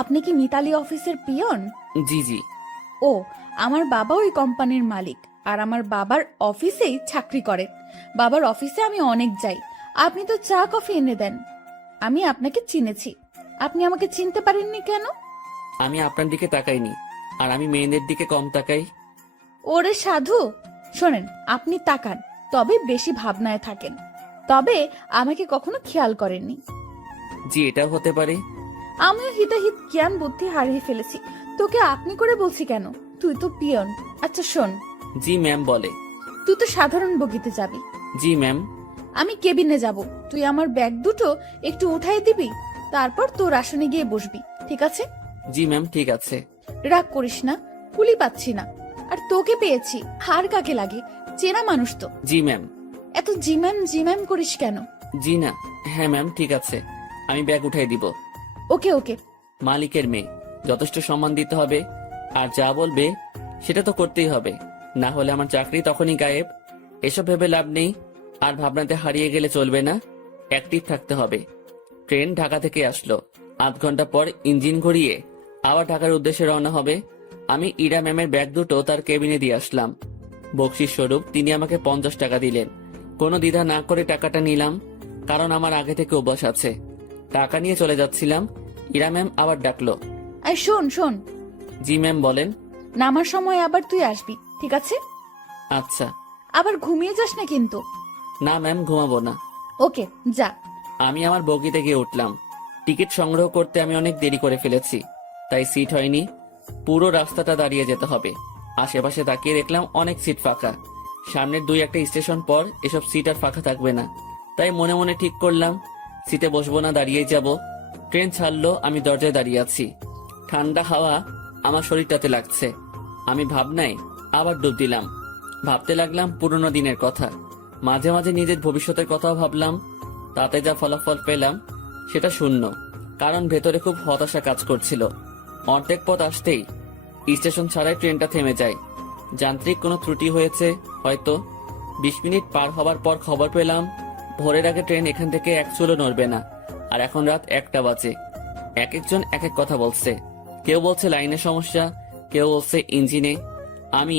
আপনি কি মিতালি অফিসের পিয়ন? জি জি। ও, আমার বাবা ওই কোম্পানির মালিক, আর আমার বাবার অফিসেই চাকরি করে। বাবার অফিসে আমি অনেক যাই। আপনি তো চা কফি এনে দেন। আমি আপনাকে চিনেছি, আপনি আমাকে চিনতে পারেননি কেন? আমি আপনার দিকে তাকাইনি, আর আমি মেয়েদের দিকে কম তাকাই। ওরে সাধু, শোনেন, আপনি তাকান, তবে বেশি ভাবনায় থাকেন, তবে আমাকে কখনো খেয়াল করেননি। জি, এটাও হতে পারে। আমিও হিতাহিত জ্ঞান বুদ্ধি হারিয়ে ফেলেছি। তোকে আপনি করে বলছি কেন? তুই তো পিয়ন। আচ্ছা শোন, জি ম্যাম বলে। তুই তো সাধারণ বগিতে যাবি, জি ম্যাম। আমি কেবিনে যাব। তুই আমার ব্যাগ দুটো একটু উঠাই দিবি, তারপর তোর আসনে গিয়ে বসবি, ঠিক আছে? জি ম্যাম, ঠিক আছে। রাগ করিস না, কুলি পাচ্ছি না। আর তোকে পেয়েছি, হার কাকে লাগে, চেনা মানুষ তো। জি ম্যাম। এত জিম্যাম জিম্যাম করিস কেন? জি না, হ্যাঁ ম্যাম, ঠিক আছে, আমি ব্যাগ উঠাই দিব। ওকে ওকে। মালিকের মেয়ে, যথেষ্ট সম্মান দিতে হবে, আর যা বলবে সেটা তো করতেই হবে, না হলে আমার চাকরি তখনই গায়েব। এসব ভেবে লাভ নেই, আর ভাবনাতে হারিয়ে গেলে চলবে না, অ্যাক্টিভ থাকতে হবে। ট্রেন ঢাকা থেকে আসলো, আধ ঘন্টা পর ইঞ্জিন ঘুরিয়ে আবার ঢাকার উদ্দেশ্যে রওনা হবে। আমি ইরা ম্যামের ব্যাগ দুটো তার কেবিনে দিয়ে আসলাম। বকশিস স্বরূপ তিনি আমাকে 50 টাকা দিলেন। কোনো দ্বিধা না করে টাকাটা নিলাম, কারণ আমার আগে থেকে অভ্যাস আছে। টাকা নিয়ে চলে যাচ্ছিলাম, ইরা ম্যাম আবার ডাকলো। আর শোন শোন, জি ম্যাম বলেন। নামার সময় আবার তুই আসবি, ঠিক আছে? আচ্ছা। আবার ঘুমিয়ে যাস না কিন্তু। না ম্যাম, ঘুমাবো না। ওকে, যা। আমি আমার বগিতে গিয়ে উঠলাম। টিকিট সংগ্রহ করতে আমি অনেক দেরি করে ফেলেছি, তাই সিট হয়নি। পুরো রাস্তাটা দাঁড়িয়ে যেতে হবে। আশেপাশে তাকিয়ে দেখলাম অনেক সিট ফাঁকা। সামনের 2-1টা স্টেশন পর এসব সিট আর ফাঁকা থাকবে না, তাই মনে মনে ঠিক করলাম সিটে বসবো না, দাঁড়িয়েই যাব। ট্রেন ছাড়লো, আমি দরজায় দাঁড়িয়ে আছি। ঠান্ডা হাওয়া আমার শরীরটাতে লাগছে। আমি ভাবনায় আবার ডুব দিলাম। ভাবতে লাগলাম পুরনো দিনের কথা, মাঝে মাঝে নিজের ভবিষ্যতের কথাও ভাবলাম। তাতে যা ফলাফল পেলাম সেটা শূন্য, কারণ ভেতরে খুব হতাশা কাজ করছিল। অর্ধেক পথ আসতেই স্টেশন ছাড়াই ট্রেনটা থেমে যায়। যান্ত্রিক কোনো ত্রুটি হয়েছে হয়তো। 20 মিনিট পার হবার পর খবর পেলাম ভোরের আগে ট্রেন এখান থেকে এক চুলও নড়বে না। আর এখন রাত 1টা বাজে। এক একজন এক এক কথা বলছে। কেউ বলছে লাইনের সমস্যা, কেউ বলছে ইঞ্জিনে। আমি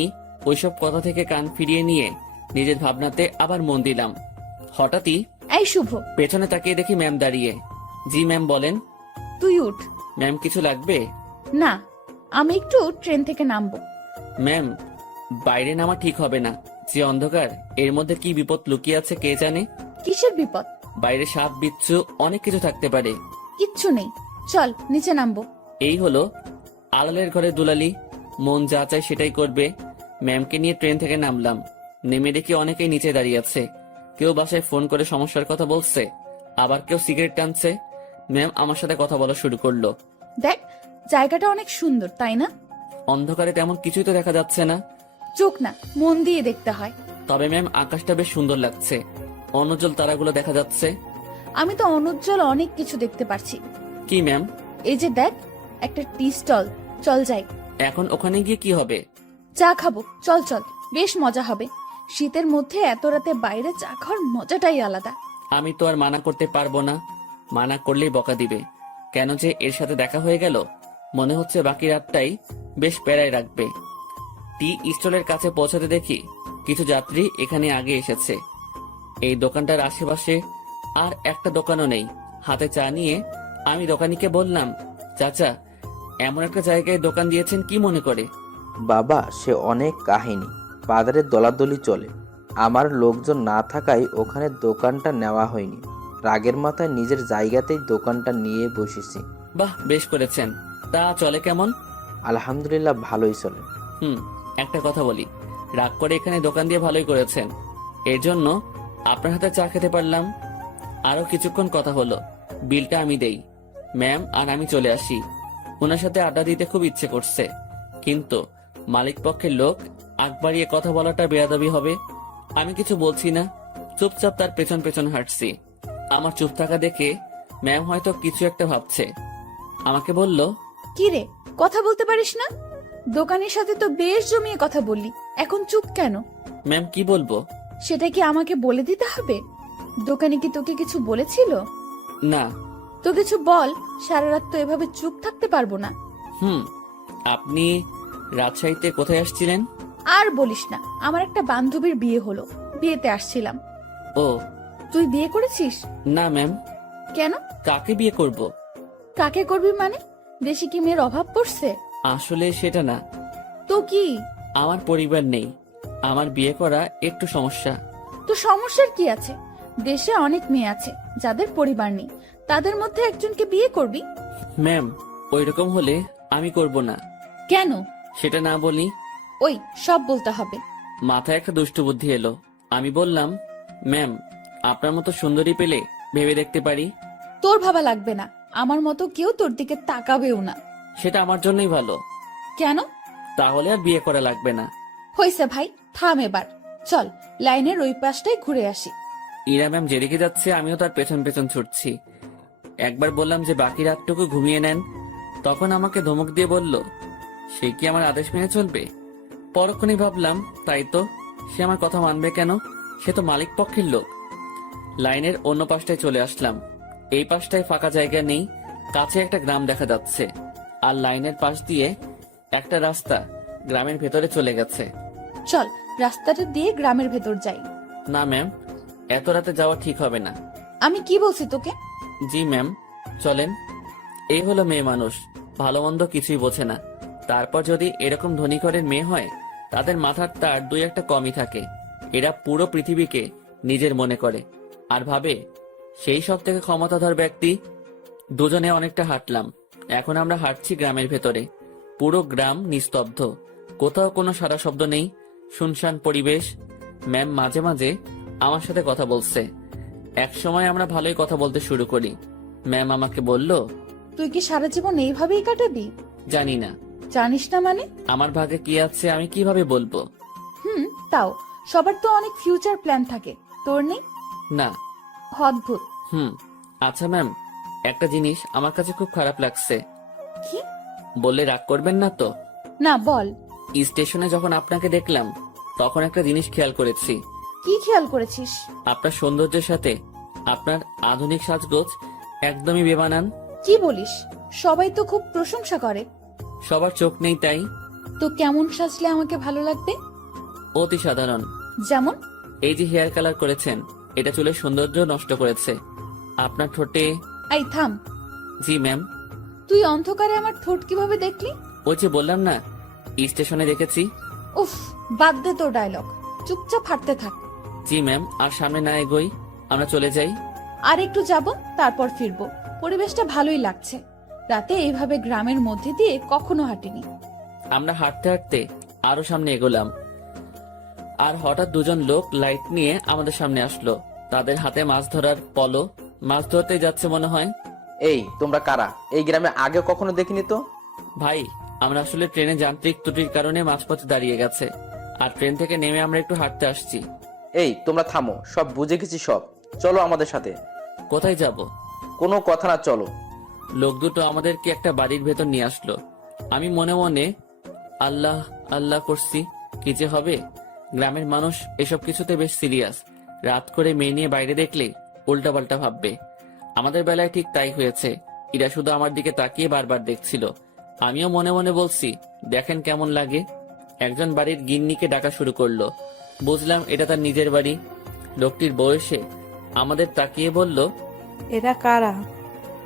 ওইসব কথা থেকে কান ফিরিয়ে নিয়ে নিজের ভাবনাতে আবার মন দিলাম। হঠাৎই এই শুভ, পেছনে তাকিয়ে দেখি ম্যাম দাঁড়িয়ে। জি ম্যাম বলেন। তুই উঠ। ম্যাম কিছু লাগবে? না, আমি একটু ট্রেন থেকে নামবো। ম্যাম, বাইরে নামা ঠিক হবে না। যে অন্ধকার, এর মধ্যে কি বিপদ লুকিয়ে আছে কে জানে। কিসের বিপদ? বাইরে সাপ বিচ্ছু অনেক কিছু থাকতে পারে। কিচ্ছু নেই, চল নিচে নামবো। এই হলো আড়ালের ঘরে দুলালি, মন যা চায় সেটাই করবে। ম্যামকে নিয়ে ট্রেন থেকে নামলাম। নেমে দেখি অনেকেই নিচে দাঁড়িয়ে আছে। কেউ বাসায় ফোন করে সমস্যার কথা বলছে, আবার কেউ সিগারেট টানছে। ম্যাম আমার সাথে কথা বলা শুরু করলো। দেখ, জায়গাটা অনেক সুন্দর, তাই না? অন্ধকারে তেমন কিছুই তো দেখা যাচ্ছে না। চোখ না, মন দিয়ে দেখতে হয়। তবে ম্যাম আকাশটা বেশ সুন্দর লাগছে, অনুজ্জ্বল তারাগুলো দেখা যাচ্ছে। আমি তো অনুজ্জ্বল অনেক কিছু দেখতে পারছি। কি ম্যাম? এই যে দেখ, একটা টি স্টল, চল যাই। এখন ওখানে গিয়ে কি হবে? চা খাবো, চল চল, বেশ মজা হবে। শীতের মধ্যে এত রাতে বাইরে চা খাওয়ার মজাটাই আলাদা। আমি তো আর মানা করতে পারবো না, মানা করলেই বকা দিবে। কেন যে এর সাথে দেখা হয়ে গেল, মনে হচ্ছে বাকি রাতটাই বেশ প্যারায় রাখবে। টি স্টলের কাছে পৌঁছাতে দেখি কিছু যাত্রী এখানে আগে এসেছে। এই দোকানটার আশেপাশে আর একটা দোকানও নেই। হাতে চা নিয়ে আমি দোকানিকে বললাম, চাচা, এমন একটা জায়গায় দোকান দিয়েছেন কি মনে করে? বাবা, সে অনেক কাহিনী। বাজারে দলাদলি চলে, আমার লোকজন না থাকায় ওখানে দোকানটা নেওয়া হয়নি। রাগের মাথায় নিজের জায়গাতেই দোকানটা নিয়ে বসেছি। বাহ, বেশ করেছেন। তা চলে কেমন? আলহামদুলিল্লাহ, ভালোই চলে। একটা কথা বলি, রাগ করে এখানে দোকান দিয়ে ভালোই করেছেন, এর জন্য আপনার হাতে চা খেতে পারলাম। আরো কিছুক্ষণ কথা হলো, বিলটা আমি দেই। ম্যাম আর আমি চলে আসি। ওনার সাথে আড্ডা দিতে খুব ইচ্ছে করছে, কিন্তু মালিক পক্ষের লোক, আগ বাড়িয়ে কথা বলাটা বেয়াদবি হবে। আমি কিছু বলছি না, চুপচাপ তার পেছন পেছন হাঁটছি। আমার চুপ থাকা দেখে ম্যাম হয়তো কিছু একটা ভাবছে। আমাকে বলল, কি রে, কথা বলতে পারিস না? দোকানের সাথে তো বেশ জমিয়ে কথা বললি, এখন চুপ কেন? ম্যাম কি বলবো? সেটা কি আমাকে বলে দিতে হবে? দোকানে কি তোকে কিছু বলেছিল? না, তো কিছু বল, সারা রাত তো এভাবে চুপ থাকতে পারবো না। আপনি রাজশাহীতে কোথায় আসছিলেন? আর বলিস না, আমার একটা বান্ধবীর বিয়ে হলো, বিয়েতে আসছিলাম। ও তুই বিয়ে করেছিস? না ম্যাম। কেন? কাকে বিয়ে করব? কাকে করবি মানে? দেশে কি মেয়ের অভাব পড়ছে? আসলে সেটা না, তো কি? আমার পরিবার নেই, আমার বিয়ে করা একটু সমস্যা। তো সমস্যার কি আছে? দেশে অনেক মেয়ে আছে যাদের পরিবার নেই, তাদের মধ্যে একজনকে বিয়ে করবি। ম্যাম, ওইরকম হলে আমি করব না। কেন? সেটা না বলি। ওই সব বলতে হবে। মাথায় একটা দুষ্টু বুদ্ধি এলো। আমি বললাম, ম্যাম, আপনার মতো সুন্দরী পেলে ভেবে দেখতে পারি। তোর ভাবা লাগবে না, আমার মতো কেউ তোর দিকে তাকাবেও না। সেটা আমার জন্যই ভালো। কেন? তাহলে আর বিয়ে করা লাগবে না। হইছে ভাই, থাম এবার। চল লাইনের ওই পাশটাই ঘুরে আসি। ইরা ম্যাম যেদিকে যাচ্ছে আমিও তার পেছন পেছন ছুটছি। একবার বললাম যে বাকি রাতটুকু ঘুমিয়ে নেন, তখন আমাকে ধমক দিয়ে বলল, সে কি আমার আদেশ মেনে চলবে? পরক্ষণেই ভাবলাম, তাই তো, সে আমার কথা মানবে কেন? সে তো মালিক পক্ষের লোক। লাইনের অন্য পাশটায় চলে আসলাম। এই পাশটায় ফাঁকা জায়গা নেই, কাছে একটা গ্রাম দেখা যাচ্ছে, আর লাইনের পাশ দিয়ে একটা রাস্তা গ্রামের ভেতরে চলে গেছে। চল রাস্তাটা দিয়ে গ্রামের ভেতর যাই। না ম্যাম, এত রাতে যাওয়া ঠিক হবে না। আমি কি বলছি তোকে? জি ম্যাম, চলেন। এই হলো মেয়ে মানুষ, ভালো মন্দ কিছুই বোঝে না। তারপর যদি এরকম ধনী ঘরের মেয়ে হয়, তাদের মাথার তার দুই একটা কমই থাকে। এরা পুরো পৃথিবীকে নিজের মনে করে আর ভাবে সেই সব থেকে ক্ষমতাধর ব্যক্তি। দুজনে অনেকটা হাঁটলাম। এখন আমরা হাঁটছি গ্রামের ভেতরে। পুরো গ্রাম নিস্তব্ধ, কোথাও কোনো সারা শব্দ নেই, শুনশান পরিবেশ। ম্যাম মাঝে মাঝে আমার সাথে কথা বলছে। এক সময় আমরা ভালোই কথা বলতে শুরু করি। ম্যাম আমাকে বলল, তুই কি সারা জীবন এইভাবেই কাটাবি? জানি না, জানিস না মানে? আমার ভাগে কি আছে আমি কিভাবে বলবো? তাও সবার তো অনেক ফিউচার প্ল্যান থাকে, তোর নেই? না। অদ্ভুত। আচ্ছা ম্যাম, একটা জিনিস আমার কাছে খুব খারাপ লাগছে। কি? বললে রাগ করবেন না তো? না বল। স্টেশনে যখন আপনাকে দেখলাম, তখন একটা জিনিস খেয়াল করেছি। কি খেয়াল করেছিস? আপনার সৌন্দর্যের সাথে আপনার আধুনিক সাজগোজ একদমই বেমানান। কি বলিস? সবাই তো খুব প্রশংসা করে। সবার চোখ নেই তাই। তো কেমন সাজলে আমাকে ভালো লাগবে? অতি সাধারণ। যেমন? এই যে হেয়ার কালার করেছেন, এটা চুলের সৌন্দর্য নষ্ট করেছে। আপনার ঠোঁটে। এই থাম। জি ম্যাম। তুই অন্ধকারে আমার ঠোঁট কিভাবে দেখলি? ওই যে বললাম না, স্টেশনে দেখেছি। উফ, বাদ দে তোর ডায়লগ, চুপচাপ হাঁটতে থাক। জি ম্যাম, আর সামনে না এগোই, আমরা চলে যাই। আর একটু যাব, তারপর ফিরবো। পরিবেশটা ভালোই লাগছে, রাতে এইভাবে গ্রামের মধ্যে দিয়ে কখনো হাঁটিনি। আমরা হাঁটতে হাঁটতে আরো সামনে এগোলাম, আর হঠাৎ দুজন লোক লাইট নিয়ে আমাদের সামনে আসলো। তাদের হাতে মাছ ধরার পলো, মাছ ধরতে যাচ্ছে মনে হয়। এই তোমরা কারা? এই গ্রামে আগে কখনো দেখিনি তো। ভাই, আমরা আসলে ট্রেনে যান্ত্রিক ত্রুটির কারণে মাঝপথে দাঁড়িয়ে গেছে, আর ট্রেন থেকে নেমে আমরা একটু হাঁটতে আসছি। এই তোমরা থামো, সব বুঝে গেছি সব, চলো আমাদের সাথে। কোথায় যাব? কোনো কথা না, চলো। লোক দুটো আমাদেরকে একটা বাড়ির ভেতর নিয়ে আসলো। আমি মনে মনে আল্লাহ আল্লাহ করছি, কি যে হবে। গ্রামের মানুষ এসব কিছুতে বেশ সিরিয়াস। রাত করে মেয়ে নিয়ে বাইরে দেখলে উল্টাপাল্টা ভাববে। আমাদের বেলায় ঠিক তাই হয়েছে। এরা শুধু আমার দিকে তাকিয়ে বারবার দেখছিল। আমিও মনে মনে বলছি, দেখেন কেমন লাগে। একজন বাড়ির গিন্নিকে ডাকা শুরু করলো। বুঝলাম এটা তার নিজের বাড়ি। লোকটির বয়সে আমাদের তাকিয়ে বলল, এরা কারা?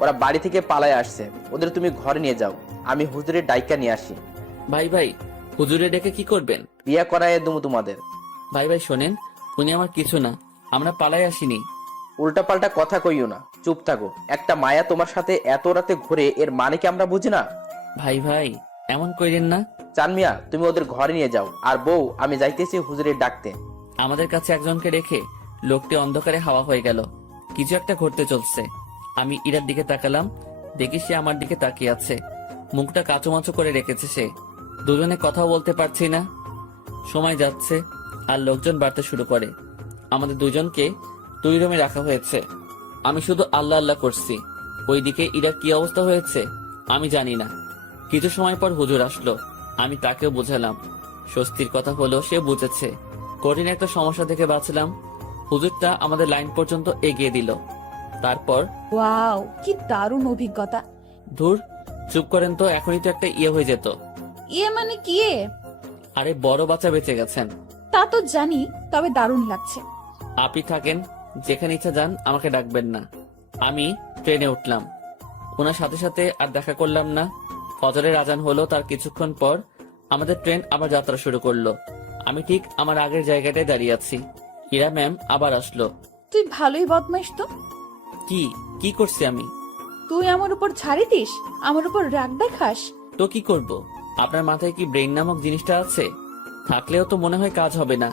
ওরা বাড়ি থেকে পালায় আসছে, ওদের তুমি ঘরে নিয়ে যাও, আমি হুজুরের ডাইকা নিয়ে আসি। ভাই ভাই, হুজুরে ডেকে কি করবেন? বিয়ে করায় দেবো তোমাদের। ভাই ভাই শোনেন, উনি আমার কিছু না, আমরা পালাই আসিনি। উল্টাপাল্টা কথা কইও না, চুপ থাকো। একটা মায়া তোমার সাথে এত রাতে ঘুরে, এর মানে কি আমরা বুঝি না? ভাই ভাই এমন কইরেন না। চান মিয়া, তুমি ওদের ঘরে নিয়ে যাও, আর বউ আমি যাইতেছি হুজুরের ডাকতে। আমাদের কাছে একজনকে রেখে লোকটি অন্ধকারে হাওয়া হয়ে গেল। কিছু একটা ঘটতে চলছে। আমি ইরার দিকে তাকালাম, দেখি সে আমার দিকে তাকিয়ে আছে। মুখটা কাঁচুমাচু করে রেখেছে সে। দুজনে কথাও বলতে পারছি না। সময় যাচ্ছে আর লোকজন বাড়তে শুরু করে। আমাদের দুজনকে দুই রুমে রাখা হয়েছে। আমি শুধু আল্লাহ আল্লাহ করছি। ওইদিকে ইরার কি অবস্থা হয়েছে আমি জানি না। কিছু সময় পর হুজুর আসলো। আমি তাকেও বোঝালাম। স্বস্তির কথা হলো সে বুঝেছে। কঠিন একটা সমস্যা থেকে বাঁচলাম। হুজুরটা আমাদের লাইন পর্যন্ত এগিয়ে দিল। তারপর ওয়াও, কি দারুণ অভিজ্ঞতা। ধুর, চুপ করেন তো, এখনই তো একটা হয়ে যেত। ইয়ে মানে কি এ? আরে বড় বাচ্চা বেঁচে গেছেন। তা তো জানি, তবে দারুণ লাগছে। আপনি থাকেন, যেখানে ইচ্ছা যান, আমাকে ডাকবেন না। আমি ট্রেনে উঠলাম। ওনার সাথে সাথে আর দেখা করলাম না। ফজরের আজান হলো, তার কিছুক্ষণ পর আমাদের ট্রেন আবার যাত্রা শুরু করলো। আমি ঠিক আমার আগের জায়গাটায় দাঁড়িয়ে আছি। ইরা ম্যাম আবার আসলো। তুই ভালোই বদমাইশ তো। কি কি করছি আমি? তুই আমার উপর ছাড়ি দিস, আমার উপর রাগ দেখাস। তো কি করব? আপনার মাথায় কি ব্রেইন নামক জিনিসটা আছে? থাকলেও তো মনে হয় কাজ হবে না।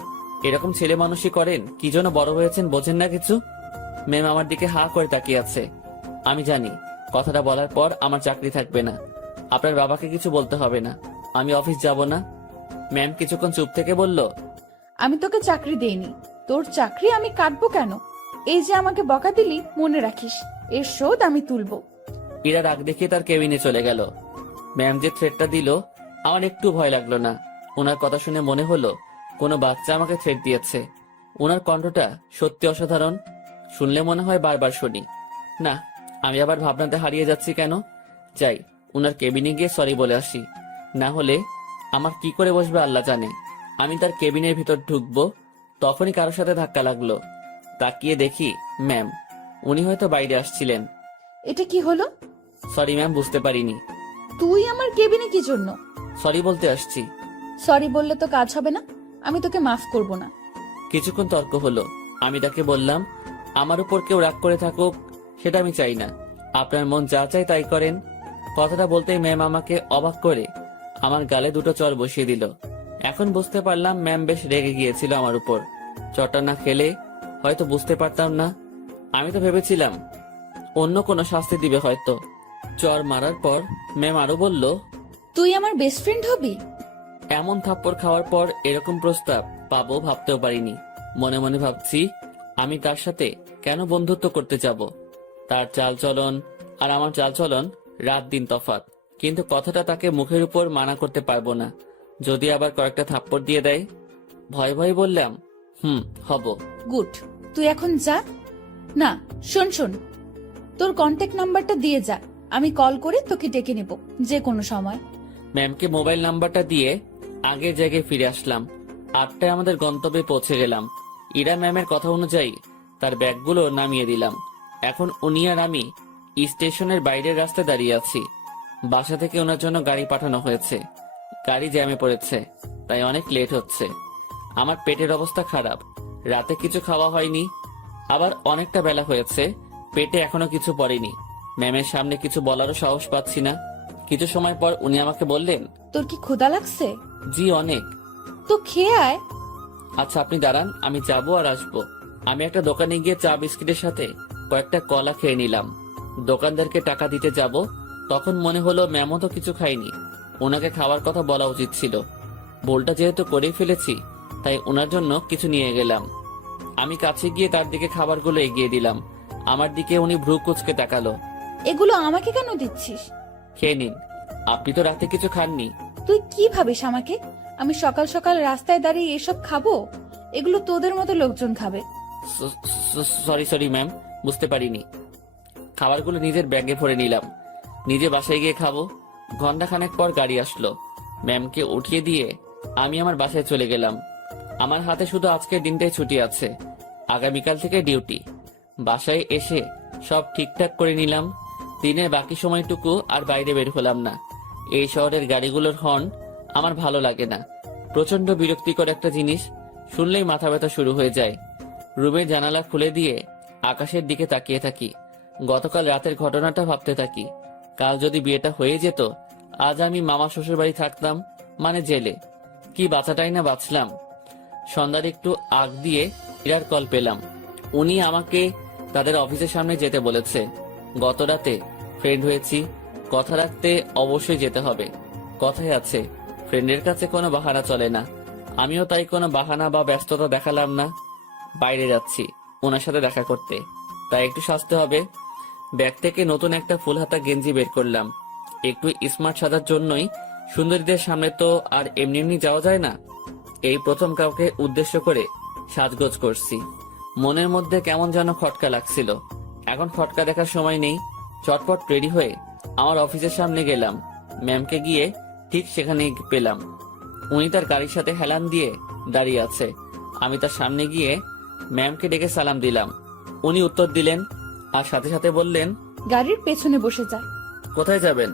এরকম ছেলে মানুষই করেন, কি জন্য বড় হয়েছেন বোঝেন না কিছু? ম্যাম আমার দিকে হা করে তাকিয়ে আছে। আমি জানি কথাটা বলার পর আমার চাকরি থাকবে না। আপনার বাবাকে কিছু বলতে হবে না, আমি অফিস যাব না। ম্যাম কিছুক্ষণ চুপ থেকে বলল, আমি তোকে চাকরি দেইনি, তোর চাকরি আমি কাটবো কেন? এই যে আমাকে বকা দিলি, মনে রাখিস, এর শোধ আমি তুলবো। ইরা রাগ দেখিয়ে তার কেবিনে চলে গেল। ম্যাম যে থ্রেটটা দিল, আমার একটু ভয় লাগলো না। ওনার কথা শুনে মনে হলো কোনো বাচ্চা আমাকে থ্রেট দিয়েছে। ওনার কণ্ঠটা সত্যি অসাধারণ, শুনলে মনে হয় বারবার শুনি। না, আমি আবার ভাবনাতে হারিয়ে যাচ্ছি কেন? যাই, ওনার কেবিনে গিয়ে সরি বলে আসি। না হলে আমার কি করে বসবে আল্লাহ জানে। আমি তার কেবিনের ভিতর ঢুকবো, তখনই কারোর সাথে ধাক্কা লাগলো। তাকিয়ে দেখি ম্যাম। উনি হয়তো বাইরে আসছিলেন। এটা কি হলো? সরি ম্যাম, বুঝতে পারিনি। তুই আমার কেবিনে কি জন্য? সরি বলতে আসছি। সরি বললে তো কাজ হবে না, আমি তোকে মাফ করব না। কিছুক্ষণ তর্ক হলো। আমি তাকে বললাম, আমার উপর কেউ রাগ করে থাকুক সেটা আমি চাই না, আপনার মন যা চায় তাই করেন। কথাটা বলতেই ম্যাম আমাকে অবাক করে আমার গালে দুটো চড় বসিয়ে দিল। এখন বুঝতে পারলাম ম্যাম বেশ রেগে গিয়েছিল আমার উপর। চটা না খেলে হয়তো বুঝতে পারতাম না। আমি তো ভেবেছিলাম অন্য কোনো শাস্তি দিবে হয়তো। চর মারার পর ম্যাম আরো বলল, তুই আমার বেস্ট ফ্রেন্ড হবি? এমন থাপ্পড় খাওয়ার পর এরকম প্রস্তাব পাবো ভাবতেও পারিনি। মনে মনে ভাবছি, আমি তার সাথে কেন বন্ধুত্ব করতে যাব? তার চালচলন আর আমার চালচলন রাত দিন তফাৎ। কিন্তু কথাটা তাকে মুখের উপর মানা করতে পারবো না, যদি আবার কয়েকটা থাপ্পড় দিয়ে দেয়। ভয় ভয় বললাম, হব। গুড, তুই এখন যা। না, শোন শোন, তোর কন্ট্যাক্ট নাম্বারটা দিয়ে যা, আমি কল করে তোকে ডেকে নেব যে কোনো সময়। ম্যামকে মোবাইল নাম্বারটা দিয়ে আগের জায়গায় ফিরে আসলাম। 8টায় আমাদের গন্তব্যে পৌঁছে গেলাম। ইরা ম্যামের কথা অনুযায়ী তার ব্যাগগুলো নামিয়ে দিলাম। এখন উনি আর আমি স্টেশনের বাইরের রাস্তায় দাঁড়িয়ে আছি। বাসা থেকে ওনার জন্য গাড়ি পাঠানো হয়েছে। গাড়ি জ্যামে পড়েছে, তাই অনেক লেট হচ্ছে। আমার পেটের অবস্থা খারাপ, রাতে কিছু খাওয়া হয়নি, আবার অনেকটা বেলা হয়েছে, পেটে এখনো কিছু পড়েনি। ম্যামের সামনে কিছু বলারও সাহস পাচ্ছি না। কিছু সময় পর উনি আমাকে বললেন, তোর কি ক্ষুধা লাগছে? জি অনেক। তো খেয়ে আয়। আচ্ছা আপনি দাঁড়ান, আমি যাবো আর আসবো। আমি একটা দোকানে গিয়ে চা বিস্কিটের সাথে কয়েকটা কলা খেয়ে নিলাম। দোকানদারকে টাকা দিতে যাব, তখন মনে হলো ম্যামও তো কিছু খাইনি, ওনাকে খাওয়ার কথা বলা উচিত ছিল। ভুলটা যেহেতু করেই ফেলেছি, তাই ওনার জন্য কিছু নিয়ে গেলাম। আমি কাছে গিয়ে তার দিকে খাবারগুলো এগিয়ে দিলাম। আমার দিকে উনি ভ্রু কুঁচকে তাকালো। এগুলো আমাকে কেন দিচ্ছিস? খেয়ে নিন, আপনি তো রাতে কিছু খাননি। তুই কি ভাবিস আমাকে? আমি সকাল সকাল রাস্তায় দাঁড়িয়ে এসব খাবো? এগুলো তোদের মতো লোকজন খাবে। সরি সরি ম্যাম, বুঝতে পারিনি। খাবারগুলো নিজের ব্যাগে ভরে নিলাম, নিজে বাসায় গিয়ে খাবো। ঘন্টাখানেক পর গাড়ি আসলো। ম্যামকে উঠিয়ে দিয়ে আমি আমার বাসায় চলে গেলাম। আমার হাতে শুধু আজকের দিনটাই ছুটি আছে, আগামীকাল থেকে ডিউটি। বাসায় এসে সব ঠিকঠাক করে নিলাম। দিনের বাকি সময়টুকু আর বাইরে বের হলাম না। এই শহরের গাড়িগুলোর হর্ন আমার ভালো লাগে না, প্রচন্ড বিরক্তিকর একটা জিনিস, শুনলেই মাথা ব্যথা শুরু হয়ে যায়। রুমের জানালা খুলে দিয়ে আকাশের দিকে তাকিয়ে থাকি। গতকাল রাতের ঘটনাটা ভাবতে থাকি। কাল যদি বিয়েটা হয়ে যেত, আজ আমি মামা শ্বশুর বাড়ি থাকতাম, মানে জেলে। কি বাঁচাটাই না বাঁচলাম। সন্ধ্যার একটু আগ দিয়ে ইরার কল পেলাম। উনি আমাকে তাদের অফিসের সামনে যেতে বলেছে। গত রাতে ফ্রেন্ড হয়েছি, কথা রাখতে অবশ্যই যেতে হবে। কথাই আছে, ফ্রেন্ডের কাছে কোনো বাহানা চলে না। আমিও তাই কোনো বাহানা বা ব্যস্ততা দেখালাম না। বাইরে যাচ্ছি ওনার সাথে দেখা করতে, তাই একটু সাজতে হবে। ব্যাগ থেকে নতুন একটা ফুল হাতা গেঞ্জি বের করলাম। একটু স্মার্ট সাজার জন্যই, সুন্দরীদের সামনে তো আর এমনি এমনি যাওয়া যায় না। এই প্রথম কাউকে উদ্দেশ্য করে সাজগোজ করছি। মনের মধ্যে কেমন যেন খটকা লাগছিল। এখন খটকা দেখার সময় নেই। চটপট রেডি হয়ে আমার অফিসের সামনে গেলাম। ম্যামকে গিয়ে ঠিক সেখানে পেলাম। উনি তার গাড়ির সাথে হেলান দিয়ে দাঁড়িয়ে আছে। আমি তার সামনে গিয়ে ম্যামকে ডেকে সালাম দিলাম। উনি উত্তর দিলেন আর সাথে সাথে বললেন, গাড়ির পেছনে বসে যা। কোথায় যাবেন?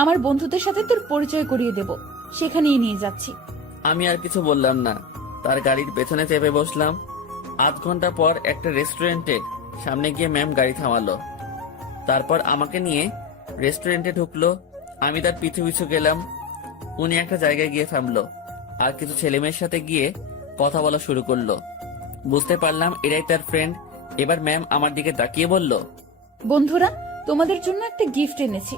আমার বন্ধুদের সাথে তোর পরিচয় করিয়ে দেব, সেখানেই নিয়ে যাচ্ছি। আমি আর কিছু বললাম না, তার গাড়ির পেছনে চেপে বসলাম। আধ ঘন্টা পর একটা রেস্টুরেন্টের সামনে গিয়ে ম্যাম গাড়ি থামালো। তারপর আমাকে নিয়ে রেস্টুরেন্টে ঢুকলো। আমি তার পিছু পিছু গেলাম। উনি একটা জায়গায় গিয়ে থামলো আর কিছু ছেলেমেয়ের সাথে গিয়ে কথা বলা শুরু করলো। বুঝতে পারলাম এরাই তার ফ্রেন্ড। এবার ম্যাম আমার দিকে তাকিয়ে বলল, বন্ধুরা, তোমাদের জন্য একটা গিফট এনেছি।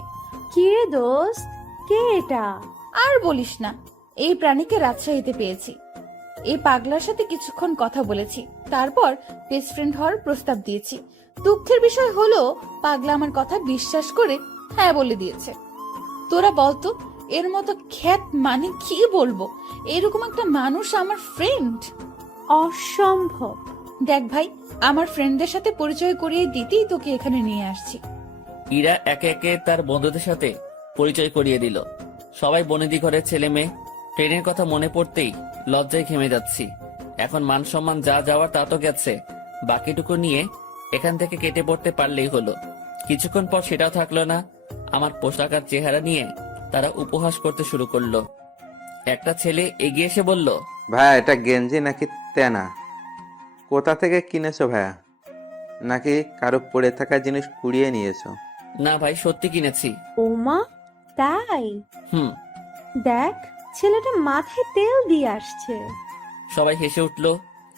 কি রে দোস্ত, কে এটা? আর বলিস না, এই প্রাণীকে রাজশাহীতে পেয়েছি। এই পাগলার সাথে কিছুক্ষণ কথা বলেছি, তারপর বেস্ট ফ্রেন্ড হওয়ার প্রস্তাব দিয়েছি। দুঃখের বিষয় হলো পাগলা আমার কথা বিশ্বাস করে হ্যাঁ বলে দিয়েছে। তোরা বলতো, এর মতো খ্যাত মানে কি বলবো, এরকম একটা মানুষ আমার ফ্রেন্ড। অসম্ভব। দেখ ভাই, আমার ফ্রেন্ডদের সাথে পরিচয় করিয়ে দিতেই তোকে এখানে নিয়ে আসছি। ইরা একে একে তার বন্ধুদের সাথে পরিচয় করিয়ে দিল। সবাই বনেদি ঘরের ছেলে মেয়ে। ট্রেনের কথা মনে পড়তেই লজ্জায় ঘেমে যাচ্ছি। এখন মান সম্মান যা যাওয়ার তা তো গেছে, বাকিটুকু নিয়ে এখান থেকে কেটে পড়তে পারলেই হলো। কিছুক্ষণ পর সেটাও থাকলো না। আমার পোশাক আর চেহারা নিয়ে তারা উপহাস করতে শুরু করলো। একটা ছেলে এগিয়ে এসে বলল, ভাইয়া এটা গেঞ্জি নাকি তেনা? কোথা থেকে কিনেছো ভাইয়া? নাকি কারো পড়ে থাকা জিনিস কুড়িয়ে নিয়েছো? না ভাই, সত্যি কিনেছি। ওমা, তাই? হুম। দেখ, ছেলেটা মাথায় তেল দিয়ে আসছে। সবাই হেসে উঠলো।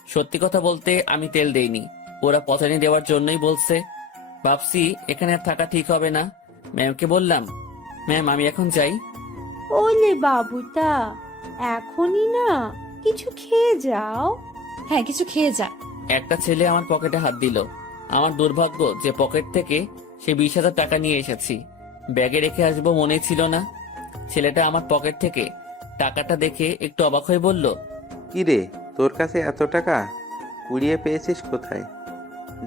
সত্যি কথা বলতে আমি তেল দেইনি, ওরা পচানি দেওয়ার জন্যই বলছে। ভাবছি এখানে আর থাকা ঠিক হবে না। ম্যামকে বললাম, ম্যাম আমি এখন যাই। ওলে বাবুটা, এখনই না, কিছু খেয়ে যাও। হ্যাঁ, কিছু খেয়ে যা। একটা ছেলে আমার পকেটে হাত দিল। আমার দুর্ভাগ্য যে পকেট থেকে সে 20,000 টাকা নিয়ে এসেছি। ব্যাগে রেখে আসবো মনে ছিল না। ছেলেটা আমার পকেট থেকে টাকাটা দেখে একটু অবাক হয়ে বলল, কি রে, তোর কাছে এত টাকা কুড়িয়ে পেয়েছিস কোথায়?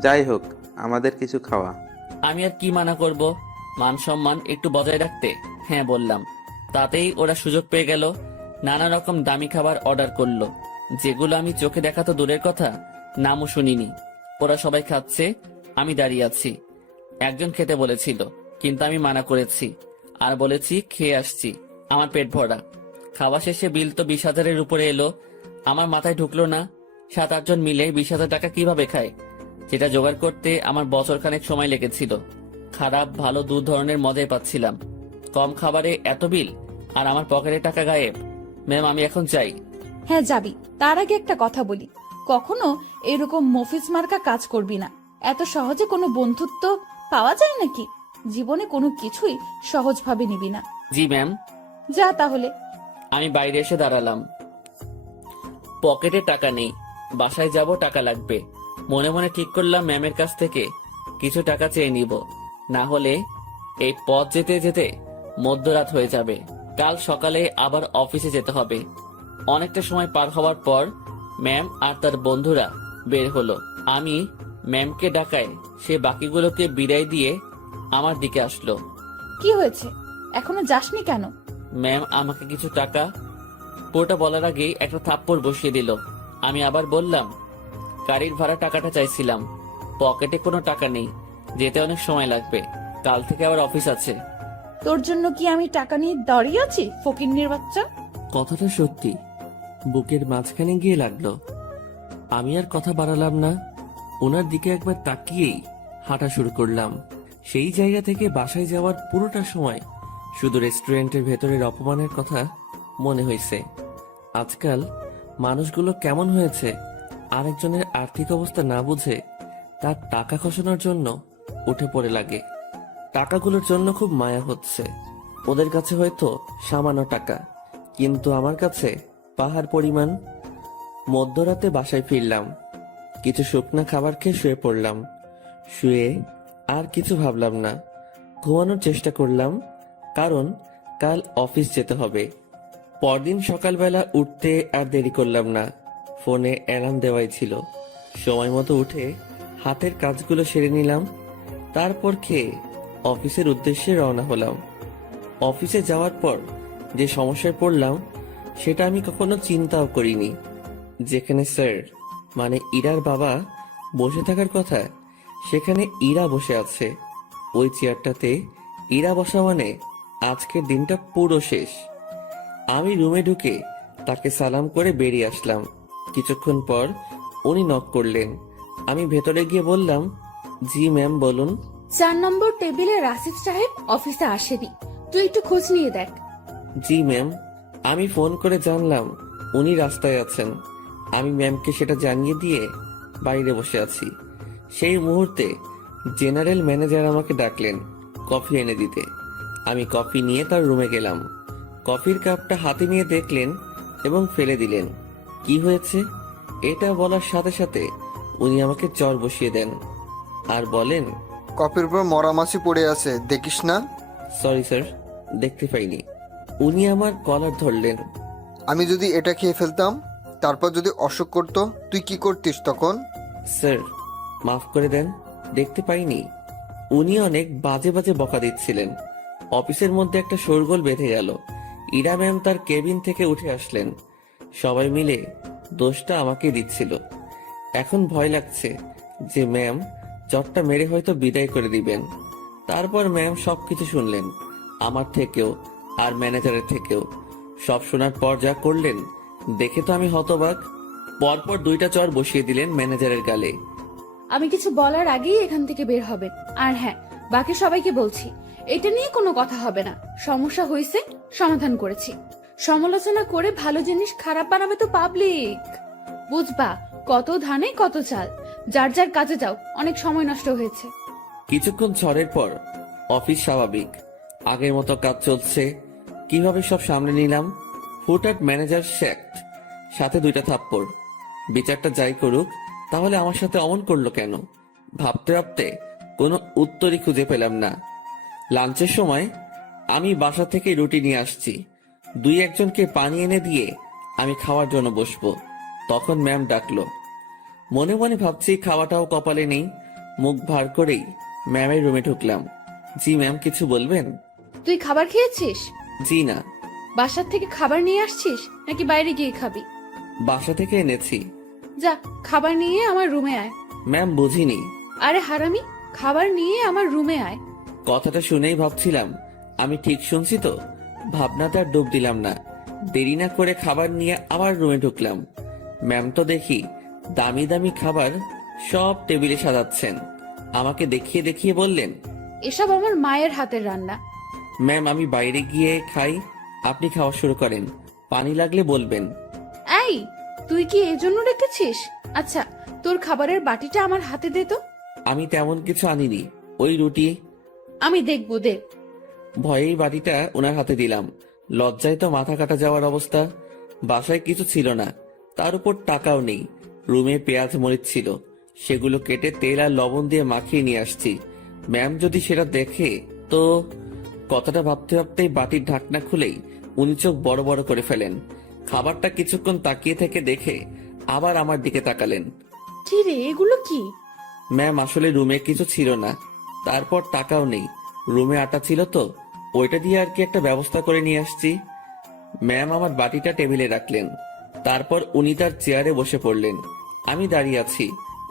যাই হোক, আমাদের কিছু খাওয়া। আমি আর কি মানা করব, মান সম্মান একটু বজায় রাখতে হ্যাঁ বললাম। তাতেই ওরা সুযোগ পেয়ে গেল। নানা রকম দামি খাবার অর্ডার করলো, যেগুলো আমি চোখে দেখা তো দূরের কথা, নামও শুনিনি। ওরা সবাই খাচ্ছে, আমি দাঁড়িয়ে আছি। একজন খেতে বলেছিল, কিন্তু আমি মানা করেছি আর বলেছি খেয়ে আসছি, আমার পেট ভরা। খাওয়া শেষে বিল তো 20,000-এর উপরে এলো। আমার মাথায় ঢুকলো না 7-8 জন মিলে 20,000 টাকা কিভাবে খায়, যেটা জোগাড় করতে আমার বছরখানেক সময় লেগেছিল। খারাপ ভালো দু ধরনের মজাই পাচ্ছিলাম। কম খাবারে এত বিল আর আমার পকেটে টাকা গায়েব। ম্যাম আমি এখন চাই। হ্যাঁ যাবি, তার আগে একটা কথা বলি, কখনো এরকম মফিজ মার্কা কাজ করবি না। এত সহজে কোনো বন্ধুত্ব পাওয়া যায় নাকি? জীবনে কোনো কিছুই সহজভাবে নিবি না। জি ম্যাম। যা তাহলে। আমি বাইরে এসে দাঁড়ালাম। পকেটে টাকা নেই, বাসায় যাব টাকা লাগবে। মনে মনে ঠিক করলাম ম্যামের কাছ থেকে কিছু টাকা চেয়ে নিব, না হলে এই পথ যেতে যেতে মধ্যরাত হয়ে যাবে। কাল সকালে আবার অফিসে যেতে হবে। অনেকটা সময় পার হওয়ার পর ম্যাম আর তার বন্ধুরা বের হলো। আমি ম্যামকে ডাকায় সে বাকিগুলোকে বিদায় দিয়ে আমার দিকে আসলো। কি হয়েছে, এখনো যাসনি কেন? ম্যাম আমাকে কিছু টাকা, পুরোটা বলার আগেই একটা থাপ্পড় বসিয়ে দিল। আমি আবার বললাম, গাড়ির ভাড়া টাকাটা চাইছিলাম, পকেটে কোনো টাকা নেই, যেতে অনেক সময় লাগবে, কাল থেকে আবার অফিস আছে। তোর জন্য কি আমি টাকা নিয়ে দাঁড়িয়ে আছি, ফকিন্নির বাচ্চা? কথাটা সত্যি বুকের মাঝখানে গিয়ে লাগলো। আমি আর কথা বাড়ালাম না, ওনার দিকে একবার তাকিয়েই হাঁটা শুরু করলাম। সেই জায়গা থেকে বাসায় যাওয়ার পুরোটা সময় শুধু রেস্টুরেন্টের ভেতরের অপমানের কথা মনে হয়েছে। আজকাল মানুষগুলো কেমন হয়েছে, আরেকজনের আর্থিক অবস্থা না বুঝে তার টাকা খসানোর জন্য উঠে পড়ে লাগে। টাকাগুলোর জন্য খুব মায়া হচ্ছে। ওদের কাছে হয়তো সামান্য টাকা, কিন্তু আমার কাছে পাহাড় পরিমাণ। মধ্যরাতে বাসায় ফিরলাম, কিছু শুকনা খাবার খেয়ে শুয়ে পড়লাম। শুয়ে আর কিছু ভাবলাম না, ঘুমানোর চেষ্টা করলাম, কারণ কাল অফিস যেতে হবে। পরদিন সকালবেলা উঠতে আর দেরি করলাম না, ফোনে অ্যালার্ম দেওয়াই ছিল। সময় মতো উঠে হাতের কাজগুলো সেরে নিলাম। তারপর খেয়ে অফিসের উদ্দেশ্যে রওনা হলাম। অফিসে যাওয়ার পর যে সমস্যায় পড়লাম সেটা আমি কখনো চিন্তাও করিনি। যেখানে স্যার মানে ইরার বাবা বসে থাকার কথা, সেখানে ইরা বসে আছে। ওই চেয়ারটাতে ইরা বসা মানে আজকের দিনটা পুরো শেষ। আমি রুমে ঢুকে তাকে সালাম করে বেরিয়ে আসলাম। কিছুক্ষণ পর উনি নক করলেন। আমি ভেতরে গিয়ে বললাম, জি ম্যাম বলুন। 4 নম্বর টেবিলে রাশিদ সাহেব অফিসে আসেনি, তুই একটু খোঁজ নিয়ে দেখ। জি ম্যাম। আমি ফোন করে জানলাম উনি রাস্তায় আছেন। আমি ম্যামকে সেটা জানিয়ে দিয়ে বাইরে বসে আছি। সেই মুহূর্তে জেনারেল ম্যানেজার আমাকে ডাকলেন কফি এনে দিতে। আমি কফি নিয়ে তার রুমে গেলাম। কফির কাপটা হাতে নিয়ে দেখলেন এবং ফেলে দিলেন। কি হয়েছে এটা বলার সাথে সাথে উনি আমাকে চর বসিয়ে দেন আর বলেন, কফির উপর মরা মাছি পড়ে আছে, দেখিস না? সরি স্যার, দেখতে পাইনি। উনি আমার কলার ধরলেন। আমি যদি এটা খেয়ে ফেলতাম, তারপর যদি অসুখ করতো, তুই কি করতিস তখন? স্যার মাফ করে দেন, দেখতে পাইনি। উনি অনেক বাজে বাজে বকা দিচ্ছিলেন। অফিসের মধ্যে একটা শোরগোল বেঁধে গেল। ইরা ম্যাম তার কেবিন থেকে উঠে আসলেন। সবাই মিলে দোষটা আমাকে দিচ্ছিল। এখন ভয় লাগছে যে ম্যাম চটটা মেরে হয়তো বিদায় করে দিবেন। তারপর ম্যাম সবকিছু শুনলেন, আমার থেকেও আর ম্যানেজারের থেকেও। সব শোনার পর যা করলেন দেখে তো আমি হতবাক। পরপর 2টা চর বসিয়ে দিলেন ম্যানেজারের গালে। আমি কিছু বলার আগেই এখান থেকে বের হবে। আর হ্যাঁ, বাকি সবাইকে বলছি, এটা নিয়ে কোনো কথা হবে না। সমস্যা হয়েছে, সমাধান করেছি। সমালোচনা করে ভালো জিনিস খারাপ বানাবে তো পাবলিক, বুঝবা? কত ধানে কত চাল, যার যার কাজে যাও, অনেক সময় নষ্ট হয়েছে। কিছুক্ষণ ঝড়ের পর অফিস স্বাভাবিক, আগের মতো কাজ চলছে। কিভাবে সব সামনে নিলাম। হুটহাট ম্যানেজার শেখড, সাথে 2টা থাপ্পড়। বিচারটা যাই করুক, তাহলে আমার সাথে অমন করলো কেন? ভাবতে ভাবতে কোনো উত্তরই খুঁজে পেলাম না। লাঞ্চের সময় আমি বাসা থেকে রুটি নিয়ে আসছি। 2-1জনকে পানি এনে দিয়ে আমি খাওয়ার জন্য বসবো। তখন ম্যাম ডাকলো। মনে মনে ভাবছি খাওয়াটাও কপালে নেই। মুখ ভার করেই ম্যামের রুমে ঢুকলাম। জি ম্যাম, কিছু বলবেন? তুই খাবার খেয়েছিস? জি না। বাসার থেকে খাবার নিয়ে আসছিস নাকি বাইরে গিয়ে খাবি? বাসা থেকে এনেছি। যা, খাবার নিয়ে আমার রুমে আয়। ম্যাম বুঝিনি। আরে হারামি, খাবার নিয়ে আমার রুমে আয়। কথাটা শুনেই ভাবছিলাম আমি ঠিক শুনছি তো। ভাবনাতে আর ডুব দিলাম না। দেরি না করে খাবার নিয়ে আবার রুমে ঢুকলাম। ম্যাম তো দেখি দামি দামি খাবার সব টেবিলে সাজাচ্ছেন। আমাকে দেখিয়ে দেখিয়ে বললেন, এসব আমার মায়ের হাতের রান্না। ম্যাম আমি বাইরে গিয়ে খাই, আপনি খাওয়া শুরু করেন। পানি লাগলে বলবেন। এই, তুই কি এজন্য রেখেছিস? আচ্ছা, তোর খাবারের বাটিটা আমার হাতে দে তো। আমি তেমন কিছু আনিনি, ওই রুটি। আমি দেখবো, দে। ভয়েই বাটিটা ওনার হাতে দিলাম। লজ্জায় তো মাথা কাটা যাওয়ার অবস্থা। বাসায় কিছু ছিল না, তার উপর টাকাও নেই। রুমে পেঁয়াজ মরিচ ছিল, সেগুলো কেটে তেল আর লবণ দিয়ে মাখিয়ে নিয়ে আসছি। ম্যাম যদি সেটা দেখে তো। কথাটা ভাবতে ভাবতেই বাটির ঢাকনা খুলেই উনি চোখ বড় বড় করে ফেলেন। খাবারটা কিছুক্ষণ তাকিয়ে থেকে দেখে আবার আমার দিকে তাকালেন। কি রে, এগুলো কি? ম্যাম আসলে রুমে কিছু ছিল না, তারপর টাকাও নেই। রুমে আটা ছিল তো, ওইটা দিয়ে আর কি একটা ব্যবস্থা করে নিয়ে আসছি। ম্যাম আমার বাটিটা টেবিলে রাখলেন। তারপর উনি তার চেয়ারে বসে পড়লেন। আমি দাঁড়িয়ে আছি।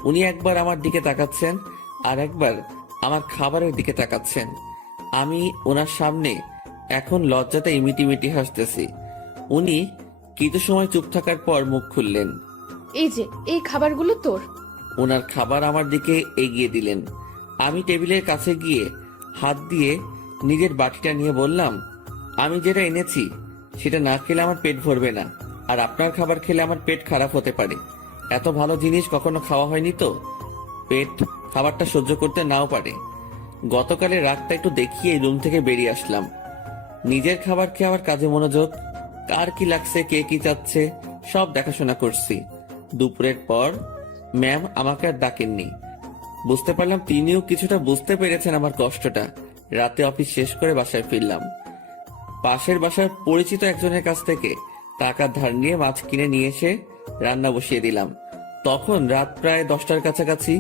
উনি একবার আমার দিকে তাকাচ্ছেন আর একবার আমার খাবারের দিকে তাকাচ্ছেন। আমি ওনার সামনে এখন লজ্জাতে ইমিটিমিটি হাসতেছি। উনি কিছু সময় চুপ থাকার পর মুখ খুললেন। এই যে, এই খাবারগুলো তোর। ওনার খাবার আমার দিকে এগিয়ে দিলেন। আমি টেবিলের কাছে গিয়ে হাত দিয়ে নিজের বাটিটা নিয়ে বললাম, আমি যেটা এনেছি সেটা না খেলে আমার পেট ভরবে না, আর আপনার খাবার খেলে আমার পেট খারাপ হতে পারে। এত ভালো জিনিস কখনো খাওয়া হয়নি তো, পেট খাবারটা সহ্য করতে নাও পারে। গতকালের রাতটা একটু দেখিয়ে রুম থেকে বেরিয়ে আসলাম। নিজের খাবার খেয়ে আবার কাজে মনোযোগ। কার কি লাগছে, কে কি চাচ্ছে, সব দেখাশোনা করছি। দুপুরের পর ম্যাম আমাকে আর ডাকেননি। বুঝতে পারলাম তিনিও কিছুটা বুঝতে পেরেছেন আমার কষ্টটা। রাতে অফিস শেষ করে বাসায় ফিরলাম। পাশের বাসার পরিচিত একজনের কাছ থেকে টাকা ধার নিয়ে মাছ কিনে নিয়ে এসে রান্না বসিয়ে দিলাম। তখন রাত প্রায় 10টার কাছাকাছি।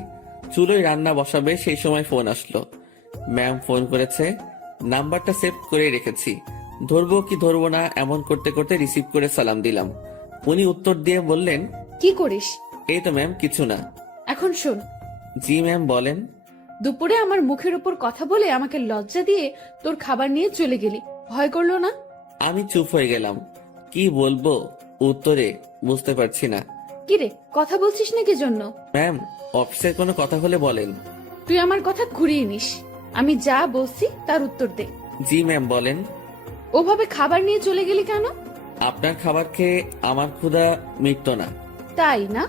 চুলোয় রান্না বসাবে সেই সময় ফোন আসলো। ম্যাম ফোন করেছে, নাম্বারটা সেভ করে রেখেছি। ধরবো কি ধরবো না এমন করতে করতে রিসিভ করে সালাম দিলাম। উনি উত্তর দিয়ে বললেন, কি করিস? এই তো ম্যাম, কিছু না। এখন শোন, জি ম্যাম বলেন। দুপুরে আমার মুখের উপর কথা বলে আমাকে লজ্জা দিয়ে তোর খাবার নিয়ে চলে গেলি, ভয় করলো না? আমি চুপ হয়ে গেলাম। কি বলবো উত্তরে বুঝতে পারছি না। কিরে, কথা বলছিস না কি জন্য? ম্যাম, অফিসের কোনো কথা হলে বলেন। তুই আমার কথা ঘুরিয়ে নিস। আমি যা বলছি তার উত্তর দে। জি ম্যাম বলেন। ওভাবে খাবার নিয়ে চলে গেলি কেন? আপনার খাবার খেয়ে আমার ক্ষুধা মিটত না। তাই না?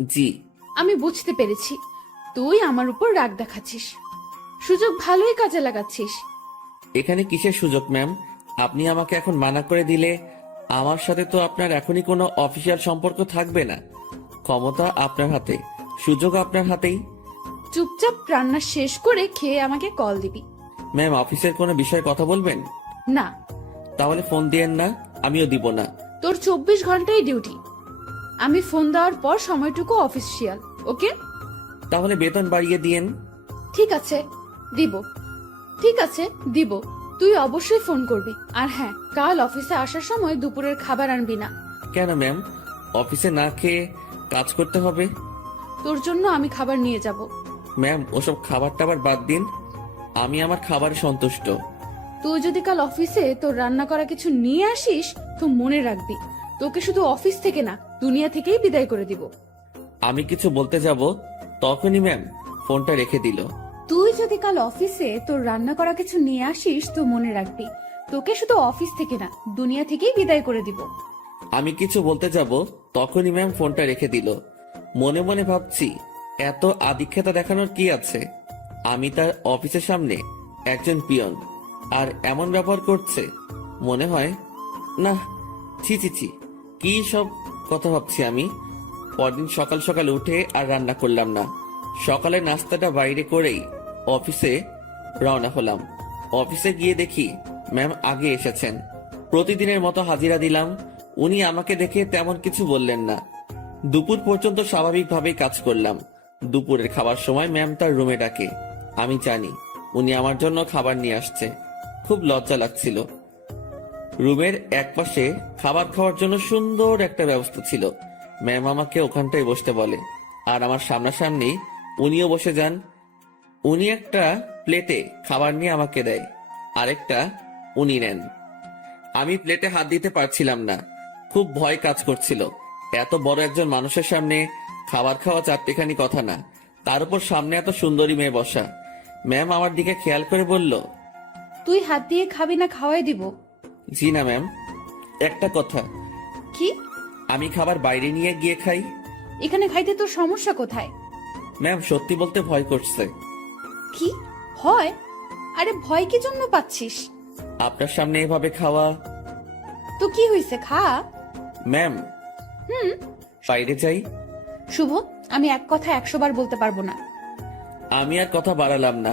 জি। আমি বুঝতে পেরেছি, তুই আমার উপর রাগ দেখাচ্ছিস, সুযোগ ভালোই কাজে লাগাচ্ছিস। এখানে কিসের সুযোগ ম্যাম? আপনি আমাকে এখন মানা করে দিলে আমার সাথে তো আপনার এখনই কোনো অফিসিয়াল সম্পর্ক থাকবে না। ক্ষমতা আপনার হাতে, সুযোগ আপনার হাতেই। চুপচাপ রান্না শেষ করে খেয়ে আমাকে কল দিবি। ম্যাম, অফিসের কোনো বিষয়ে কথা বলবেন? না, তাহলে ফোন দিয়েন না, আমিও দিব না। তোর 24 ঘন্টাই ডিউটি। আমি ফোন দেওয়ার পর সময়টুকু অফিসিয়াল, ওকে? তাহলে বেতন বাড়িয়ে দিয়েন। ঠিক আছে, দিব। ঠিক আছে, দিব। তুই অবশ্যই ফোন করবি। আর হ্যাঁ, কাল অফিসে আসার সময় দুপুরের খাবার আনবি না। কেন ম্যাম? অফিসে না খেয়ে কাজ করতে হবে? তোর জন্য আমি খাবার নিয়ে যাব। ম্যাম, ওসব খাবার টাবার বাদ দিন, আমি আমার খাবারে সন্তুষ্ট। তুই যদি কাল অফিসে তোর রান্না করা কিছু নিয়ে আসিস তো মনে রাখবি, তোকে শুধু অফিস থেকে না, দুনিয়া থেকেই বিদায় করে দিব। আমি কিছু বলতে যাব তখনই ম্যাম ফোনটা রেখে দিল। তুই যদি কাল অফিসে তোর রান্না করা কিছু নিয়ে আসিস তো মনে রাখবি, তোকে শুধু অফিস থেকে না, দুনিয়া থেকেই বিদায় করে দিব। আমি কিছু বলতে যাব তখনই ম্যাম ফোনটা রেখে দিল। মনে মনে ভাবছি, এত আদিক্ষেতা দেখানোর কি আছে? আমি তার অফিসের সামনে একজন পিয়ন, আর এমন ব্যবহার করছে। মনে হয় না, ছি ছি ছি, কি সব কথা ভাবছি আমি। পরদিন সকাল সকাল উঠে আর রান্না করলাম না। সকালে নাস্তাটা বাইরে করেই অফিসে রওনা হলাম। অফিসে গিয়ে দেখি ম্যাম আগে এসেছেন। প্রতিদিনের মতো হাজিরা দিলাম। উনি আমাকে দেখে তেমন কিছু বললেন না। দুপুর পর্যন্ত স্বাভাবিকভাবেই কাজ করলাম। দুপুরের খাবার সময় ম্যাম তার রুমে ডাকে। আমি জানি উনি আমার জন্য খাবার নিয়ে আসছে। খুব লজ্জা লাগছিল। রুমের একপাশে খাবার খাওয়ার জন্য সুন্দর একটা ব্যবস্থা ছিল। ম্যাম আমাকে ওখানটায় বসতে বলে, আর আমার সামনাসামনি উনিও বসে যান। উনি একটা প্লেটে খাবার নিয়ে আমাকে দেয়, আরেকটা উনি নেন। আমি প্লেটে হাত দিতে পারছিলাম না, খুব ভয় কাজ করছিল। এত বড় একজন মানুষের সামনে খাবার খাওয়া চারটেখানি কথা না, তার উপর সামনে এত সুন্দরী মেয়ে বসা। ম্যাম আমার দিকে খেয়াল করে বলল, তুই হাত দিয়ে খাবি না খাওয়াই দিব? জি না ম্যাম। একটা কথা, কি? আমি খাবার বাইরে নিয়ে গিয়ে খাই। এখানে খাইতে তোর সমস্যা কোথায়? ম্যাম, সত্যি বলতে ভয় করছে। কি ভয়? আরে ভয় কি জন্য পাচ্ছিস? আপনার সামনে এভাবে খাওয়া। তো কি হয়েছে, খা। ম্যাম, বাইরে যাই। শুভ, আমি এক কথা 100 বার বলতে পারবো না। আমি আর কথা বাড়ালাম না,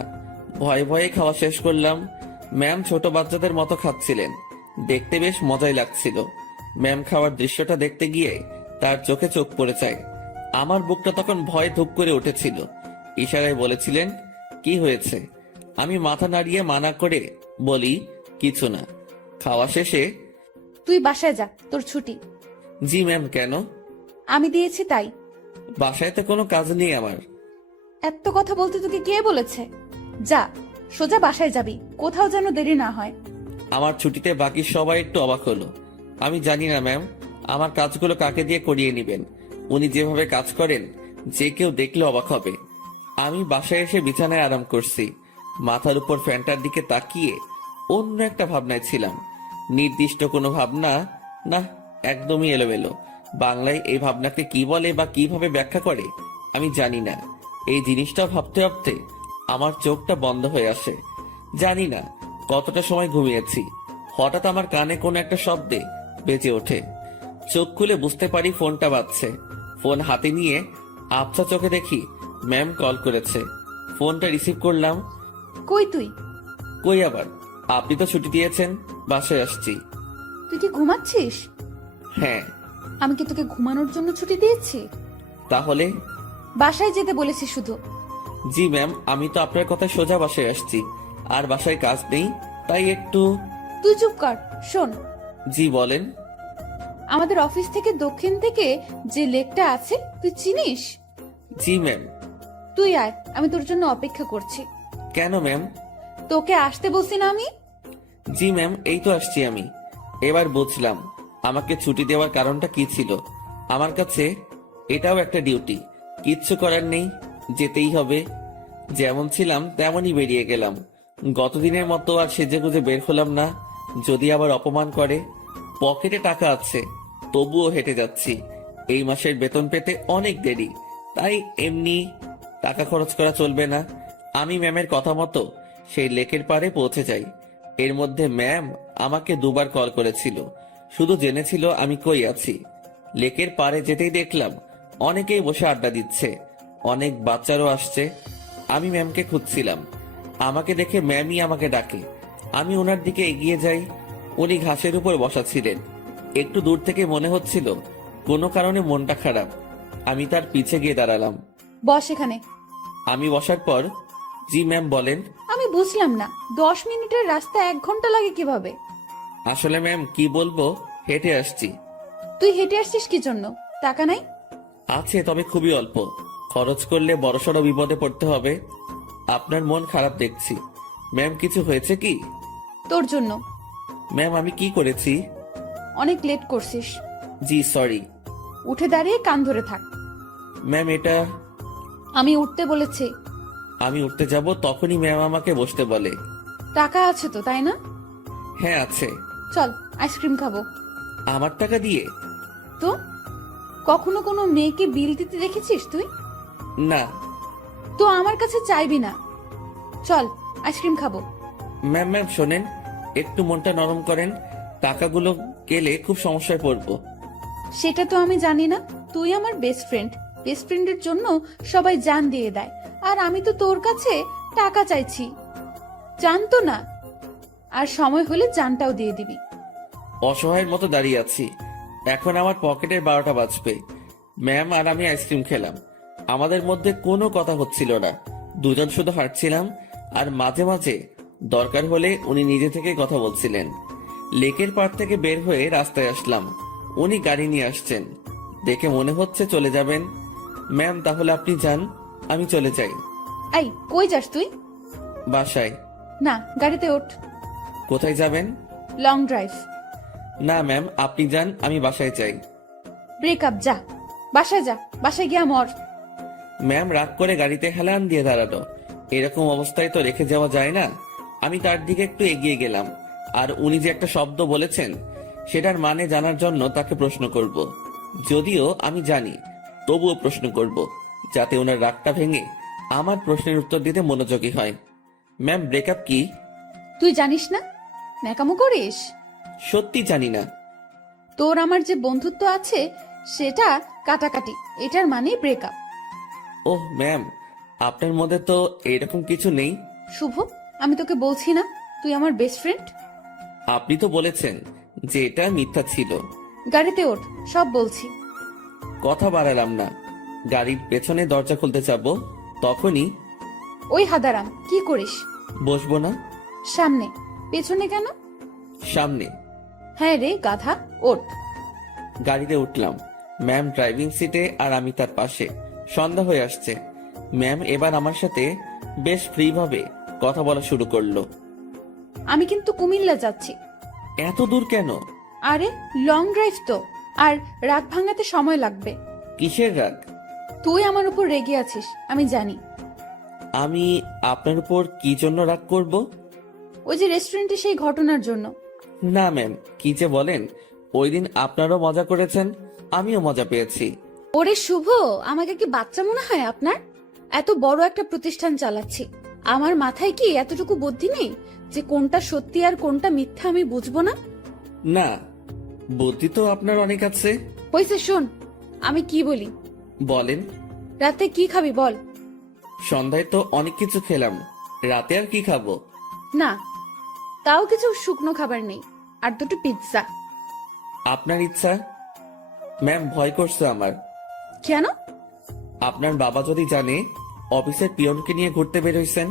ভয়ে ভয়ে খাওয়া শেষ করলাম। ম্যাম ছোট বাচ্চাদের মতো খাচ্ছিলেন, দেখতে বেশ মজাই লাগছিল। ম্যাম খাওয়ার দৃশ্যটা দেখতে গিয়ে তার চোখে চোখ পড়ে যায়। আমার বুকটা তখন ভয়ে ধুপ করে উঠেছিল। ইশারায় বলেছিলেন, কি হয়েছে? আমি মাথা নাড়িয়ে মানা করে বলি, কিছু না। খাওয়া শেষে, তুই বাসায় যা, তোর ছুটি। জি ম্যাম। কেন? আমি দিয়েছি তাই। বাসায় তো কোনো কাজ নেই আমার। এত কথা বলতে তোকে কে বলেছে? যা, সোজা বাসায় যাবি, কোথাও যেন দেরি না হয়। আমার ছুটিতে বাকি সবাই একটু অবাক হলো। আমি জানি না ম্যাম, আমার কাজগুলো কাকে দিয়ে করিয়ে নেবেন। উনি যেভাবে কাজ করেন, যে কেউ দেখলে অবাক হবে। আমি বাসায় এসে বিছানায় আরাম করছি। মাথার উপর ফ্যানটার দিকে তাকিয়ে অন্য একটা ভাবনায় ছিলাম। নির্দিষ্ট কোনো ভাবনা না, একদমই এলোমেলো। বাংলায় এই ভাবনাকে কি বলে বা কিভাবে ব্যাখ্যা করে আমি জানি না। এই জিনিসটা ভাবতে ভাবতে আমার চোখটা বন্ধ হয়ে আসে। জানি না কতটা সময় ঘুমিয়েছি। হঠাৎ আমার কানে কোনো একটা শব্দে বেজে ওঠে। চোখ খুলে বুঝতে পারি ফোনটা বাজছে। ফোন হাতে নিয়ে আবছা চোখে দেখি ম্যাম কল করেছে। ফোনটা রিসিভ করলাম। কই তুই? কই আবার, আপনি তো ছুটি দিয়েছেন, বাসায় আসছি। তুই কি ঘুমাচ্ছিস? হ্যাঁ। আমি কি তোকে ঘুমানোর জন্য ছুটি দিয়েছি? তাহলে? বাসায় যেতে বলেছি শুধু। জি ম্যাম, আমি তো আপনার কথা সোজা বাসায় আসছি, আর বাসায় কাজ নেই, তাই একটু। তুই চুপ কর। শোন, জি বলেন। আমাদের অফিস থেকে দক্ষিণ থেকে যে লেকটা আছে তুই চিনিস? জি ম্যাম। তুই আয়, আমি তোর জন্য অপেক্ষা করছি। কেন ম্যাম? তোকে আসতে বলছি না আমি? জি ম্যাম, এই তো আসছি আমি। এবার বুঝলাম আমাকে ছুটি দেওয়ার কারণটা কি ছিল। আমার কাছে এটাও একটা ডিউটি, কিচ্ছু করার নেই, যেতেই হবে। যেমন ছিলাম তেমনই বেরিয়ে গেলাম। গতদিনের মতো আর সেজেগুজে বের হলাম না, যদি আবার অপমান করে। পকেটে টাকা আছে, তবুও হেঁটে যাচ্ছি। এই মাসের বেতন পেতে অনেক দেরি, তাই এমনি টাকা খরচ করা চলবে না। আমি ম্যামের কথা মতো সেই লেকের পাড়ে পৌঁছে যাই। এর মধ্যে ম্যাম আমাকে দুবার কল করেছিল, শুধু জেনেছিল আমি কই আছি। লেকের পাড়ে যেতেই দেখলাম অনেকেই বসে আড্ডা দিচ্ছে, অনেক বাচ্চারও আসছে। আমি ম্যামকে খুঁজছিলাম, আমাকে দেখে ম্যামই আমাকে ডাকে। আমি ওনার দিকে এগিয়ে যাই। উনি ঘাসের উপর বসা ছিলেন। একটু দূর থেকে মনে হচ্ছিল কোনো কারণে মনটা খারাপ। আমি তার পিছে গিয়ে দাঁড়ালাম। বস এখানে। আমি বসার পর, জি ম্যাম বলেন। আমি বুঝলাম না, 10 মিনিটের রাস্তা 1 ঘন্টা লাগে কিভাবে? আসলে ম্যাম কি বলবো, হেঁটে আসছি। তুই হেঁটে আসছিস কি জন্য? টাকা নাই? আছে, তবে খুবই অল্প। খরচ করলে বড়সড় বিপদে পড়তে হবে। আপনার মন খারাপ দেখছি। ম্যাম কিছু হয়েছে কি? তোর জন্য। ম্যাম আমি কি করেছি? অনেক লেট করছিস। জি সরি। উঠে দাঁড়িয়ে কান ধরে থাক। ম্যাম এটা। আমি উঠতে বলেছি। আমি উঠতে যাব তখনই ম্যাম আমাকে বসতে বলে। টাকা আছে তো, তাই না? হ্যাঁ আছে। চল আইসক্রিম খাবো। আমার টাকা দিয়ে? তো কখনো কোনো মেয়েকে বিল দিতে দেখেছিস তুই? না। তো আমার কাছে চাইবি না। চল আইসক্রিম খাবো। ম্যাম ম্যাম শোনেন, একটু মনটা নরম করেন। টাকাগুলো গেলে খুব সমস্যায় পড়বো। সেটা তো আমি জানি না। তুই আমার বেস্ট ফ্রেন্ড, বেস্ট ফ্রেন্ডের জন্য সবাই জান দিয়ে দেয়, আর আমি তো তোর কাছে টাকা চাইছি। জান তো না, আর সময় হলে জানটাও দিয়ে দিবি। অসহায়ের মতো দাঁড়িয়ে আছি। এখন আমার পকেটের 12টা বাজবে। ম্যাম আর আমি আইসক্রিম খেলাম, আমাদের মধ্যে কোনো কথা হচ্ছিল না। দুজন শুধু হাঁটছিলাম, আর মাঝে মাঝে দরকার হলে উনি নিজে থেকে কথা বলছিলেন। লেকের পাড় থেকে বের হয়ে রাস্তায় আসলাম। উনি গাড়ি নিয়ে আসছেন, দেখে মনে হচ্ছে চলে যাবেন। ম্যাম তাহলে আপনি যান, আমি চলে যাই। এই কই যাস তুই? বাসায়। না, গাড়িতে ওঠ। কোথায় যাবেন? Long drive. না ম্যাম আপনি যান, আমি বাসায় চাই। ব্রেকআপ, যা বাসায় যা, বাসায় গিয়া মর। ম্যাম রাগ করে গাড়িতে হেলান দিয়ে দাঁড়ালো। এরকম অবস্থায় তো রেখে যাওয়া যায় না। আমি তার দিকে একটু এগিয়ে গেলাম, আর উনি যে একটা শব্দ বলেছেন সেটার মানে জানার জন্য তাকে প্রশ্ন করব। যদিও আমি জানি, তবুও প্রশ্ন করব, যাতে ওনার রাগটা ভেঙে আমার প্রশ্নের উত্তর দিতে মনোযোগী হয়। ম্যাম ব্রেকআপ কি? তুই জানিস না? ন্যাকামো করিস? সত্যি জানি না। তোর আমার যে বন্ধুত্ব আছে সেটা কাটাকাটি, এটার মানে ব্রেকআপ। ওহ ম্যাম, আপনার মধ্যে তো এরকম কিছু নেই। শুভ, আমি তোকে বলছি না তুই আমার বেস্ট ফ্রেন্ড? আপনি তো বলেছেন যে এটা মিথ্যা ছিল। গাড়িতে ওঠ, সব বলছি। কথা বাড়ালাম না। গাড়ির পেছনে দরজা খুলতে যাব, তখনই। ওই হাদারাম, কি করিস? বসবো না। সামনে। পেছনে কেন? সামনে। হ্যাঁ রে গাধা, ওঠ। গাড়িতে উঠলাম। ম্যাম ড্রাইভিং সিটে আর আমি তার পাশে। সন্ধ্যা হয়ে আসছে। ম্যাম এবার আমার সাথে বেশ ফ্রি ভাবে কথা বলা শুরু করলো। আমি কিন্তু কুমিল্লা যাচ্ছি। এত দূর কেন? আরে লং ড্রাইভ তো, আর রাত ভাঙাতে সময় লাগবে। কিসের রাগ? তুই আমার উপর রেগে আছিস, আমি জানি। আমি আপনার উপর কি জন্য রাগ করব? ওই যে রেস্টুরেন্টে সেই ঘটনার জন্য। না ম্যাম, কি যে বলেন। ওই দিন আপনারও মজা করেছেন, আমিও মজা পেয়েছি। ওরে শুভ, আমাকে কি বাচ্চা মনে হয় আপনার? এত বড় একটা প্রতিষ্ঠান চালাচ্ছি, আমার মাথায় কি এতটুকু বুদ্ধি নেই যে কোনটা সত্যি আর কোনটা মিথ্যা আমি বুঝবো না? না, বুদ্ধি তো আপনার অনেক আছে। হইছে, শোন আমি কি বলি। বলেন। রাতে কি খাবি বল? সন্ধ্যায় তো অনেক কিছু খেলাম, রাতে আর কি খাবো? না, তাও কিছু শুকনো খাবার নেই, আর দুটো পিৎজা। আপনার ইচ্ছা। ম্যাম ভয় করছে আমার। কেন? আপনার বাবা যদি জানে অফিসের পিয়নকে নিয়ে ঘুরতে বের হইছেন?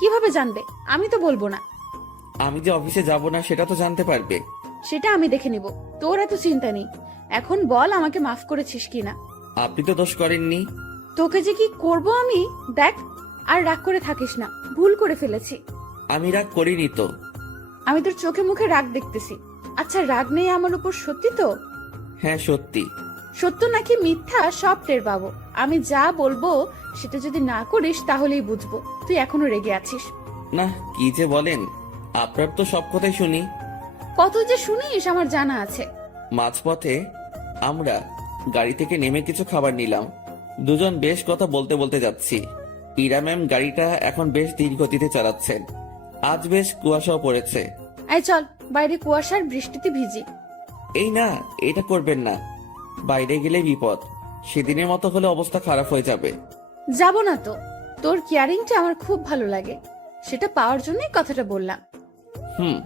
কিভাবে জানবে? আমি তো বলবো না। আমি যে অফিসে যাব না সেটা তো জানতে পারবে। সেটা আমি দেখে নিব, তোর এত চিন্তা নেই। এখন বল আমাকে মাফ করেছিস কিনা। আপনি তো দোষ করেননি। তোকে যে কি করব আমি, দেখ। আর রাগ করে থাকিস না, ভুল করে ফেলেছি। আমি রাগ করিনি তো। আমি তোর চোখে মুখে রাগ দেখতেছি। আচ্ছা, রাগ নেই আমার উপর, সত্যি তো? হ্যাঁ সত্যি। সত্য নাকি মিথ্যা সব টের পাবো। আমি যা বলবো সেটা যদি না করিস তাহলেই বুঝবো তুই এখনো রেগে আছিস। না কি যে বলেন, আপনার তো সব কথাই শুনি। কত যে শুনিস আমার জানা আছে। মাঝপথে আমরা গাড়ি থেকে নেমে কিছু খাবার নিলাম। দুজন বেশ কথা বলতে বলতে যাচ্ছি। ইরা ম্যাম গাড়িটা এখন বেশ ধীর গতিতে চালাচ্ছেন। আজ বেশ কুয়াশাও পড়েছে। এই চল, বাইরে কুয়াশার বৃষ্টিতে ভিজি। এই না, এটা করবেন না। বাইরে গেলে বিপদ। সেদিনের মতো হলে অবস্থা খারাপ হয়ে যাবে। যাব না তো, তোর কেয়ারিংটা আমার খুব ভালো লাগে। সেটা পাওয়ার জন্যই কথাটা বললাম। হুম।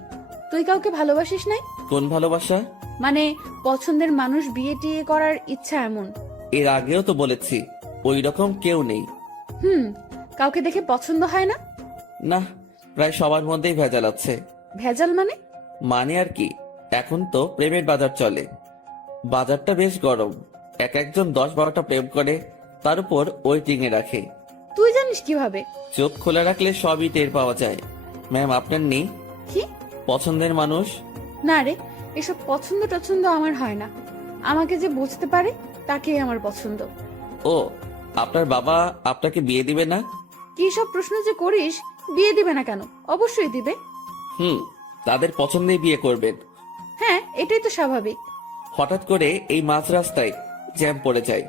তুই কাউকে ভালোবাসিস নাই? কোন ভালোবাসা? মানে পছন্দের মানুষ বিয়ে টিয়ে করার ইচ্ছা এমন? এর আগেও তো বলেছি ওই রকম কেউ নেই। কাউকে দেখে পছন্দ হয় না? না, প্রায় সবার মধ্যেই ভেজাল আছে। ভেজাল মানে? মানে আর কি, এখন তো প্রেমের বাজার চলে। বাজারটা বেশ গরম। একজন 10-12টা প্রেম করে, তার উপর ওয়েটিং এ রাখে। তুই জানিস কিভাবে? চোখ খোলা রাখলে সবই টের পাওয়া যায়। ম্যাম আপনার নেই কি পছন্দের মানুষ? না রে, এসব পছন্দ টছন্দ আমার হয় না। আমাকে যে বুঝতে পারে তাকেই আমার পছন্দ। ও, আপনার বাবা আপনাকে বিয়ে দিবে না? কি সব প্রশ্ন যে করিস! বিয়ে দিবে না কেন? অবশ্যই দিবে। তাদের পছন্দেই বিয়ে করবেন। হ্যাঁ, এটাই তো স্বাভাবিক। হঠাৎ করে এই মাঝ রাস্তায় জ্যাম পড়ে যায়।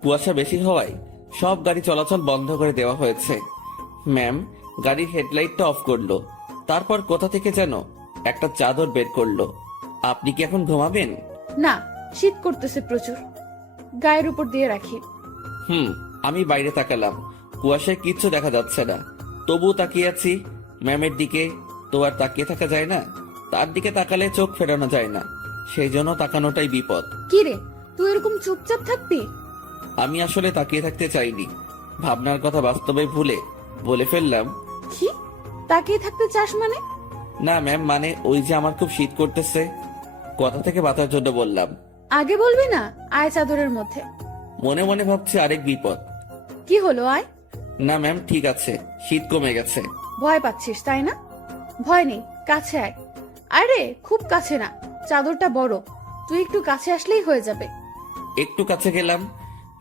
কুয়াশা বেশি হওয়ায় সব গাড়ি চলাচল বন্ধ করে দেওয়া হয়েছে। ম্যাম গাড়ির হেডলাইটটা অফ করলো। তারপর কোথা থেকে যেন একটা চাদর বের করলো। আপনি কি এখন ঘুমাবেন? না, শীত করতেছে প্রচুর, গায়ের উপর দিয়ে রাখি। আমি বাইরে তাকালাম। কুয়াশায় কিচ্ছু দেখা যাচ্ছে না, তবুও তাকিয়ে আছি ম্যামের দিকে। তো আর তাকিয়ে থাকা যায় না, তার দিকে তাকালে চোখ ফেরানো যায় না, সেই জন্য তাকানোটাই বিপদ। কি রে, তুই এরকম চুপচাপ থাকবি? আমি আসলে তাকিয়ে থাকতে চাইনি, ভাবনার কথা বাস্তবে ভুলে বলে ফেললাম। কি তাকিয়ে থাকতে চাস মানে? না ম্যাম, মানে ওই যে আমার খুব শীত করতেছে, কথা থেকে বাঁচার জন্য বললাম। আগে বলবি না? আয় চাদরের মধ্যে। মনে মনে ভাবছি আরেক বিপদ। কি হলো, আয়। না ম্যাম ঠিক আছে, শীত কমে গেছে। ভয় পাচ্ছিস তাই না? ভয় নেই, কাছে আয়। আরে খুব কাছে না, চাদরটা বড়, তুই একটু কাছে আসলেই হয়ে যাবে। একটু কাছে গেলাম।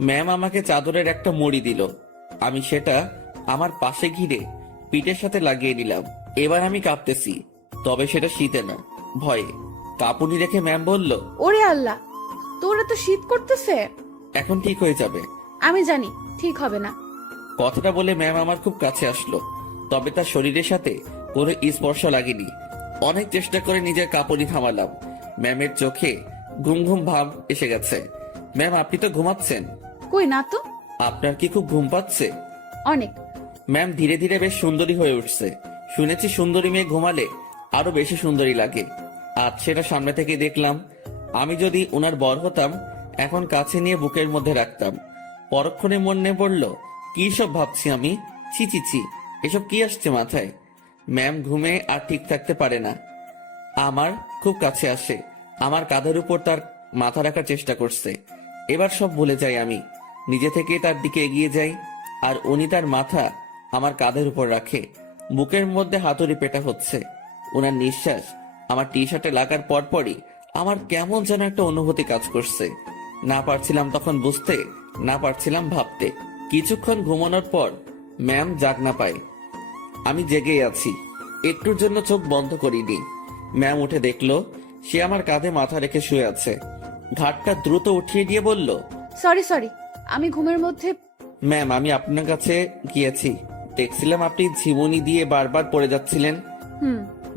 ম্যাম আমাকে চাদরের একটা মুড়ি দিল। আমি সেটা আমার পাশে ঘিরে পিঠের সাথে লাগিয়ে নিলাম। এবার আমি কাঁপতেছি, তবে সেটা শীতে না, ভয়ে। কাঁপুনি রেখে ম্যাম বলল, ওরে আল্লাহ, তোর এত শীত করতেছে। এখন ঠিক হয়ে যাবে। আমি জানি ঠিক হবে না। কথাটা বলে ম্যাম আমার খুব কাছে আসলো, তবে তার শরীরের সাথে কোনো স্পর্শ লাগেনি। অনেক চেষ্টা করে নিজের কাঁপুনি থামালাম। ম্যামের চোখে ঘুম ঘুম ভাব এসে গেছে। ম্যাম আপনি তো ঘুমাচ্ছেন। কই না তো। আপনার কি খুব ঘুম পাচ্ছে? অনেক। ম্যাম ধীরে ধীরে বেশ সুন্দরী হয়ে উঠছে। শুনেছি সুন্দরী মেয়ে ঘুমালে আরো বেশি সুন্দরী লাগে। আজ সেটা সামনে থেকে দেখলাম। আমি যদি ওনার বর হতাম, এখন কাছে নিয়ে বুকের মধ্যে রাখতাম। পরক্ষণে মনে পড়ল, কি সব ভাবছি আমি। ছি ছি ছি, এসব কি আসছে মাথায়। ম্যাম ঘুমে আর ঠিক থাকতে পারে না, আমার খুব কাছে আসে, আমার কাঁধের উপর তার মাথা রাখার চেষ্টা করছে। এবার সব ভুলে যাই আমি, নিজে থেকে তার দিকে এগিয়ে যাই, আর উনি তার মাথা আমার কাঁধের উপর রাখে। বুকের মধ্যে হাতুড়ি পেটা হচ্ছে। ওনার নিঃশ্বাস আমার টি শার্টে লাগার পরপরই আমার কেমন যেন একটা অনুভূতি কাজ করছে। না পারছিলাম তখন বুঝতে, না পারছিলাম ভাবতে। কিছুক্ষণ ঘুমানোর পর ম্যাম জাগ না পায়, আমি জেগেই আছি। একটুর জন্য চোখ বন্ধ করিনি। ম্যাম উঠে দেখলো সে আমার কাঁধে মাথা রেখে শুয়ে আছে। ঘাটটা দ্রুত উঠিয়ে দিয়ে বলল, সরি, আমি ঘুমের মধ্যে। ম্যাম আমি আপনার কাছে গিয়েছি, দেখছিলাম আপনি ঝিমুনি দিয়ে বারবার পড়ে যাচ্ছিলেন।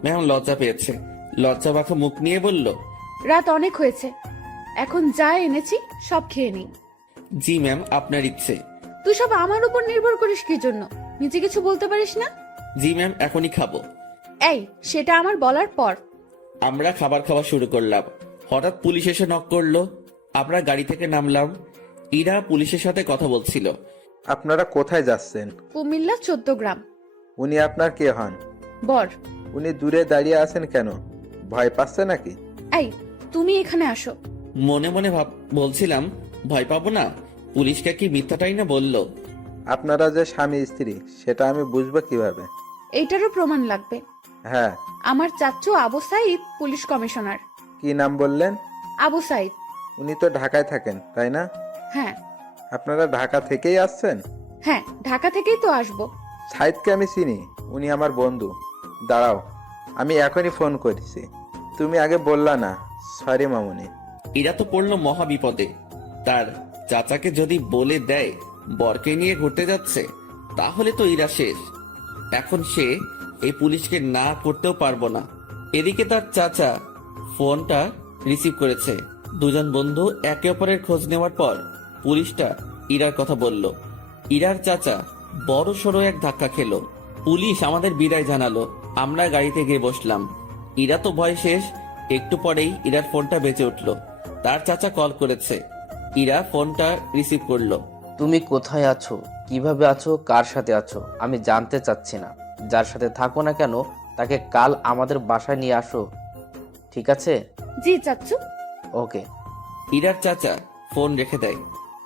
ম্যাম লজ্জা পেয়েছে, লজ্জা মাখা মুখ নিয়ে বলল, রাত অনেক হয়েছে, এখন যা এনেছি সব খেয়ে নিই। জি ম্যাম আপনার ইচ্ছে। তুই সব আমার উপর নির্ভর করিস কি জন্য? নিজে কিছু বলতে পারিস না? জি ম্যাম এখনই খাবো। এই, সেটা আমার বলার পর। আমরা খাবার খাওয়া শুরু করলাম। হঠাৎ পুলিশ এসে নক করলো। আমরা গাড়ি থেকে নামলাম। ইরা পুলিশের সাথে কথা বলছিল। আপনারা কোথায় যাচ্ছেন? কুমিল্লা 14 গ্রাম। উনি আপনার কে হন? বর। উনি দূরে দাঁড়িয়ে আছেন কেন? ভয় পাচ্ছে নাকি? এই, তুমি এখানে আসো। মনে মনে বলছিলাম ভয় পাবো না, পুলিশকে কি মিথ্যাটাই না বললো। আপনারা যে স্বামী স্ত্রী সেটা আমি বুঝবো কিভাবে? এইটারও প্রমাণ লাগবে। হ্যাঁ। আমার চাচ্চু আবু সাইদ পুলিশ কমিশনার। কি নাম বললেন? আবু সাইদ। উনি তো ঢাকায় থাকেন তাই না? হ্যাঁ আপনারা ঢাকা থেকেই আসছেন? হ্যাঁ, ঢাকা থেকেই তো আসবো। সাইদকে আমি চিনি, উনি আমার বন্ধু। দাঁড়াও, আমি এখনই ফোন করেছি। তুমি আগে বললা না। সরি মামুনি। এরা তো পড়লো মহা বিপদে। তার চাচাকে যদি বলে দেয় বরকে নিয়ে ঘুরতে যাচ্ছে, তাহলে তো ইরা শেষ। এখন সে এই পুলিশকে না করতেও পারবো না। এদিকে তার চাচা ফোনটা রিসিভ করেছে। দুজন বন্ধু একে অপরের খোঁজ নেওয়ার পর পুলিশটা ইরার কথা বলল। ইরার চাচা বড় সড়ো এক ধাক্কা খেলো। পুলিশ আমাদের বিদায় জানালো। আমরা গাড়িতে গিয়ে বসলাম। ইরা তো ভয় শেষ। একটু পরেই ইরার ফোনটা বেজে উঠলো। তার চাচা কল করেছে। ইরা ফোনটা রিসিভ করলো। তুমি কোথায় আছো, কিভাবে আছো, কার সাথে আছো আমি জানতে চাচ্ছি না। যার সাথে থাকো না কেন তাকে কাল আমাদের বাসায় নিয়ে আসো, ঠিক আছে? জি চাচ্চু। ওকে। ইরার চাচা ফোন রেখে দেয়।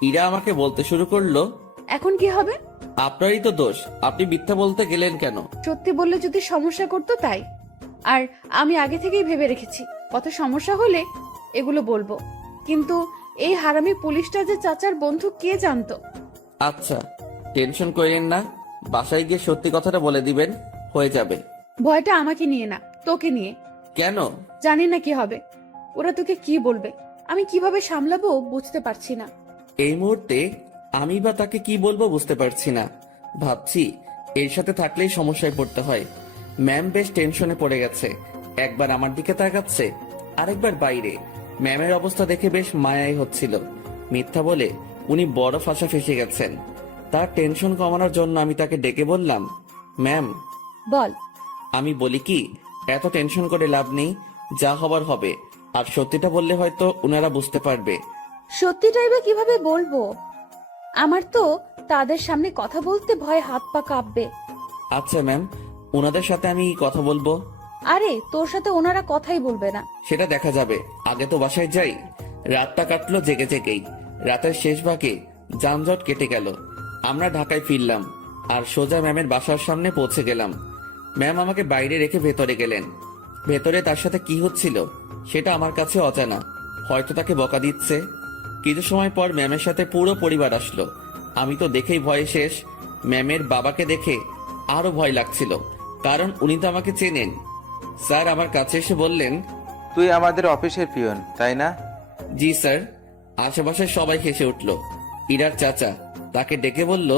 ইরা আমাকে বলতে শুরু করলো, এখন কি হবে? আপনারই তো দোষ, আপনি মিথ্যা বলতে গেলেন কেন? সত্যি বললে যদি সমস্যা করতো তাই। আর আমি আগে থেকেই ভেবে রেখেছি কত সমস্যা হলে এগুলো বলবো। কিন্তু এই হারামি পুলিশটা যে চাচার বন্ধু কে জানতো? আচ্ছা, টেনশন করেন না, বাসায় গিয়ে সত্যি কথাটা বলে দিবেন, হয়ে যাবে। ভয়টা আমাকে নিয়ে না, তোকে নিয়ে। কেন? জানি না কি হবে। ওরা তোকে কি বলবে, আমি কিভাবে সামলাবো বুঝতে পারছি না। এই মুহূর্তে আমি বা তাকে কি বলবো বুঝতে পারছি না। ভাবছি এর সাথে থাকলেই সমস্যায় পড়তে হয়। ম্যাম বেশ টেনশনে পড়ে গেছে। একবার আমার দিকে তাকাচ্ছে, আরেকবার বাইরে। ম্যামের অবস্থা দেখে বেশ মায়াই হচ্ছিল। মিথ্যা বলে উনি বড় ফাঁসা ফেসে গেছেন। তার টেনশন কমানোর জন্য আমি তাকে ডেকে বললাম, ম্যাম। বল। আমি বলি কি, এত টেনশন করে লাভ নেই, যা হবার হবে। আর সত্যিটা বললে হয়তো উনারা বুঝতে পারবে। সত্যিটাই বা কিভাবে বলবো? আমার তো তাদের সামনে কথা বলতে ভয় হাত পা কাঁপবে। আচ্ছা ম্যাম, ওনাদের সাথে আমি কথা বলবো। আরে তোর সাথে ওনারা কথাই বলবে না। সেটা দেখা যাবে, আগে তো বাসায় যাই। রাতটা কাটলো জেগে জেগেই। রাতের শেষ ভাগে যানজট কেটে গেল। আমরা ঢাকায় ফিরলাম আর সোজা ম্যামের বাসার সামনে পৌঁছে গেলাম। ম্যাম আমাকে বাইরে রেখে ভেতরে গেলেন। ভেতরে তার সাথে কি হচ্ছিল সেটা আমার কাছে অজানা। হয়তো তাকে বকা দিচ্ছে। কিছু সময় পর ম্যামের সাথে পুরো পরিবার আসলো। আমি তো দেখেই ভয়ে শেষ। ম্যামের বাবাকে দেখে আরো ভয় লাগছিল, কারণ উনি তো আমাকে চেনেন। স্যার আমার কাছে এসে বললেন, তুই আমাদের অফিসের পিয়ন তাই না? জি স্যার। আশেপাশে সবাই হেসে উঠল। ইরার চাচা তাকে ডেকে বলল,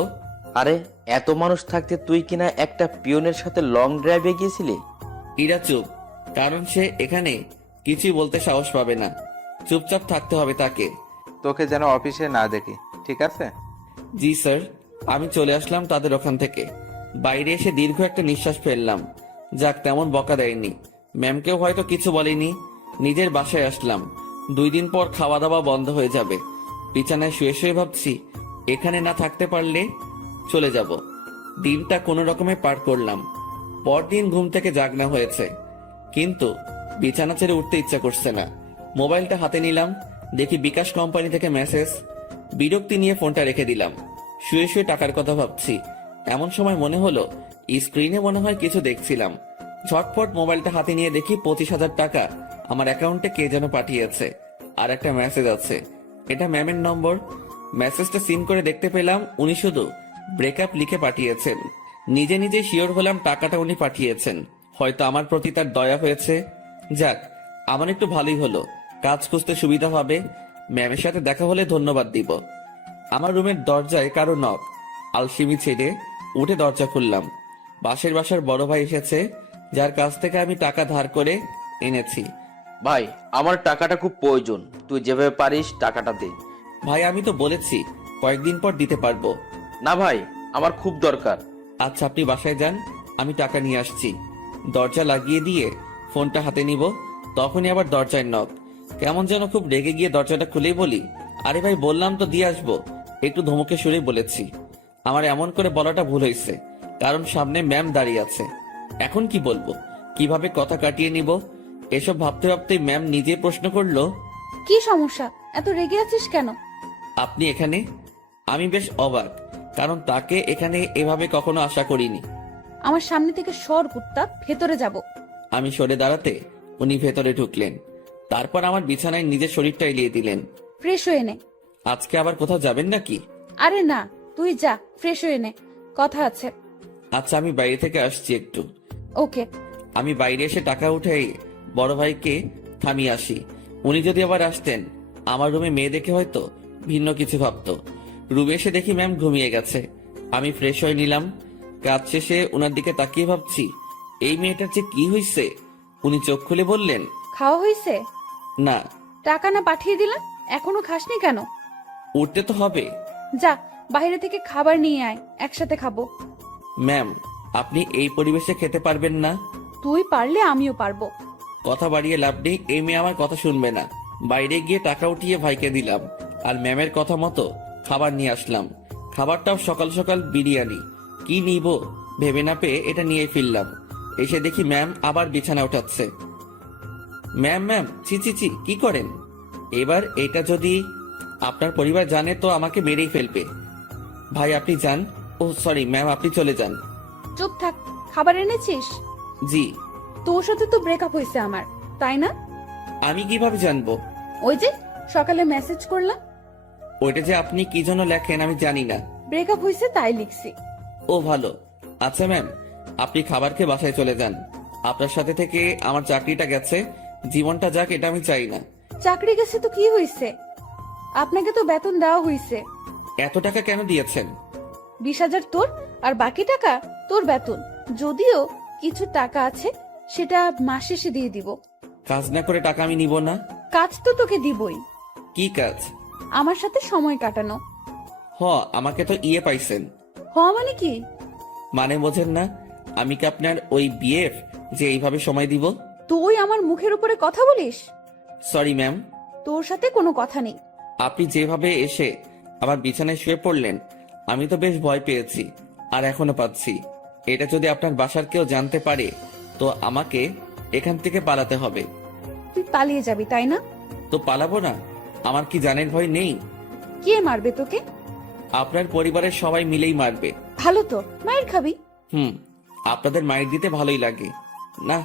আরে এত মানুষ থাকতে তুই কিনা একটা পিয়নের সাথে লং ড্রাইভে গিয়েছিলি? ইরা চুপ, কারণ সে এখানে কিছুই বলতে সাহস পাবে না। চুপচাপ থাকতে হবে তাকে। তোকে যেন অফিসে না দেখি, ঠিক আছে? জি স্যার। আমি চলে আসলাম তাদের ওখান থেকে। বাইরে এসে দীর্ঘ একটা নিঃশ্বাস ফেললাম। যাক, তেমন বকা দেয়নি। ম্যামকেও হয়তো কিছু বলেনি। নিজের বাসায় আসলাম। 2 দিন পর খাওয়া দাওয়া বন্ধ হয়ে যাবে। বিছানায় শুয়ে শুয়ে ভাবছি, এখানে না থাকতে পারলে চলে যাব। দিনটা কোনো রকমে পার করলাম। পরদিন ঘুম থেকে জাগনা হয়েছে, কিন্তু বিছানা ছেড়ে উঠতে ইচ্ছা করছে না। মোবাইলটা হাতে নিলাম, দেখি বিকাশ কোম্পানি থেকে মেসেজ। বিরক্তি নিয়ে ফোনটা রেখে দিলাম। শুয়ে শুয়ে টাকার কথা ভাবছি। এমন সময় মনে হলো স্ক্রিনে মনে হয় কিছু দেখছিলাম। ঝটপট মোবাইলটা হাতে নিয়ে দেখি 25,000 টাকা আমার অ্যাকাউন্টে কে যেন পাঠিয়েছে। আর একটা মেসেজ আছে, এটা ম্যামের নম্বর। মেসেজটা সিন করে দেখতে পেলাম উনি শুধু ব্রেকআপ লিখে পাঠিয়েছেন। নিজে নিজে শিওর হলাম টাকাটা উনি পাঠিয়েছেন। হয়তো আমার প্রতি তার দয়া হয়েছে। যাক, আমার একটু ভালোই হলো, কাজ খুঁজতে সুবিধা হবে। ম্যামের সাথে দেখা হলে ধন্যবাদ দিব। আমার রুমের দরজায় কারো নক। আলসিমি ছেড়ে উঠে দরজা খুললাম। পাশের বাসার বড় ভাই এসেছে, যার কাছ থেকে আমি টাকা ধার করে এনেছি। ভাই আমার টাকাটা খুব প্রয়োজন, তুই যেভাবে পারিস টাকাটা দে। ভাই আমি তো বলেছি কয়েকদিন পর দিতে পারবো। না ভাই, আমার খুব দরকার। আচ্ছা আপনি বাসায় যান, আমি টাকা নিয়ে আসছি। দরজা লাগিয়ে দিয়ে ফোনটা হাতে নিব, তখনই আবার দরজায় নক। কেমন যেন খুব রেগে গিয়ে দরজাটা খুলেই বলি, আরে ভাই বললাম তো দিয়ে আসবো। একটু ধমকে সুরে বলেছি। আমার এমন করে বলাটা ভুল হয়েছে, কারণ সামনে ম্যাম দাঁড়িয়ে আছে। এখন কি বলবো, কিভাবে কথা কাটিয়ে নিব, এসব ভাবতে ভাবতে ম্যাম নিজে প্রশ্ন করলো, কি সমস্যা, এত রেগে আছিস কেন? আপনি এখানে? আমি বেশ অবাক, কারণ তাকে এখানে এভাবে কখনো আশা করিনি। আমার সামনে থেকে সর কুত্তা, ভেতরে যাব। আমি সরে দাঁড়াতে উনি ভেতরে ঢুকলেন। তারপর আমার বিছানায় নিজের শরীরটা এলিয়ে দিলেন। ফ্রেশ হয়ে নে। আজকে আবার কোথাও যাবেন নাকি? আরে না, তুই যা, ফ্রেশ হয়ে নে, কথা আছে। আচ্ছা, আমি বাইরে থেকে আসছি একটু। ওকে। আমি বাইরে এসে টাকা উঠে বড় ভাইকে থামিয়ে আসি। উনি যদি আবার আসতেন, আমার রুমে মেয়ে দেখে হয়তো ভিন্ন কিছু ভাবতো। রুমে এসে দেখি ম্যাম ঘুমিয়ে গেছে। আমি ফ্রেশ হয়ে নিলাম। কাজ শেষে ওনার দিকে তাকিয়ে ভাবছি, এই মেয়েটার যে কি হয়েছে। উনি চোখ খুলে বললেন, খাওয়া হয়েছে? না। টাকা না পাঠিয়ে দিলাম, এখনো খাসনি কেন? উঠতে তো হবে। যা, বাইরে থেকে খাবার নিয়ে আয়, একসাথে খাবো। ম্যাম, আপনি এই পরিবেশে খেতে পারবেন না। তুই পারলে আমিও পারবো। কথা বাড়িয়ে লাভ নেই, এই মেয়ে আমার কথা শুনবে না। বাইরে গিয়ে টাকা উঠিয়ে ভাইকে দিলাম, আর ম্যামের কথা মতো খাবার নিয়ে আসলাম। খাবারটাও সকাল সকাল বিরিয়ানি। কি নিব ভেবে না পেয়ে এটা নিয়ে ফিরলাম। এসে দেখি ম্যাম আবার বিছানা উঠাচ্ছে। ম্যাম ম্যাম, ছি ছি ছি, কি করেন? এবার এটা যদি আপনার পরিবার জানে তো আমাকে মেরেই ফেলবে। ভাই আপনি যান। ও সরি ম্যাম, আপনি চলে যান। চুপ থাক। খাবার এনেছিস? জি। তোর সাথে তো ব্রেকআপ হয়েছে আমার, তাই না? আমি কিভাবে জানবো? ওই যে সকালে মেসেজ করলাম। ওইটা যে আপনি কি জন্য লেখেন আমি জানি না। ব্রেকআপ হয়েছে তাই লিখছি। ও ভালো। আচ্ছা ম্যাম, আপনি খাবার খেয়ে বাসায় চলে যান। আপনার সাথে থেকে আমার চাকরিটা গেছে, জীবনটা যাক এটা আমি চাই না। চাকরি গেছে তো কি হয়েছে? আপনাকে তো বেতন দেওয়া হয়েছে। এত টাকা কেন দিয়েছেন? 20,000 তোর, আর বাকি টাকা তোর বেতন। যদিও কিছু টাকা আছে, সেটা মাস শেষে দিয়ে দিব। কাজ না করে টাকা আমি নিব না। কাজ তো তোকে দিবই। কি কাজ? আমার সাথে সময় কাটানো। হ, আমাকে তো ইয়ে পাইছেন। মানে কি? মানে বোঝেন না? আমি কি আপনার ওই বিএফ যে এইভাবে সময় দিব? তুই আমার মুখের উপরে কথা বলিস? Sorry ma'am. তোর সাথে কোনো কথা নেই। আপনি যেভাবে এসে আমার বিছানায় শুয়ে পড়লেন, আমি তো বেশ ভয় পেয়েছি, আর এখনো পাচ্ছি। এটা যদি আপনার বাসার কেউ জানতে পারে তো আমাকে এখান থেকে পালাতে হবে। তুই পালিয়ে যাবি তাই না? তো পালাবো না? আমার কি জানের ভয় নেই? কে মারবে তোকে? আপনার পরিবারের সবাই মিলেই মারবে। ভালো তো, মায়ের খাবি। আপনাদের মাইর দিতে ভালোই লাগে না।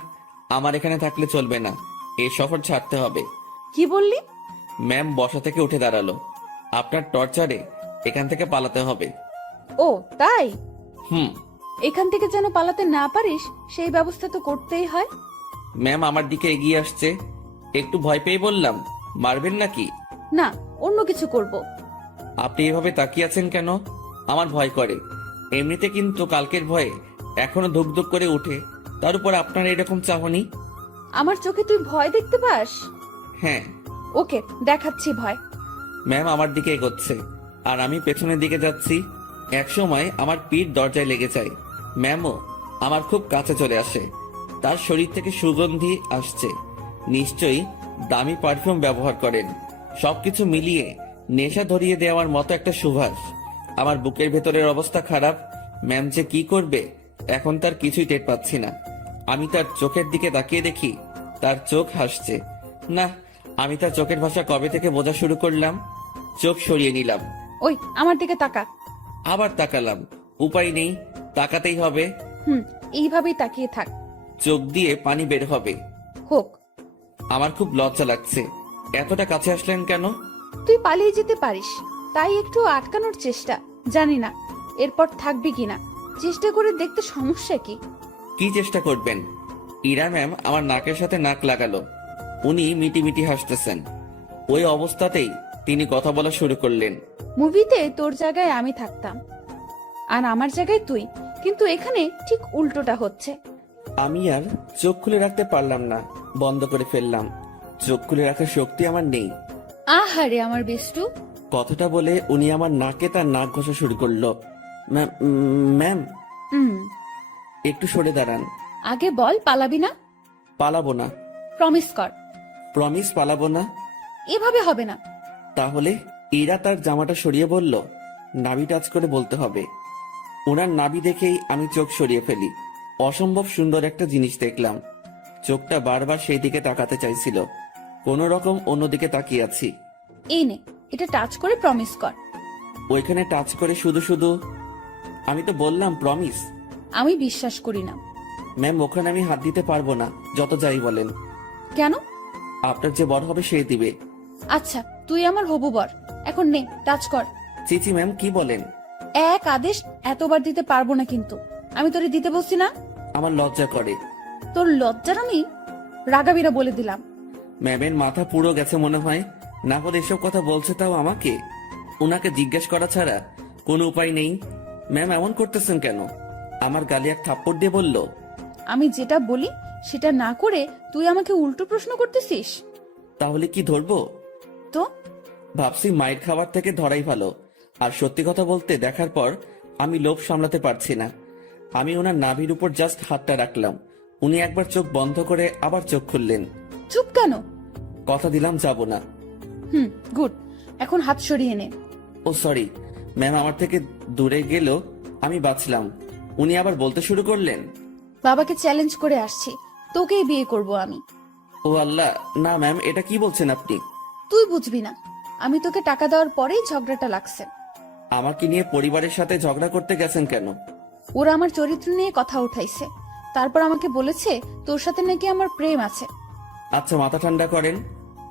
আমার এখানে থাকলে চলবে না, এই শহর ছাড়তে হবে। কি বললি? ম্যাম বসা থেকে উঠে দাঁড়ালো। আপনার টর্চারে এখান থেকে পালাতে হবে। ও তাই? হুম। এখান থেকে যেন পালাতে না পারিস সেই ব্যবস্থা তো করতেই হয়। ম্যাম আমার দিকে এগিয়ে আসছে। একটু ভয় পেয়ে বললাম, মারবেন নাকি? না, অন্য কিছু করব। আপনি এভাবে তাকিয়ে আছেন কেন? আমার ভয় করে। এমনিতে কিন্তু কালকের ভয়ে এখনো ধুক ধুক করে উঠে, তার উপর আপনার এরকম চাহনি। আমার চোখে তুই ভয় দেখতে পাস? হ্যাঁ। ওকে, দেখাচ্ছি ভয়। ম্যাম আমার দিকে এগোচ্ছে, আর আমি পেছনের দিকে যাচ্ছি। একসময় আমার পিঠ দরজায় লেগে যায়। ম্যামও আমার খুব কাছে চলে আসে। তার শরীর থেকে সুগন্ধি আসছে। নিশ্চয়ই দামি পারফিউম ব্যবহার করেন। সবকিছু মিলিয়ে নেশা ধরিয়ে দেওয়ার মতো একটা সুবাস। আমার বুকের ভেতরের অবস্থা খারাপ। ম্যাম যে কি করবে এখন তার কিছুই টের পাচ্ছি না। আমি তার চোখের দিকে তাকিয়ে দেখি তার চোখ হাসছে। না, আমি তার চোখের ভাষা কবে থেকে বোঝা শুরু করলাম। চোখ সরিয়ে নিলাম। ওই আমার দিকে তাকা। আবার তাকালাম। উপায় নেই, তাকাতেই হবে। এইভাবেই তাকিয়ে থাক। চোখ দিয়ে পানি বের হবে। হোক। আমার খুব লজ্জা লাগছে। এতটা কাছে আসলেন কেন? তুই পালিয়ে যেতে পারিস, তাই একটু আটকানোর চেষ্টা। জানি না এরপর থাকবি কিনা, চেষ্টা করে দেখতে সমস্যা কি? কি চেষ্টা করবেন? ইরা ম্যাম আমার নাকের সাথে নাক লাগালো। উনি মিটি মিটি হাসতেছেন। ওই অবস্থাতেই তিনি কথা বলা শুরু করলেন। মুভিতে তোর জায়গায় আমি থাকতাম, আর আমার জায়গায় তুই, কিন্তু এখানে ঠিক উল্টোটা হচ্ছে। আমি আর চোখ খুলে রাখতে পারলাম না, বন্ধ করে ফেললাম। চোখ খুলে রাখার শক্তি আমার নেই। আহারে আমার বেষ্টু। কথাটা বলে উনি আমার নাকে তার নাক ঘষা শুরু করলো। ম্যাম, একটু সরে দাঁড়ান। আগে বল পালাবি না? পালাবো না। প্রমিস কর। প্রমিস, পালাবো না। এভাবে হবে না। তাহলে ইরা তার জামাটা সরিয়ে বলল, নাভি টাচ করে বলতে হবে। ওনার নাভি দেখেই আমি চোখ সরিয়ে ফেলি। অসম্ভব সুন্দর একটা জিনিস দেখলাম। চোখটা বারবার সেই দিকে তাকাতে চাইছিল, কোনো রকম অন্যদিকে তাকিয়ে আছি। এই নে, এটা টাচ করে প্রমিস কর। ওইখানে টাচ করে শুধু শুধু? আমি তো বললাম প্রমিস। আমি বিশ্বাস করি না। ম্যাম, ওখানে আমি হাত দিতে পারবো না, যত যাই বলেন। কেন? আপনার যে বড় হবে সে দিবে। আচ্ছা, তুই আমার হবু বর, এখন নে টাচ কর। চিচি ম্যাম, কি বলেন? এক আদেশ এতবার দিতে পারবো না কিন্তু। আমি তোরে দিতে বলছি না? আমার লজ্জা করে। তোর লজ্জার আমি রাগাবিরা বলে দিলাম। ম্যামের মাথা পুরো গেছে মনে হয়, না হলে এসব কথা বলছে তাও আমাকে। ওনাকে জিজ্ঞেস করা ছাড়া কোনো উপায় নেই। ম্যাম এমন করতেছেন কেন? আমার গালে এক থাপ্পড় দিয়ে বলল। আমি যেটা বলি সেটা না করে তুই আমাকে উল্টো প্রশ্ন করতেছিস। তাহলে কি ধরবো? তো ভাবছি মায়ের খাবার থেকে ধরাই ভালো। আর সত্যি কথা বলতে, দেখার পর আমি লোভ সামলাতে পারছি না। আমি ওনার নাভির উপর জাস্ট হাতটা রাখলাম। উনি একবার চোখ বন্ধ করে আবার চোখ খুললেন। চুপ কেন? কথা দিলাম যাব না। গুড, এখন হাত সরিয়ে নে। ও সরি ম্যাম, আমার থেকে দূরে গেল, আমি বাঁচলাম। উনি আবার বলতে শুরু করলেন। বাবাকে চ্যালেঞ্জ করে আসছি, তোকেই বিয়ে করব আমি। ও আল্লাহ, না ম্যাম, এটা কি বলছেন আপনি? তুই বুঝবি না, আমি তোকে টাকা দেওয়ার পরেই ঝগড়াটা লাগছে। আমাকে নিয়ে পরিবারের সাথে ঝগড়া করতে গেছেন কেন? ওরা আমার চরিত্র নিয়ে কথা উঠাইছে, তারপর আমাকে বলেছে তোর সাথে নাকি আমার প্রেম আছে। আচ্ছা, মাথা ঠান্ডা করেন।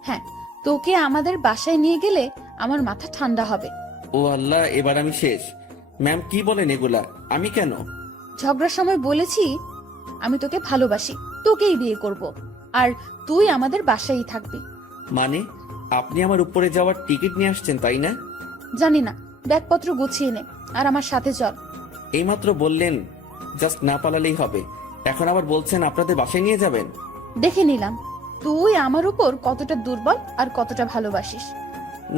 হ্যাঁ, তোকে আমাদের বাসায় নিয়ে গেলে আমার মাথা ঠান্ডা হবে। ও আল্লাহ, এবার আমি শেষ। ম্যাম কি বলেন এগুলা? আমি কেন? ঝগড়ার সময় বলেছি আমি তোকে ভালোবাসি, তোকেই বিয়ে করব, আর তুই আমাদের বাসায়ই থাকবি। মানে আপনি আমার উপরে যাওয়ার টিকিট নিয়ে আসছেন, তাই না? জানি না, ব্যাগপত্র গুছিয়ে নে আর আমার সাথে চল। এইমাত্র বললেন জাস্ট না পালালেই হবে, এখন আবার বলছেন আপনাদের বাসায় নিয়ে যাবেন। দেখে নিলাম তুই আমার উপর কতটা দুর্বল আর কতটা ভালোবাসিস।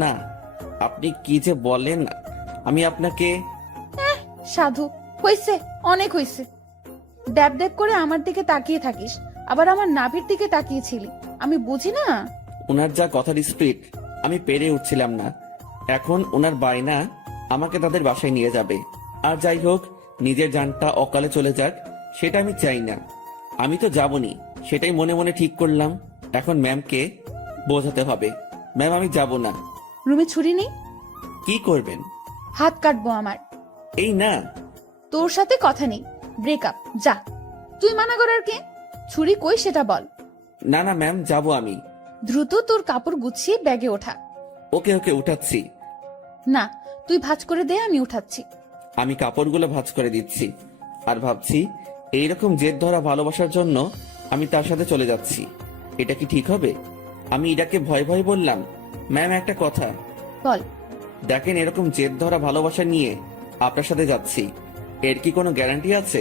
না, আপনি কি যে বলেন। আমি আপনাকে সাধু, হইছে, অনেক হইছে। ড্যাব ড্যাব করে আমার দিকে তাকিয়ে থাকিস, আবার আমার নাভির দিকে তাকিয়েছিলি, আমি বুঝি না। ওনার যা কথার স্পিড, আমি পেরে উঠছিলাম না। এখন ওনার বায়না আমাকে তাদের বাসায় নিয়ে যাবে। আর যাই হোক, নিজের জানটা অকালে চলে যাক সেটা আমি চাই না। আমি তো যাবনি, সেটাই মনে মনে ঠিক করলাম। এখন ম্যামকে বোঝাতে হবে, ম্যাম আমি যাব না। রুমে ছুরি নেই? কি করবেন? হাত কাটবো আমার। এই না। তোর সাথে কথা নেই, ব্রেকআপ, যা। তুই মানা করার কে? ছুরি কই সেটা বল। না না ম্যাম, যাব আমি। দ্রুত তোর কাপড় গুছিয়ে ব্যাগে ওঠা। ওকে ওকে, উঠাচ্ছি। না, তুই ভাঁজ করে দে, আমি উঠাচ্ছি। আমি কাপড়গুলো ভাঁজ করে দিচ্ছি আর ভাবছি এইরকম জেদ ধরা ভালোবাসার জন্য আমি তার সাথে চলে যাচ্ছি। এটা কি ঠিক হবে? আমি ইরাকে ভয় ভয় বললাম, ম্যাম একটা কথা। বল। দেখেন, এরকম জেদ ধরা ভালোবাসা নিয়ে আপনার সাথে যাচ্ছি, এর কি কোনো গ্যারান্টি আছে?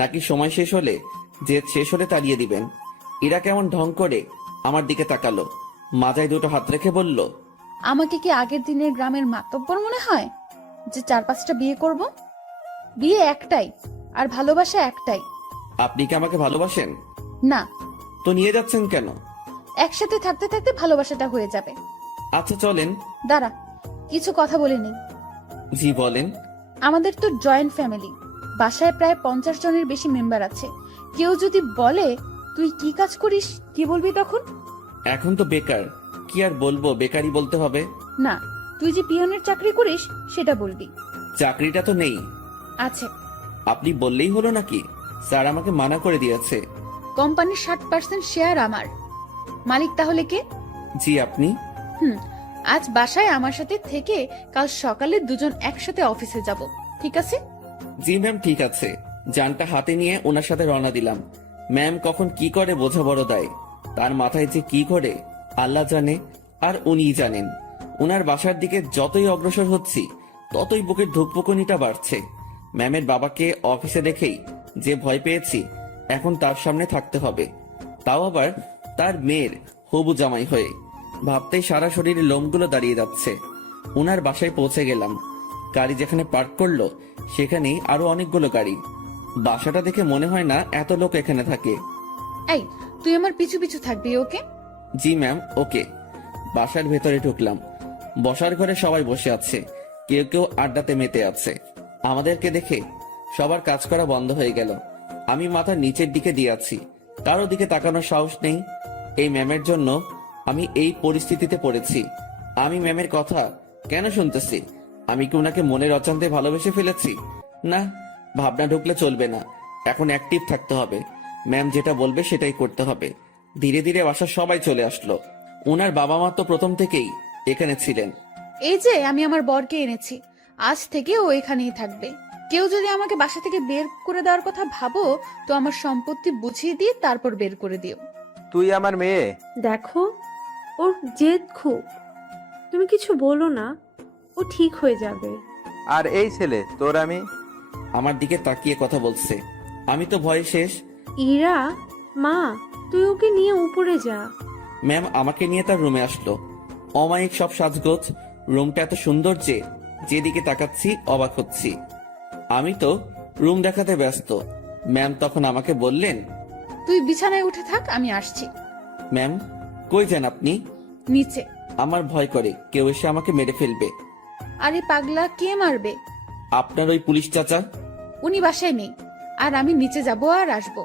নাকি সময় শেষ হলে, জেদ শেষ হলে তাড়িয়ে দিবেন? ইরা কেমন ঢং করে আমার দিকে তাকালো, মাজায় দুটো হাত রেখে বলল, আমাকে কি আগের দিনের গ্রামের মাতব্বর মনে হয় যে 4-5টা বিয়ে করব? বিয়ে একটাই, আর ভালোবাসা একটাই। আপনি কি আমাকে ভালোবাসেন? না। তো নিয়ে যাচ্ছেন কেন? একসাথে থাকতে থাকতে ভালোবাসাটা হয়ে যাবে। আচ্ছা চলেন। দাঁড়া, কিছু কথা বলে নেই। জি বলেন। আমাদের তো জয়েন্ট ফ্যামিলি, বাসায় প্রায় 50 জনের বেশি মেম্বার আছে। কেউ যদি বলে তুই কি কাজ করিস, কি বলবি তখন? এখন তো বেকার, কি আর বলবো, বেকারই বলতে হবে। না, তুই যে পিয়নের চাকরি করিস সেটা বলবি। চাকরিটা তো নেই। আছে। আপনি বললেই হলো নাকি? স্যার আমাকে মানা করে দিয়েছে। কোম্পানির 60% শেয়ার আমার। মালিক তাহলে কে? জি আপনি। আজ বাসায় আমার সাথে থেকে কাল সকালে দুজন একসাথে অফিসে যাব, ঠিক আছে? জি ম্যাম, ঠিক আছে। যানটা হাতে নিয়ে ওনার সাথে রওনা দিলাম। ম্যাম কখন কি করে বোঝা বড় দায়। তার মাথায় যে কি করে আল্লাহ জানে, আর উনিই জানেন। ওনার বাসার দিকে যতই অগ্রসর হচ্ছি ততই বুকের ধুকপুকুনিটা বাড়ছে। ম্যামের বাবাকে অফিসে দেখেই যে ভয় পেয়েছি, এখন তার সামনে থাকতে হবে, তাও আবার তার মেয়ের হবু জামাই হয়ে। ভাবতেই সারা শরীরে লোমগুলো দাঁড়িয়ে যাচ্ছে। ওনার বাসায় পৌঁছে গেলাম। গাড়ি যেখানে পার্ক করলো সেখানেই আরো অনেকগুলো গাড়ি। বাসাটা দেখে মনে হয় না এত লোক এখানে থাকে। এই, তুই আমার পিছু পিছু থাকবি, ওকে? জি ম্যাম, ওকে। বাসার ভেতরে ঢুকলাম। বসার ঘরে সবাই বসে আছে, কেউ কেউ আড্ডাতে মেতে আছে। আমাদেরকে দেখে সবার কাজ করা বন্ধ হয়ে গেল। আমি মাথা নিচের দিকে দিয়ে আছি, কারো দিকে তাকানোর সাহস নেই। এই ম্যামের জন্য আমি এই পরিস্থিতিতে পড়েছি। আমি ম্যামের কথা কেন শুনতেছি? আমি কি ওনাকে মনের অজান্তে ভালোবেসে ফেলেছি? না, ভাবনা ঢুকলে চলবে না। এখন অ্যাক্টিভ থাকতে হবে। ম্যাম যেটা বলবে সেটাই করতে হবে। ধীরে ধীরে বাসার সবাই চলে আসলো। ওনার বাবা মা তো প্রথম থেকেই এখানে ছিলেন। এই যে আমি আমার বরকে এনেছি, আজ থেকে ও এখানেই থাকবে। কেউ যদি আমাকে বাসা থেকে বের করে দেওয়ার কথা ভাবো, তো আমার সম্পত্তি বুঝিয়ে দিয়ে তারপর বের করে দিও। তুই আমার মেয়ে। দেখো, ওর জেদ খুব। তুমি কিছু বলো না, ও ঠিক হয়ে যাবে। আর এই ছেলে তোর আমি। আমার দিকে তাকিয়ে কথা বলছে। আমি তো ভয়ে শেষ। ইরা, মা, তুই ওকে নিয়ে উপরে যা। ম্যাম আমাকে নিয়ে তার রুমে আসলো। অমায়িক সব সাজগোজ, রুমটা এত সুন্দর যে যেদিকে তাকাচ্ছি অবাক হচ্ছি। আমি তো রুম দেখাতে ব্যস্ত। ম্যাম তখন আমাকে বললেন, তুই বিছানায় উঠে থাক, আমি আসছি। ম্যাম কই যান আপনি? নিচে। আমার ভয় করে কেউ এসে আমাকে মেরে ফেলবে। আরে পাগলা, কে মারবে? আপনার ওই পুলিশ চাচা। উনি বাসায় নেই, আর আমি নিচে যাব আর আসবো।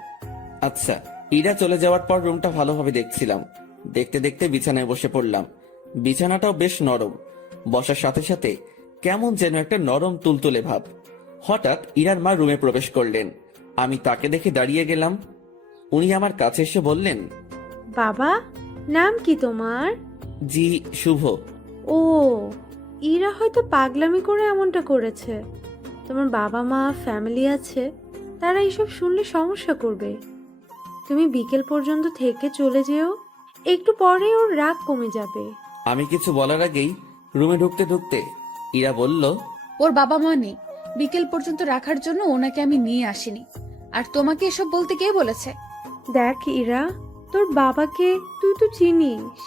আচ্ছা। ইরা চলে যাওয়ার পর রুমটা ভালোভাবে দেখছিলাম। দেখতে দেখতে বিছানায় বসে পড়লাম। বিছানাটাও বেশ নরম। বসার সাথে সাথে কেমন যেন একটা নরম তুলতুলে ভাব। হঠাৎ ইরার মা রুমে প্রবেশ করলেন। আমি তাকে দেখে দাঁড়িয়ে গেলাম। উনি আমার কাছে এসে বললেন, বাবা, নাম কি তোমার? জি শুভ। ও, ইরা হয়তো পাগলামি করে এমনটা করেছে। তোমার বাবা মা, ফ্যামিলি আছে, তারা এইসব শুনলে সমস্যা করবে। তুমি বিকেল পর্যন্ত থেকে চলে যেও, একটু পরে ওর রাগ কমে যাবে। আমি কিছু বলার আগেই রুমে ঢুকতে ঢুকতে ইরা বলল, ওর বাবা মা নেই, বিকেল পর্যন্ত রাখার জন্য ওনাকে আমি নিয়ে আসিনি। আর তোমাকে এসব বলতে কে বলেছে? দেখ ইরা, তোর বাবাকে তুই তো চিনিস।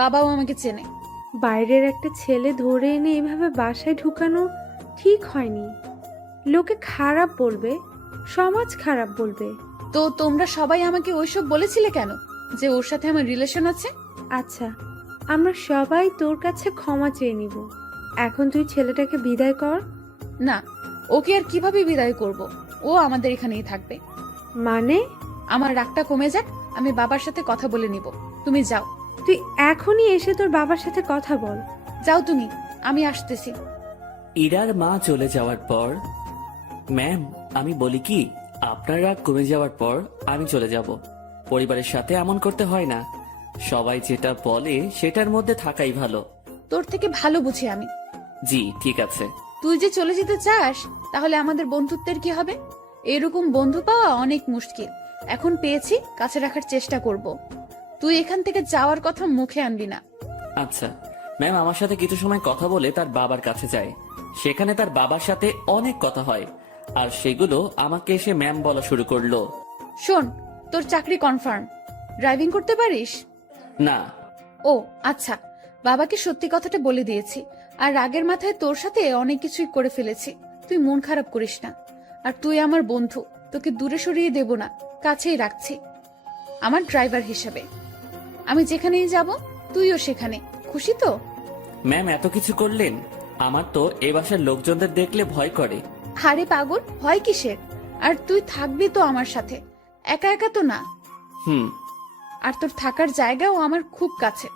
বাবাও আমাকে চেনে। বাইরের একটা ছেলে ধরে এনে এভাবে বাসায় ঢুকানো ঠিক হয়নি। লোকে খারাপ বলবে, সমাজ খারাপ বলবে। তো তোমরা সবাই আমাকে ওইসব বলেছিলে কেন, যে ওর সাথে আমার রিলেশন আছে? আচ্ছা, আমরা সবাই তোর কাছে ক্ষমা চেয়ে নিব। এখন তুই ছেলেটাকে বিদায় কর। না, ওকে আর কিভাবে বিদায় করব? ও আমাদের এখানেই থাকবে। মানে? আমার রাগটা কমে যাক, আমি বাবার সাথে কথা বলে নিব। তুমি যাও। তুই এখনই এসে তোর বাবার সাথে কথা বল। যাও তুমি, আমি আসতেছি। ইরার মা চলে যাওয়ার পর, ম্যাম আমি বলি কি, আপনার রাগ কমে যাওয়ার পর আমি চলে যাব। পরিবারের সাথে এমন করতে হয় না। সবাই যেটা বলে সেটার মধ্যে থাকাই ভালো। তোর থেকে ভালো বুঝি আমি। জি ঠিক আছে। তুই যে চলে যেতে চাস, তাহলে আমাদের বন্ধুত্বের কি হবে? এরকম বন্ধু পাওয়া অনেক মুশকিল। এখন পেয়েছি, কাছে রাখার চেষ্টা করব। তুই এখান থেকে যাওয়ার কথা মুখে আনবি না। আচ্ছা ম্যাম আমার সাথে কিছু সময় কথা বলে তার বাবার কাছে যায়। সেখানে তার বাবার সাথে অনেক কথা হয়, আর সেগুলো আমাকে এসে ম্যাম বলা শুরু করলো। শোন, তোর চাকরি কনফার্ম। ড্রাইভিং করতে পারিস? না। ও আচ্ছা, বাবাকে সত্যি কথাটা বলে দিয়েছি। আর রাগের মাথায় তোর সাথে অনেক কিছুই করে ফেলেছি। তুই মন খারাপ করিস না। আর তুই আমার বন্ধু, তোকে দূরে সরিয়ে দেব না, কাছেই রাখছি আমার ড্রাইভার হিসেবে। আমি যেখানেই যাব তুইও সেখানে। খুশি তো? ম্যাম এত কিছু করলেন, আমার তো এ বাসার লোকজনদের দেখলে ভয় করে। হারে পাগল, ভয় কিসের? আর তুই থাকবি তো আমার সাথে, একা একা তো না। হুম। আর তোর থাকার জায়গাও আমার খুব কাছে।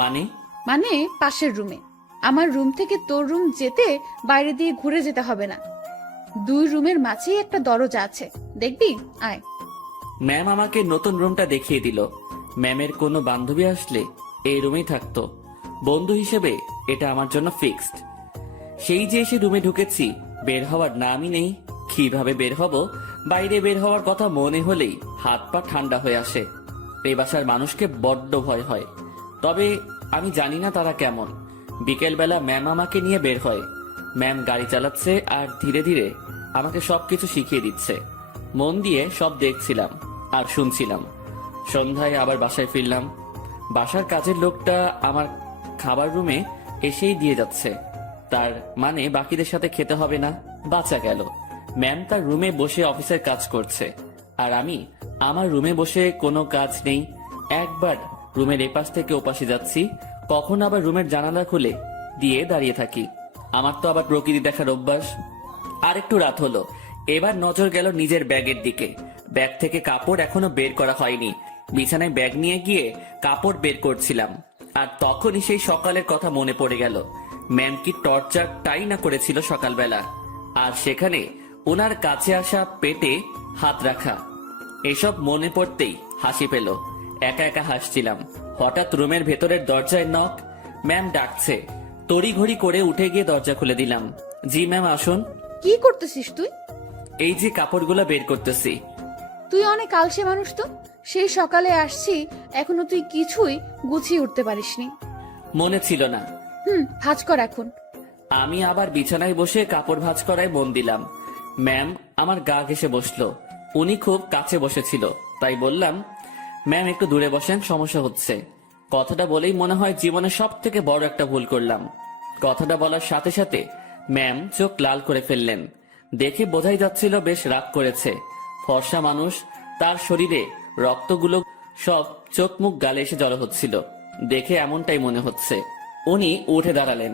মানে? মানে পাশের রুমে। আমার রুম থেকে তোর রুম যেতে বাইরে দিয়ে ঘুরে যেতে হবে না। 2 রুমের মাঝেই একটা দরজা আছে, দেখবি? আয়। ম্যাম আমাকে নতুন রুমটা দেখিয়ে দিল। ম্যামের কোনো বান্ধবী আসলে এই রুমেই থাকতো। বন্ধু হিসেবে এটা আমার জন্য ফিক্সড। সেই যে এসে রুমে ঢুকেছি, বের হওয়ার নামই নেই। কিভাবে বের হব? বাইরে বের হওয়ার কথা মনে হলেই হাত পা ঠান্ডা হয়ে আসে। এই বাসার মানুষকে বড্ড ভয় হয়, তবে আমি জানি না তারা কেমন। বিকেলবেলা ম্যাম আমাকে নিয়ে বের হয়। ম্যাম গাড়ি চালাচ্ছে আর ধীরে ধীরে আমাকে সবকিছু শিখিয়ে দিচ্ছে। মন দিয়ে সব দেখছিলাম আর শুনছিলাম। সন্ধ্যায় আবার বাসায় ফিরলাম। বাসার কাজের লোকটা আমার খাবার রুমে এসেই দিয়ে যাচ্ছে। তার মানে বাকিদের সাথে খেতে হবে না। বাঁচা গেল। ম্যাম তার রুমে বসে অফিসের কাজ করছে, আর আমি আমার রুমে বসে কোনো কাজ নেই। একবার রুমের এপাশ থেকে ওপাশে যাচ্ছি, কখন আবার রুমের জানালা খুলে দিয়ে দাঁড়িয়ে থাকি। আমার তো আবার প্রকৃতি দেখার অভ্যাস। আর একটু রাত হলো, এবার নজর গেল নিজের ব্যাগের দিকে। ব্যাগ থেকে কাপড় এখনো বের করা হয়নি। বিছানায় ব্যাগ নিয়ে গিয়ে কাপড় বের করছিলাম, আর তখনই সেই সকালের কথা মনে পড়ে গেল। ম্যাম কি টর্চারটাই না করেছিল সকালবেলা, আর সেখানে ওনার কাছে আসা পেটে হাত রাখা। এসব মনে পড়তেই হাসি পেল। একা একা হাসছিলাম। হঠাৎ রুমের ভেতরের দরজায় নক। ম্যাম ডাকছে। তড়িঘড়ি করে উঠে গিয়ে দরজা খুলে দিলাম। জি ম্যাম, আসুন। কি করতেছিস তুই? এই যে কাপড়গুলো বের করতেছি। তুই অনেক আলসে মানুষ তো। সেই সকালে আসছি, এখনো তুই কিছুই গুছিয়ে উঠতে পারিসনি। মনে ছিল না। ভাঁজ কর এখন। আমি আবার বিছানায় বসে কাপড় ভাঁজ করায় মন দিলাম। ম্যাম আমার গা ঘেঁষে বসলো। উনি খুব কাছে বসেছিল, তাই বললাম, ম্যাম একটু দূরে বসেন, সমস্যা হচ্ছে। কথাটা বলেই মনে হয় জীবনে সব থেকে বড় একটা ভুল করলাম। কথাটা বলার সাথে সাথে ম্যাম চোখ লাল করে ফেললেন। দেখে বোঝাই যাচ্ছিল বেশ রাগ করেছে। ফর্সা মানুষ, তার শরীরে রক্তগুলো সব চোখ মুখ গালে এসে জড়ো হচ্ছিল। দেখে এমনটাই মনে হচ্ছে। উনি উঠে দাঁড়ালেন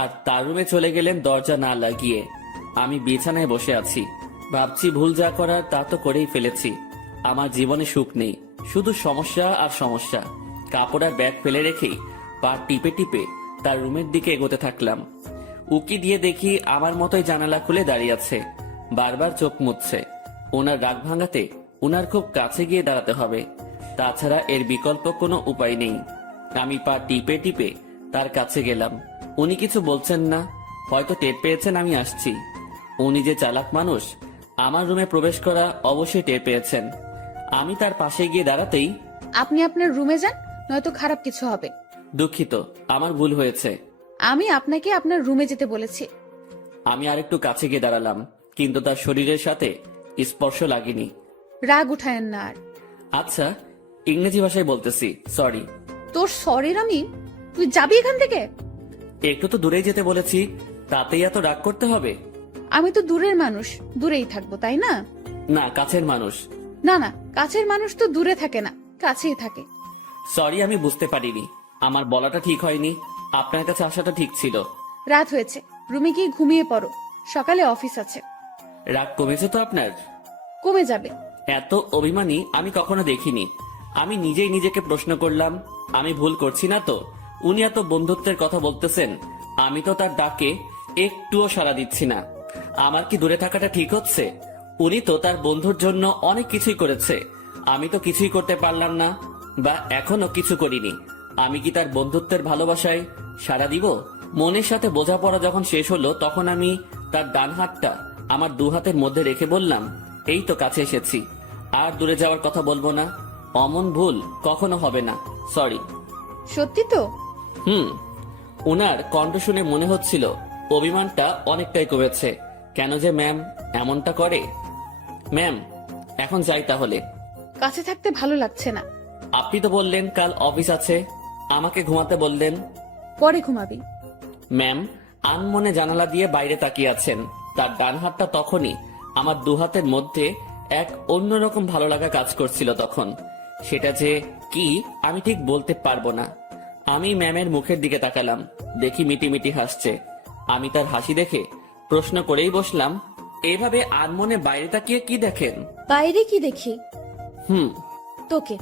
আর তার রুমে চলে গেলেন দরজা না লাগিয়ে। আমি বিছানায় বসে আছি, ভাবছি ভুল যা করার তা তো করেই ফেলেছি। আমার জীবনে সুখ নেই, শুধু সমস্যা আর সমস্যা। কাপড় আর ব্যাগ ফেলে রেখেই পা টিপে টিপে তার রুমের দিকে এগোতে থাকলাম। উকি দিয়ে দেখি আমার মতোই জানালা খুলে দাঁড়িয়ে আছে, বারবার চোখ মুছছে। ওনার রাগ ভাঙাতে ওনার খুব কাছে গিয়ে দাঁড়াতে হবে, তাছাড়া এর বিকল্প কোনো উপায় নেই। আমি পা টিপে টিপে তার কাছে গেলাম। উনি কিছু বলছেন না, হয়তো টের পেয়েছেন আমি আসছি। উনি যে চালাক মানুষ, আমার রুমে প্রবেশ করা অবশ্যই টের পেয়েছেন। আমি তার পাশে গিয়ে দাঁড়াতেই, আপনি আপনার রুমে যান, নয়তো খারাপ কিছু হবে। দুঃখিত, আমার ভুল হয়েছে। আমি আপনাকে আপনার রুমে যেতে বলেছি। আমি আরেকটু কাছে গিয়ে দাঁড়ালাম, কিন্তু তার শরীরের সাথে স্পর্শ লাগেনি। রাগ উঠায়েন না আর। আচ্ছা, ইংরেজি ভাষায় বলতেছি, সরি। তোর সরির আমি, তুই যাবি এখান থেকে। একটু তো দূরেই যেতে বলেছি, তাতেই এত রাগ করতে হবে? আমি তো দূরের মানুষ, দূরেই থাকবো, তাই না? না, কাছের মানুষ। না না, কাছের মানুষ তো দূরে থাকে না, কাছেই থাকে। সরি, আমি বুঝতে পারিনি। আমার বলাটা ঠিক হয়নি, আপনার কাছে আসাটা ঠিক ছিল। রাত হয়েছে, রুমে গিয়ে ঘুমিয়ে পড়ো, সকালে অফিস আছে। রাগ কমেছে তো আপনার? কমে যাবে। এত অভিমানী আমি কখনো দেখিনি। আমি নিজেই নিজেকে প্রশ্ন করলাম, আমি ভুল করছি না তো? উনি এত বন্ধুত্বের কথা বলতেছেন, আমি তো তার ডাকে একটুও সাড়া দিচ্ছি না। আমার কি দূরে থাকাটা ঠিক হচ্ছে? উনি তো তার বন্ধুর জন্য অনেক কিছুই করেছে, আমি তো কিছুই করতে পারলাম না, বা এখনো কিছু করিনি। আমি কি তার বন্ধুত্বের ভালোবাসায় সাড়া দিব? মনের সাথে বোঝাপড়া যখন শেষ হলো, তখন আমি তার ডান হাতটা আমার দু হাতের মধ্যে রেখে বললাম, এই তো কাছে এসেছি, আর দূরে যাওয়ার কথা বলবো না। অমন ভুল কখনো হবে না, সরি। সত্যি তো? ওনার কণ্ঠ শুনে মনে হচ্ছিল অভিমানটা অনেকটাই কমেছে। কেন যে ম্যাম এমনটা করে? ম্যাম, এখন যাই তাহলে। কাছে থাকতে ভালো লাগছে না। আপনি তো বললেন কাল অফিস আছে, আমাকে ঘুমাতে বললেন। পরে ঘুমাবি। ম্যাম আনমনে জানালা দিয়ে বাইরে তাকিয়ে আছেন। তার ডান হাতটা তখনই আমার দু হাতের মধ্যে এক অন্যরকম ভালো লাগা কাজ করছিল তখন। সেটা যে কি আমি ঠিক বলতে পারবো না। আমি ম্যামের মুখের দিকে তাকালাম, দেখি মিটিমিটি হাসছে। আমি তার হাসি দেখে প্রশ্ন করেই বসলাম, এভাবে আনমনে বাইরে তাকিয়ে কি দেখেন? বাইরে কি দেখি? তোকে।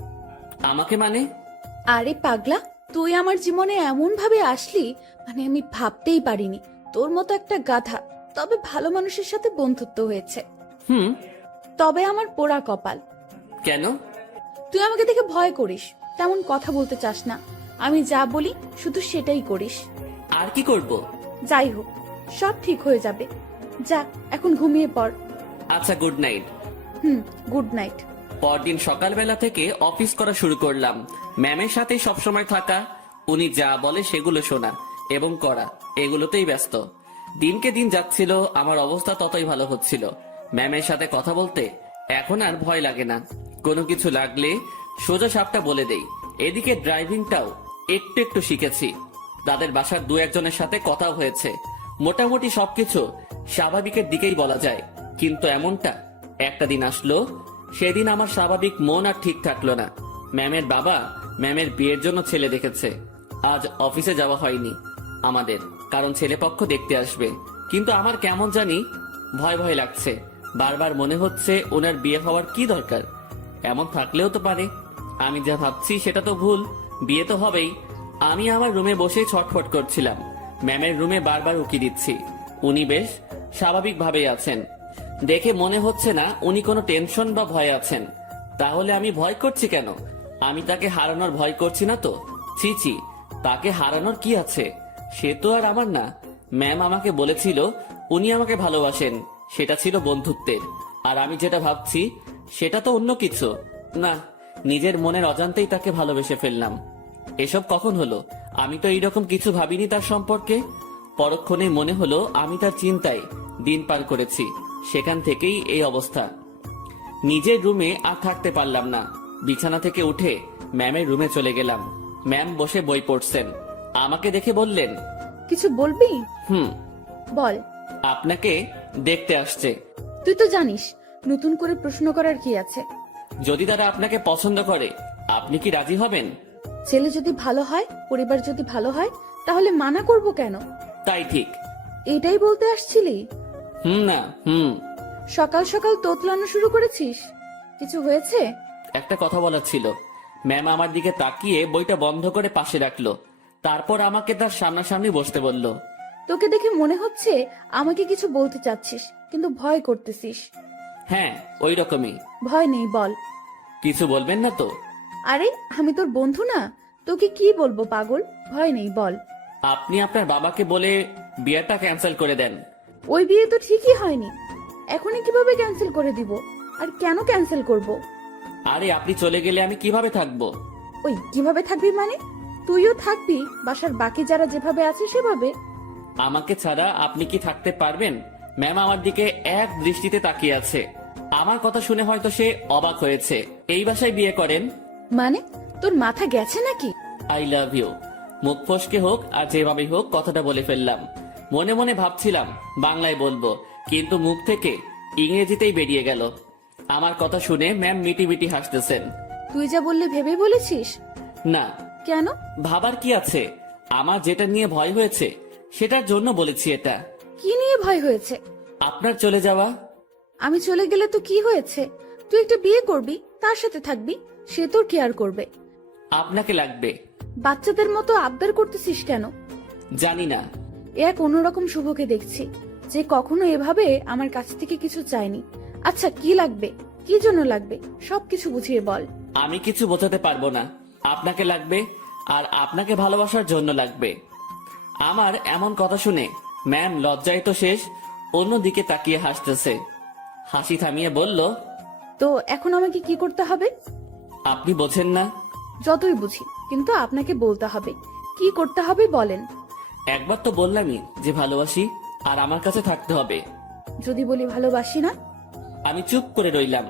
আমাকে মানে? আরে পাগলা, তুই আমার জীবনে এমন ভাবে আসলি, মানে আমি ভাবতেই পারিনি তোর মতো একটা গাধা, তবে ভালো মানুষের সাথে বন্ধুত্ব হয়েছে। তবে আমার পোড়া কপাল। কেন? তুই আমাকে দেখে ভয় করিস, তেমন কথা বলতে চাস না। আমি যা বলি শুধু সেটাই করিস। আর কি করব? যাই হোক, সব ঠিক হয়ে যাবে। যা এখন ঘুমিয়ে পড়। আচ্ছা, গুড নাইট। Good night. পরদিন সকালবেলা থেকে অফিস করা শুরু করলাম। ম্যামের সাথে সবসময় থাকা, উনি যা বলে সেগুলো শোনা এবং করা, এগুলোতেই ব্যস্ত। দিনকে দিন যাচ্ছিল, আমার অবস্থা ততই ভালো হচ্ছিল। ম্যামের সাথে কথা বলতে এখন আর ভয় লাগে না। কোনো কিছু লাগলে সোজা সাপটা বলে দেই। এদিকে ড্রাইভিংটাও একটু একটু শিখেছি। তাদের বাসার দু একজনের সাথে কথাও হয়েছে। মোটামুটি সবকিছু স্বাভাবিকের দিকেই বলা যায়। কিন্তু এমনটা একটা দিন আসলো, সেদিন আমার স্বাভাবিক মন আর ঠিক থাকলো না। ম্যামের বাবা ম্যামের বিয়ের জন্য ছেলে দেখেছে। আজ অফিসে যাওয়া হয়নি আমাদের, কারণ ছেলেপক্ষ দেখতে আসবে। কিন্তু আমার কেমন জানি ভয় ভয় লাগছে। বারবার মনে হচ্ছে ওনার বিয়ে হওয়ার কি দরকার, এমন থাকলেও তো পারে। আমি যা ভাবছি সেটা তো ভুল, বিয়ে তো হবেই। আমি আমার রুমে বসে ছটফট করছিলাম, ম্যামের রুমে বারবার উকি দিচ্ছি। উনি বেশ স্বাভাবিকভাবেই আছেন, দেখে মনে হচ্ছে না উনি কোনো টেনশন বা ভয় আছেন। তাহলে আমি ভয় করছি কেন? আমি তাকে হারানোর ভয় করছি না তো। ছি ছি, তাকে হারানোর কি আছে? সে তো আর আমার না। ম্যাম আমাকে বলেছিল উনি আমাকে ভালোবাসেন, সেটা ছিল বন্ধুত্বের। আর আমি যেটা ভাবছি সেটা তো অন্য কিছু না। নিজের মনের অজান্তেই তাকে ভালোবেসে ফেললাম। এসব কখন হলো? আমি তো এইরকম কিছু ভাবিনি তার সম্পর্কে। পরক্ষণে মনে হলো আমি তার চিন্তায় দিন পার করেছি, সেখান থেকেই এই অবস্থা। নিজের রুমে আর থাকতে পারলাম না, বিছানা থেকে উঠে ম্যামের রুমে চলে গেলাম। ম্যাম বসে বই পড়ছেন, আমাকে দেখে বললেন, কিছু বলবি? হুম, বল। আপনাকে দেখতে আসছে। তুই তো জানিস নতুন করে প্রশ্ন করার কি আছে। যদি তারা আপনাকে পছন্দ করে, আপনি কি রাজি হবেন? ছেলে যদি ভালো হয়, পরিবার যদি ভালো হয়, তাহলে মানা করব কেন? তাই ঠিক। এটাই বলতে আসছিলি? না হুম। সকাল সকাল তোতলানো শুরু করেছিস? কিছু হয়েছে? একটা কথা বলার ছিল। ম্যাম আমার দিকে তাকিয়ে বইটা বন্ধ করে পাশে রাখলো, তারপর আমাকে তার সামনাসামনি বসতে বলল। তোকে দেখে মনে হচ্ছে আমাকে কিছু বলতে চাচ্ছিস, কিন্তু ভয় করতেছিস। হ্যাঁ, ওই রকমই। ভয় নেই, বল। কিছু বলবেন না তো? আরে আমি তোর বন্ধু না, তোকে কি বলবো পাগল? ভয় নেই, বল। আপনি আপনার বাবাকে বলে বিয়েটা ক্যান্সেল করে দেন। ওই বিয়ে তো ঠিকই হয়নি, এখনই কিভাবে ক্যান্সেল করে দিব? আর কেন ক্যান্সেল করব? আরে আপনি চলে গেলে আমি কিভাবে থাকবো? ওই কিভাবে থাকবি মানে? তুইও থাকবি বাসার বাকি যারা যেভাবে আছে সেভাবে। আমাকে ছাড়া আপনি কি থাকতে পারবেন? ম্যাম আমার দিকে এক দৃষ্টিতে তাকিয়ে আছে। আমার কথা শুনে হয়তো সে অবাক হয়েছে। এই বাসায় বিয়ে করেন মানে তোর মাথা গেছে নাকি? I love you. মুখ ফসকে হোক আর যেভাবে হোক কথাটা বলে ফেললাম। মনে মনে ভাবছিলাম বাংলায় বলবো, কিন্তু মুখ থেকে ইংরেজিতেই বেরিয়ে গেল। আমার কথা শুনে ম্যাম মিটি মিটি হাসতেছেন। তুই যা বললে ভেবে বলেছিস? না, কেন? ভাবার কি আছে? আমার যেটা নিয়ে ভয় হয়েছে সেটার জন্য বলেছি এটা। কি নিয়ে ভয় হয়েছে? আপনার চলে যাওয়া। আমি চলে গেলে তো কি হয়েছে? তুই একটা বিয়ে করবি, তার সাথে থাকবি, সে তোর কেয়ার করবে। আপনাকে লাগবে। বাচ্চাদের মতো আবদার করতেছিস কেন? জানি না। এক অন্যরকম শুভকে দেখছি, যে কখনো এভাবে আমার কাছ থেকে কিছু চায়নি। আচ্ছা কি লাগবে, কি জন্য লাগবে, সবকিছু বুঝিয়ে বল। আমি কিছু বোঝাতে পারবো না। আপনাকে লাগবে, আর আপনাকে ভালোবাসার জন্য লাগবে। আমার এমন কথা শুনে ম্যাম লজ্জায় তো শেষ, অন্যদিকে তাকিয়ে হাসতেছে। হাসি থামিয়ে বলল, তো এখন আমাকে কি করতে হবে? আপনি বোঝেন না? যতই বুঝি, কিন্তু আপনাকে বলতে হবে। কি করতে হবে বলেন। একবার তো বললামই যে ভালোবাসি, আর আমার কাছে থাকতে হবে। যদি বলি ভালোবাসি না? আমি চুপ করে রইলাম।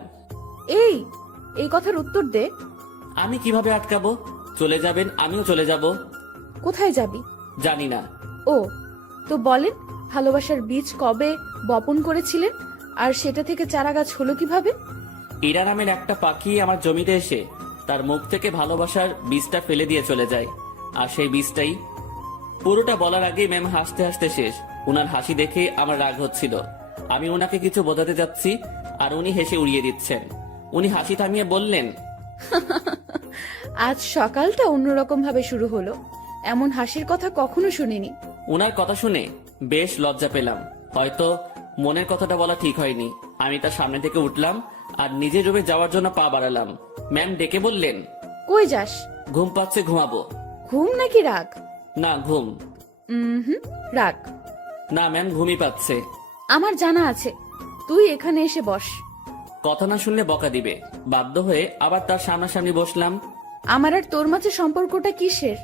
এই এই কথার উত্তর দে। আমি কিভাবে আটকাবো? চলে যাবেন, আমিও চলে যাব। কোথায় যাবি? জানি না। ও, তো বলেন, ভালোবাসার বীজ কবে বপন করেছিলেন, আর সেটা থেকে চারা গাছ হলো কিভাবে? ইরা নামের একটা পাখি আমার জমিতে এসে তার মুখ থেকে ভালোবাসার বীজটা ফেলে দিয়ে চলে যায়, আর সেই বীজটাই। পুরোটা বলার আগেই ম্যাম হাসতে হাসতে শেষ। উনার হাসি দেখে আমার রাগ হচ্ছিল। আমি উনাকে কিছু বোঝাতে যাচ্ছি, আর উনি হেসে উড়িয়ে দিচ্ছেন। উনি হাসি থামিয়ে বললেন, আজ সকালটা অন্যরকম ভাবে শুরু হলো, এমন হাসির কথা কখনো শুনিনি। উনার কথা শুনে বেশ লজ্জা পেলাম। হয়তো মনের কথাটা বলা ঠিক হয়নি। আমি তার সামনে থেকে উঠলাম আর নিজের রুমে যাওয়ার জন্য পা বাড়ালাম। ম্যাম ডেকে বললেন, কই যাস? ঘুম পাচ্ছে, ঘুমাবো। ঘুম নাকি রাগ? না, ঘুম। হুম, রাগ। না ম্যাম, ঘুমই পাচ্ছে। আমার জানা আছে, তুই এখানে এসে বস। কথা না শুনলে বকা দিবে। বাধ্য হয়ে আবার তার সামনাসামনি বসলাম। আমার আর তোর মাঝে সম্পর্কটা কিসের?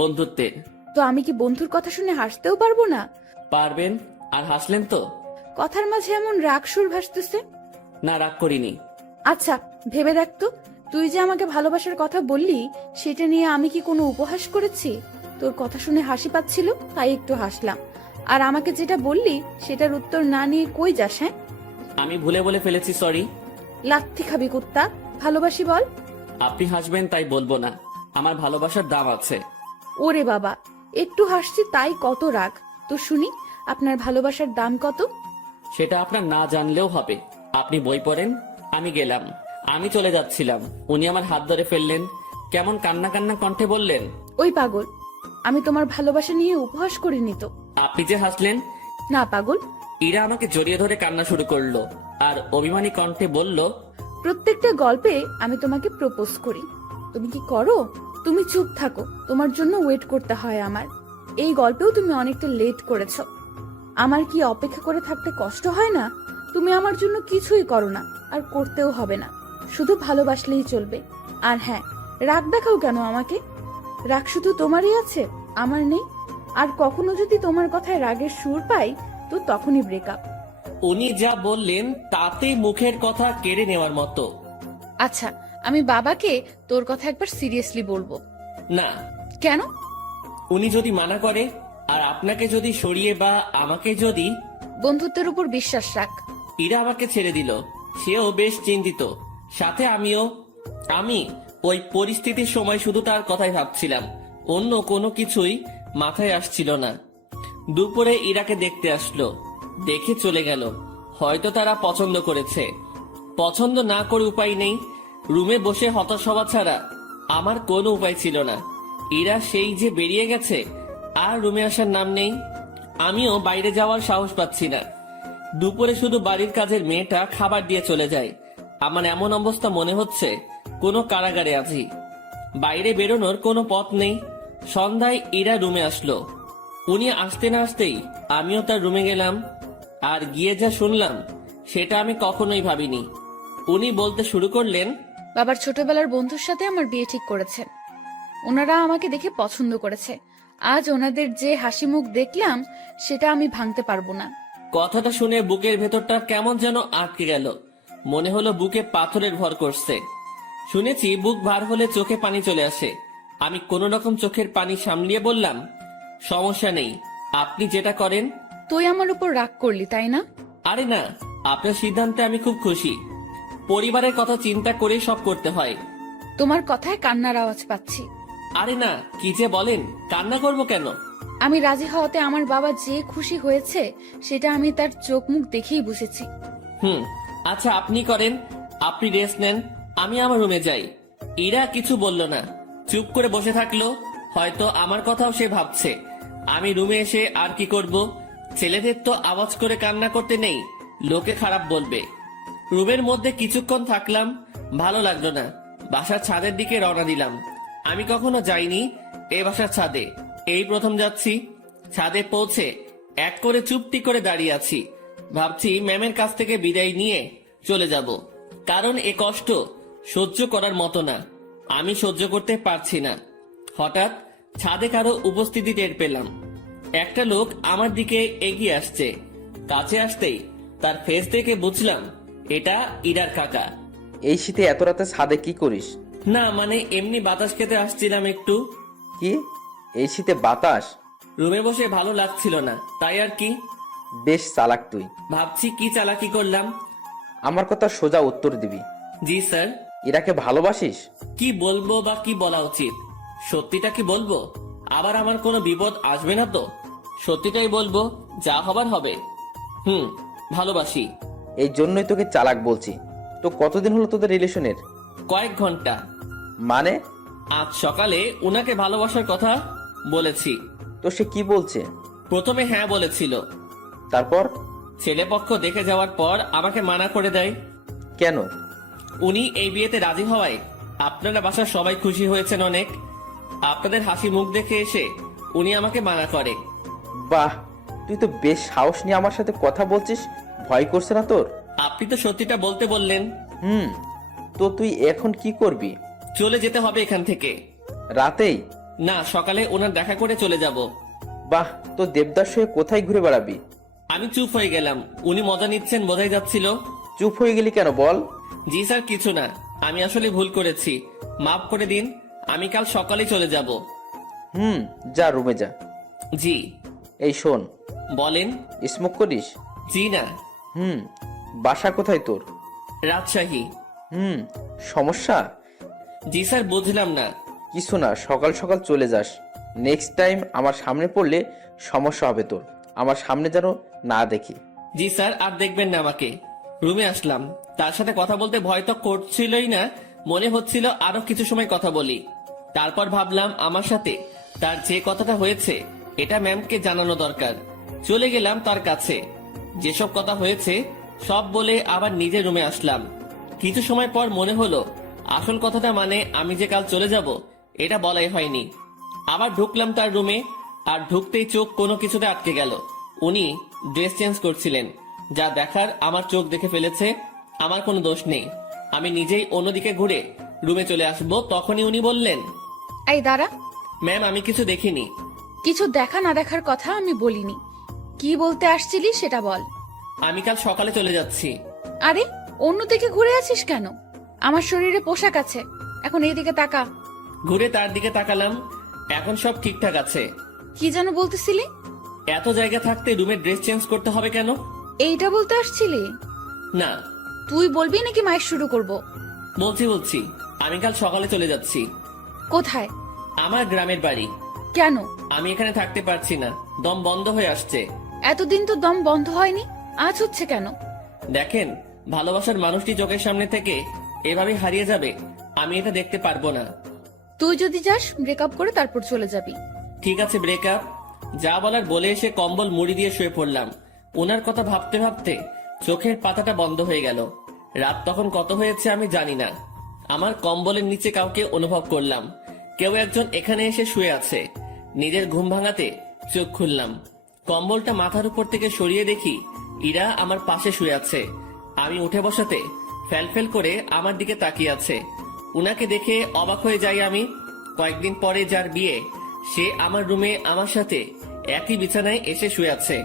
বন্ধুত্বের। তো আমি কি বন্ধুর কথা শুনে হাসতেও পারবো না? পারবেন। আর হাসলেন তো? কথার মাঝে এমন রাগ সুর ভাসতেছে। না, রাগ করিনি। আচ্ছা ভেবে দেখ তো, তুই যে আমাকে ভালোবাসার কথা বললি, সেটা নিয়ে আমি কি কোনো উপহাস করেছি? তোর কথা শুনে হাসি পাচ্ছিল তাই একটু হাসলাম। আর আমাকে যেটা বললি সেটার উত্তর না নিয়ে কই যাস? হ্যাঁ, আমি ভুলে বলে ফেলেছি, সরি। লাথি খাবি কুত্তা। ভালোবাসি বল। আপনি হাসবেন তাই বলবো না। আমার ভালোবাসার দাম আছে। ওরে বাবা, একটু হাসছি তাই কত রাগ? তো শুনি আপনার ভালোবাসার দাম কত? সেটা আপনার না জানলেও হবে। আপনি বই পড়েন, আমি গেলাম। আমি চলে যাচ্ছিলাম, উনি আমার হাত ধরে ফেললেন। কেমন কান্না কান্না কণ্ঠে বললেন, ওই পাগল, আমি তোমার ভালোবাসা নিয়ে উপহাস করিনি তো। আপনি যে হাসলেন। না পাগল, ইরা আমাকে জড়িয়ে ধরে কান্না শুরু করলো আর অভিমানী কণ্ঠে বলল, প্রত্যেকটা গল্পে আমি তোমাকে প্রপোজ করি, তুমি কি করো? তুমি চুপ থাকো, তোমার জন্য ওয়েট করতে হয় আমার। এই গল্পেও তুমি অনেকটা লেট করেছো। আমার কি অপেক্ষা করে থাকতে কষ্ট হয় না? তুমি আমার জন্য কিছুই করো না, আর করতেও হবে না, শুধু ভালোবাসলেই চলবে। আর হ্যাঁ, রাগ দেখাও কেন আমাকে? রাগ শুধু তোমারই আছে, আমার নেই। আর কখনো যদি তোমার কথায় রাগের সুর পাই, তো তখনই ব্রেকআপ। উনি যা বললেন তাতে মুখের কথা কেড়ে নেওয়ার মতো। আচ্ছা, আমি বাবাকে তোর কথা একবার সিরিয়াসলি বলবো। না, কেন? উনি যদি মানা করে, আর আপনাকে যদি সরিয়ে বা আমাকে যদি। বন্ধুত্বের উপর বিশ্বাস রাখ। ইরা আমাকে ছেড়ে দিল, সেও বেশ চিন্তিত, সাথে আমিও। আমি ওই পরিস্থিতির সময় শুধু তার কথাই ভাবছিলাম, অন্য কোনো কিছুই মাথায় আসছিল না। দুপুরে ইরাকে দেখতে আসলো, দেখে চলে গেল। হয়তো তারা পছন্দ করেছে, পছন্দ না করে উপায় নেই। রুমে বসে হতাশ হওয়া ছাড়া আমার কোনো উপায় ছিল না। ইরা সেই যে বেরিয়ে গেছে, আর রুমে আসার নাম নেই। আমিও বাইরে যাওয়ার সাহস পাচ্ছি না। দুপুরে শুধু বাড়ির কাজের মেয়েটা খাবার দিয়ে চলে যায়। আমার এমন অবস্থা মনে হচ্ছে কোনো কারাগারে আছি, বাইরে বেরোনোর কোনো পথ নেই। সন্ধ্যায় ইরা রুমে আসলো। উনি আসতে না আসতেই আমিও তার রুমে গেলাম, আর গিয়ে যা শুনলাম সেটা আমি কখনোই ভাবিনি। উনি বলতে শুরু করলেন, বাবার ছোটবেলার বন্ধুর সাথে আমার বিয়ে ঠিক করেছেন। ওনারা আমাকে দেখে পছন্দ করেছে। আজ ওনাদের যে হাসি মুখ দেখলাম, সেটা আমি ভাঙতে পারবো না। কথাটা শুনে বুকের ভেতরটা কেমন যেন আটকে গেল। মনে হলো বুকে পাথরের ভর করছে। শুনেছি বুক ভার হলে চোখে পানি চলে আসে। আমি কোনো রকম চোখের পানি সামলিয়ে বললাম, সমস্যা নেই, আপনি যেটা করেন। তুই আমার উপর রাগ করলি, তাই না? আরে না, আপনার সিদ্ধান্তে আমি খুব খুশি। পরিবারের কথা চিন্তা করে সব করতে হয়। তোমার কথায় কান্নার আওয়াজ পাচ্ছি। আরে না, কি যে বলেন, কান্না করব কেন? আমি রাজি হওয়াতে আমার বাবা যে খুশি হয়েছে, সেটা আমি তার চোখ মুখ দেখেই বুঝেছি। আচ্ছা আপনি করেন, আপনি রেস্ট নেন, আমি আমার রুমে যাই। ইরা কিছু বলল না, চুপ করে বসে থাকলো। হয়তো আমার কথাও সে ভাবছে। আমি রুমে এসে আর কি করব? ছেলেদের তো আওয়াজ করে কান্না করতে নেই, লোকে খারাপ বলবে। রুমের মধ্যে কিছুক্ষণ থাকলাম, ভালো লাগলো না। বাসার ছাদের দিকে রওনা দিলাম। আমি কখনো যাইনি এ বাসার ছাদে, এই প্রথম যাচ্ছি। ছাদে পৌঁছে এক করে চুপটি করে দাঁড়িয়ে আছি। ভাবছি ম্যামের কাছ থেকে বিদায় নিয়ে চলে যাব, কারণ এ কষ্ট সহ্য করার মতো না, আমি সহ্য করতে পারছি না। হঠাৎ ছাদে কারো উপস্থিতি টের পেলাম। একটা লোক আমার দিকে এগিয়ে আসছে। কাছে আসতেই তার ফেস দেখে বুঝলাম এটা ইরার কাকা। এই শীতে এত রাতে ছাদে কি করিস? না মানে এমনি বাতাস খেতে আসছিলাম একটু। কি, এই শীতে বাতাস? রুমে বসে ভালো লাগছিল না, তাই আর কি। বেশ চালাক তুই। ভাবছি কি চালাকি করলাম। আমার কথা সোজা উত্তর দিবি। জি স্যার। ইরাকে ভালোবাসিস? কি বলবো বা কি বলা উচিত? সত্যিটা কি বলবো? আবার আমার কোনো বিপদ আসবে না তো? সত্যিটাই বলবো, যা হবার হবে। ভালোবাসি। এই জন্যই তোকে চালাক বলছি। তো কতদিন হলো তোদের রিলেশনের? কয়েক ঘন্টা। মানে? আজ সকালে উনাকে ভালোবাসার কথা বলেছি। তো সে কি বলছে? প্রথমে হ্যাঁ বলেছিল, তারপর? ছেলেপক্ষ দেখে যাওয়ার পর আমাকে মানা করে দেয়। কেন? উনি এই বিয়েতে রাজি হওয়ায় আপনারা বাসার সবাই খুশি হয়েছেন অনেক। আপনাদের হাসি মুখ দেখে এসে উনি আমাকে মানা করে। বাহ, তুই তো বেশ সাহস নিয়ে আমার সাথে কথা বলছিস। ভয় করছে না তোর? আপনি তো সত্যিটা বলতে বললেন। তো তুই এখন কি করবি? চলে যেতে হবে এখান থেকে। রাতেই? না, সকালে ওনার দেখা করে চলে যাব। বাহ, তো দেবদাস হয়ে কোথায় ঘুরে বেড়াবি? আমি চুপ হয়ে গেলাম। উনি মজা নিচ্ছেন বোঝাই যাচ্ছিল। চুপ হয়ে গেলি কেন বল? জি স্যার, কিছু না, আমি আসলে ভুল করেছি, মাফ করে দিন। আমি কাল সকালে চলে যাব। যা রুমে যা। জি। এই শোন। বলেন। স্মোক করিস? জি না। বাসা কোথায় তোর? রাজশাহী। সমস্যা? জি স্যার, বুঝলাম না। কিছু না, সকাল সকাল চলে যাস। নেক্সট টাইম আমার সামনে পড়লে সমস্যা হবে তোর। আমার সামনে যেন না দেখি। জি স্যার, আর দেখবেন না আমাকে। রুমে আসলাম, তার সাথে কথা বলতে ভয় তো করছিলই না, মনে হচ্ছিল আরো কিছু সময় কথা বলি। তারপর ভাবলাম আমার সাথে তার যে কথাটা হয়েছে এটা ম্যামকে জানানো দরকার। চলে গেলাম তার কাছে, যেসব কথা হয়েছে সব বলে আবার নিজের রুমে আসলাম। কিছু সময় পর মনে হলো আসল কথাটা, মানে আমি যে কাল চলে যাব এটা বলাই হয়নি। আবার ঢুকলাম তার রুমে, আর ঢুকতেই চোখ কোনো কিছুতে আটকে গেল। উনি ড্রেস চেঞ্জ করছিলেন, যা দেখার আমার চোখ দেখে ফেলেছে, আমার কোনো দোষ নেই। আমি নিজেই অন্যদিকে ঘুরে রুমে চলে আসবো, তখনই উনি বললেন, এই দাঁড়া। ম্যাম আমি কিছু দেখিনি। কিছু দেখা না দেখার কথা আমি বলিনি, কি বলতে আসছিলি সেটা বল। আমি কাল সকালে চলে যাচ্ছি। আরে অন্যদিকে ঘুরে আছিস কেন? আমার শরীরে পোশাক আছে, এখন এইদিকে তাকা। ঘুরে তার দিকে তাকালাম, এখন সব ঠিকঠাক আছে। কি যেন বলতেছিলি? এত জায়গা থাকতে রুমে ড্রেস চেঞ্জ করতে হবে কেন? এইটা বলতে আসছিলি? না। তুই বলবি নাকি মায়ের শুরু করব? বলছি আমি কাল সকালে চলে যাচ্ছি। কোথায়? আমার গ্রামের বাড়ি। কেন? আমি এখানে থাকতে পারছি না, দম বন্ধ হয়ে আসছে। এতদিন তো দম বন্ধ হয়নি, আজ হচ্ছে কেন? দেখেন, ভালোবাসার মানুষটি চোখের সামনে থেকে এভাবে হারিয়ে যাবে, আমি এটা দেখতে পারবো না। তুই যদি যাস ব্রেকআপ করে তারপর চলে যাবি। ঠিক আছে, ব্রেকআপ। যা বলার বলে এসে কম্বল মুড়ি দিয়ে শুয়ে পড়লাম। ওনার কথা ভাবতে ভাবতে চোখের পাতাটা বন্ধ হয়ে গেল। রাত তখন কত হয়েছে আমি জানি না। আমার কম্বলের নিচে কাউকে অনুভব করলাম, কেউ একজন এখানে এসে শুয়ে আছে। নিজের ঘুম ভাঙাতে চোখ খুললাম, কম্বলটা মাথার উপর থেকে সরিয়ে দেখি ইরা আমার পাশে শুয়ে আছে। আমি উঠে বসাতে ফেলফেল করে আমার দিকে তাকিয়ে আছে। উনাকে দেখে অবাক হয়ে যাই আমি। কয়েকদিন পরে যার বিয়ে, সে আমার রুমে আমার সাথে একই বিছানায় এসে শুয়ে আছে।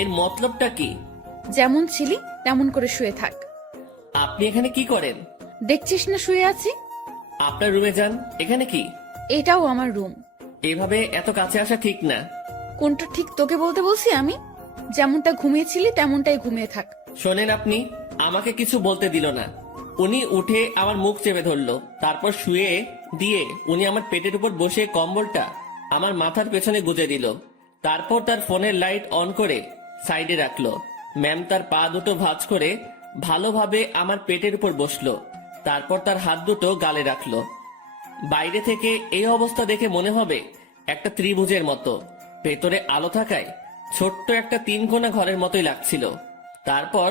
এর মতলবটা কি? যেমন ছিলি তেমন করে শুয়ে থাক। আপনি এখানে কি করেন? দেখছিস না শুয়ে আছি? আপনার রুমে যান, এখানে কি? এটাও আমার রুম। এভাবে এত কাছে আসা ঠিক না। কোনটা ঠিক তোকে বলতে বলছি আমি? যেমনটা ঘুমিয়েছিলি তেমনটাই ঘুমিয়ে থাক। শোনেন, আপনি আমাকে কিছু বলতে দিল না। উনি উঠে আমার মুখ চেপে ধরলো, তারপর শুয়ে দিয়ে উনি আমার পেটের উপর বসে কম্বলটা আমার মাথার পেছনে গুজে দিল। তারপর তার ফোনের লাইট অন করে সাইডে রাখলো। ম্যাম তার পা দুটো ভাঁজ করে ভালোভাবে আমার পেটের উপর বসলো, তারপর তার হাত দুটো গালে রাখলো। বাইরে থেকে এই অবস্থা দেখে মনে হবে একটা ত্রিভুজের মতো, ভেতরে আলো থাকায় ছোট্ট একটা 3 কোণা ঘরের মতোই লাগছিল। তারপর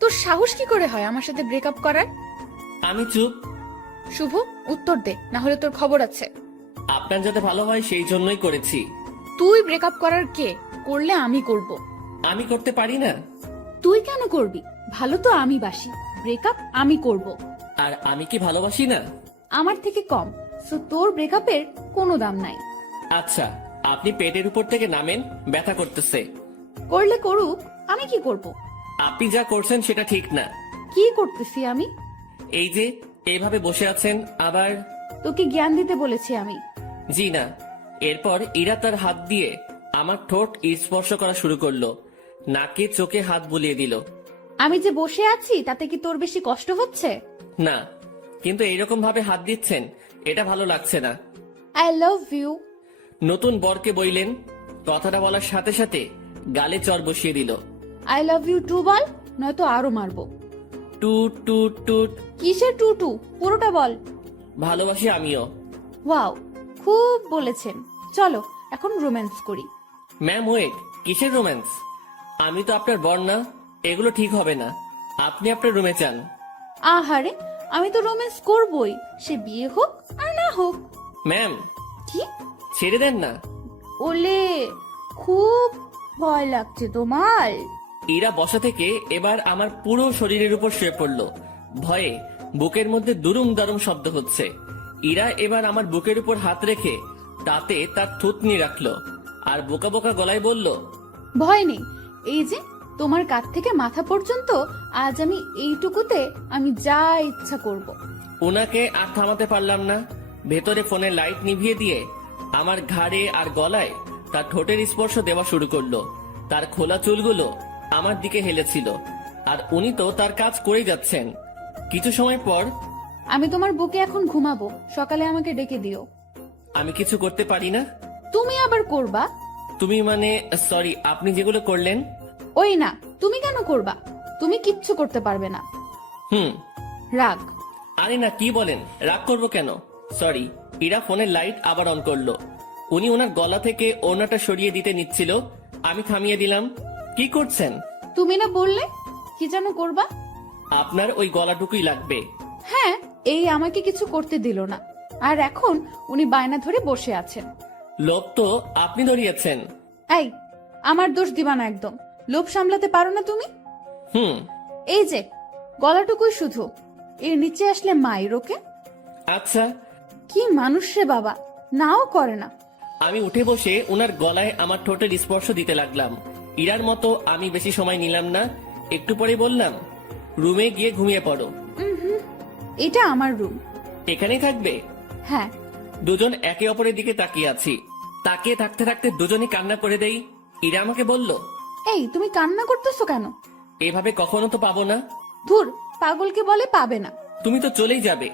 তোর সাহস কি করে হয় আমার সাথে ব্রেকআপ করার? আমি চুপ। শুভ, উত্তর দে, না হলে তোর খবর আছে। আপনার যাতে ভালো হয় সেই জন্যই করেছি। তুই ব্রেকআপ করার কে? করলে আমি করব। আমি করতে পারি না। তুই কেন করবি? ভালো তো আমি বাসি, ব্রেকআপ আমি করব। আর আমি কি ভালোবাসি না? আমার থেকে কম, সো তোর ব্রেকআপের কোনো দাম নাই। আচ্ছা, আপনি পেটের উপর থেকে নামেন, ব্যথা করতেছে। করলে করুক, আমি কি করব? আপনি যা করছেন সেটা ঠিক না। কি করতেছি আমি? এই যে এইভাবে বসে আছেন, আবার তোকে জ্ঞান দিতে বলেছি আমি। জি না। এরপর ইরা তার হাত দিয়ে আমার ঠোঁট স্পর্শ করা শুরু করলো, নাকে চোখে হাত বুলিয়ে দিল। আমি যে বসে আছি তাতে কি তোর বেশি কষ্ট হচ্ছে? না, কিন্তু এইরকম ভাবে হাত দিচ্ছেন এটা ভালো লাগছে না। I love you. নতুন বরকে বইলেন, কথাটা বলার সাথে সাথে গালে চর বসিয়ে দিল। আই লাভ ইউ টু বল, নয়তো আরো মারবো। টুট টুট টুট। কিসের টু টু? পুরোটা বল। ভালোবাসি আমিও। ওয়াও, খুব বলেছেন। চলো এখন রোম্যান্স করি। ম্যাম ওয়েট, কিসের রোম্যান্স? আমি তো আপনার বর না, এগুলো ঠিক হবে না। আপনি আপনার রুমে যান। আহারে, আমি তো রোম্যান্স করবই, সে বিয়ে হোক আর না হোক। ম্যাম কি? ছেড়ে দেন না। ওলে, খুব ভয় লাগছে তোমার? ইরা বসা থেকে এবার আমার পুরো শরীরের উপর শুয়ে পড়লো। ভয়ে বুকের মধ্যে দুরুম দারুম শব্দ হচ্ছে। ইরা এবার আমার বুকের উপর হাত রেখে তাতে তার থুতনি রাখলো, আর বোকা বোকা গলায় বলল, ভয় নেই, এই যে তোমার কাঁধ থেকে মাথা পর্যন্ত আজ আমি এইটুকুতে আমি যা ইচ্ছা করব। ওনাকে আর থামাতে পারলাম না। ভেতরে ফোনের লাইট নিভিয়ে দিয়ে আমার ঘাড়ে আর গলায় তার ঠোঁটের স্পর্শ দেওয়া শুরু করলো। তার খোলা চুলগুলো আমার দিকে হেলেছিল, আর উনি তো তার কাজ করেই যাচ্ছেন। কিছু সময় পর, আমি তোমার বুকে এখন ঘুমাবো, সকালে আমাকে ডেকে দিও। আমি কিছু করতে পারি না। তুমি আবার করবা? তুমি মানে, সরি, আপনি যেগুলো করলেন। ওই না, তুমি কেন করবা? তুমি কিচ্ছু করতে পারবে না। হুম। রাগ। আরে না, কি বলেন, রাগ করবো কেন? সরি। ইরা ফোনের লাইট আবার অন করলো। উনি ওনার গলা থেকে ওড়নাটা সরিয়ে দিতে নিচ্ছিল, আমি থামিয়ে দিলাম। কি করছেন? তুমি না বললে কি যেন করবা? আপনার ওই গলাটুকুই লাগবে। হ্যাঁ, এই আমাকে কিছু করতে দিল না, আর এখন উনি বায়না ধরে বসে আছেন। লোভ তো আপনি ধরিয়েছেন। এই, আমার দোষ দিবা না একদম। লোভ সামলাতে পারো না তুমি? হুম। এই যে গলাটুকুই শুধু, এর নিচে আসলে মায়ের ওকে। আচ্ছা। কি মানুষ রে বাবা, নাও করে না। আমি উঠে বসে ওনার গলায় আমার ঠোঁটের স্পর্শ দিতে লাগলাম। ইরার মতো আমি বেশি সময় নিলাম না, একটু পরে বললাম, রুমে গিয়ে ঘুমিয়ে পড়ো। এটা আমার রুম। এখানেই থাকবে? হ্যাঁ। দুজন একে অপরের দিকে তাকিয়ে আছি। তাকিয়ে থাকতে থাকতে দুজনই কান্না করে দেই। ইরা আমাকে বলল, এই তুমি কান্না করতেছো কেন? এভাবে কখনো তো পাবো না। ধুর, পাগলকে বলে পাবে না। তুমি তো চলেই যাবে।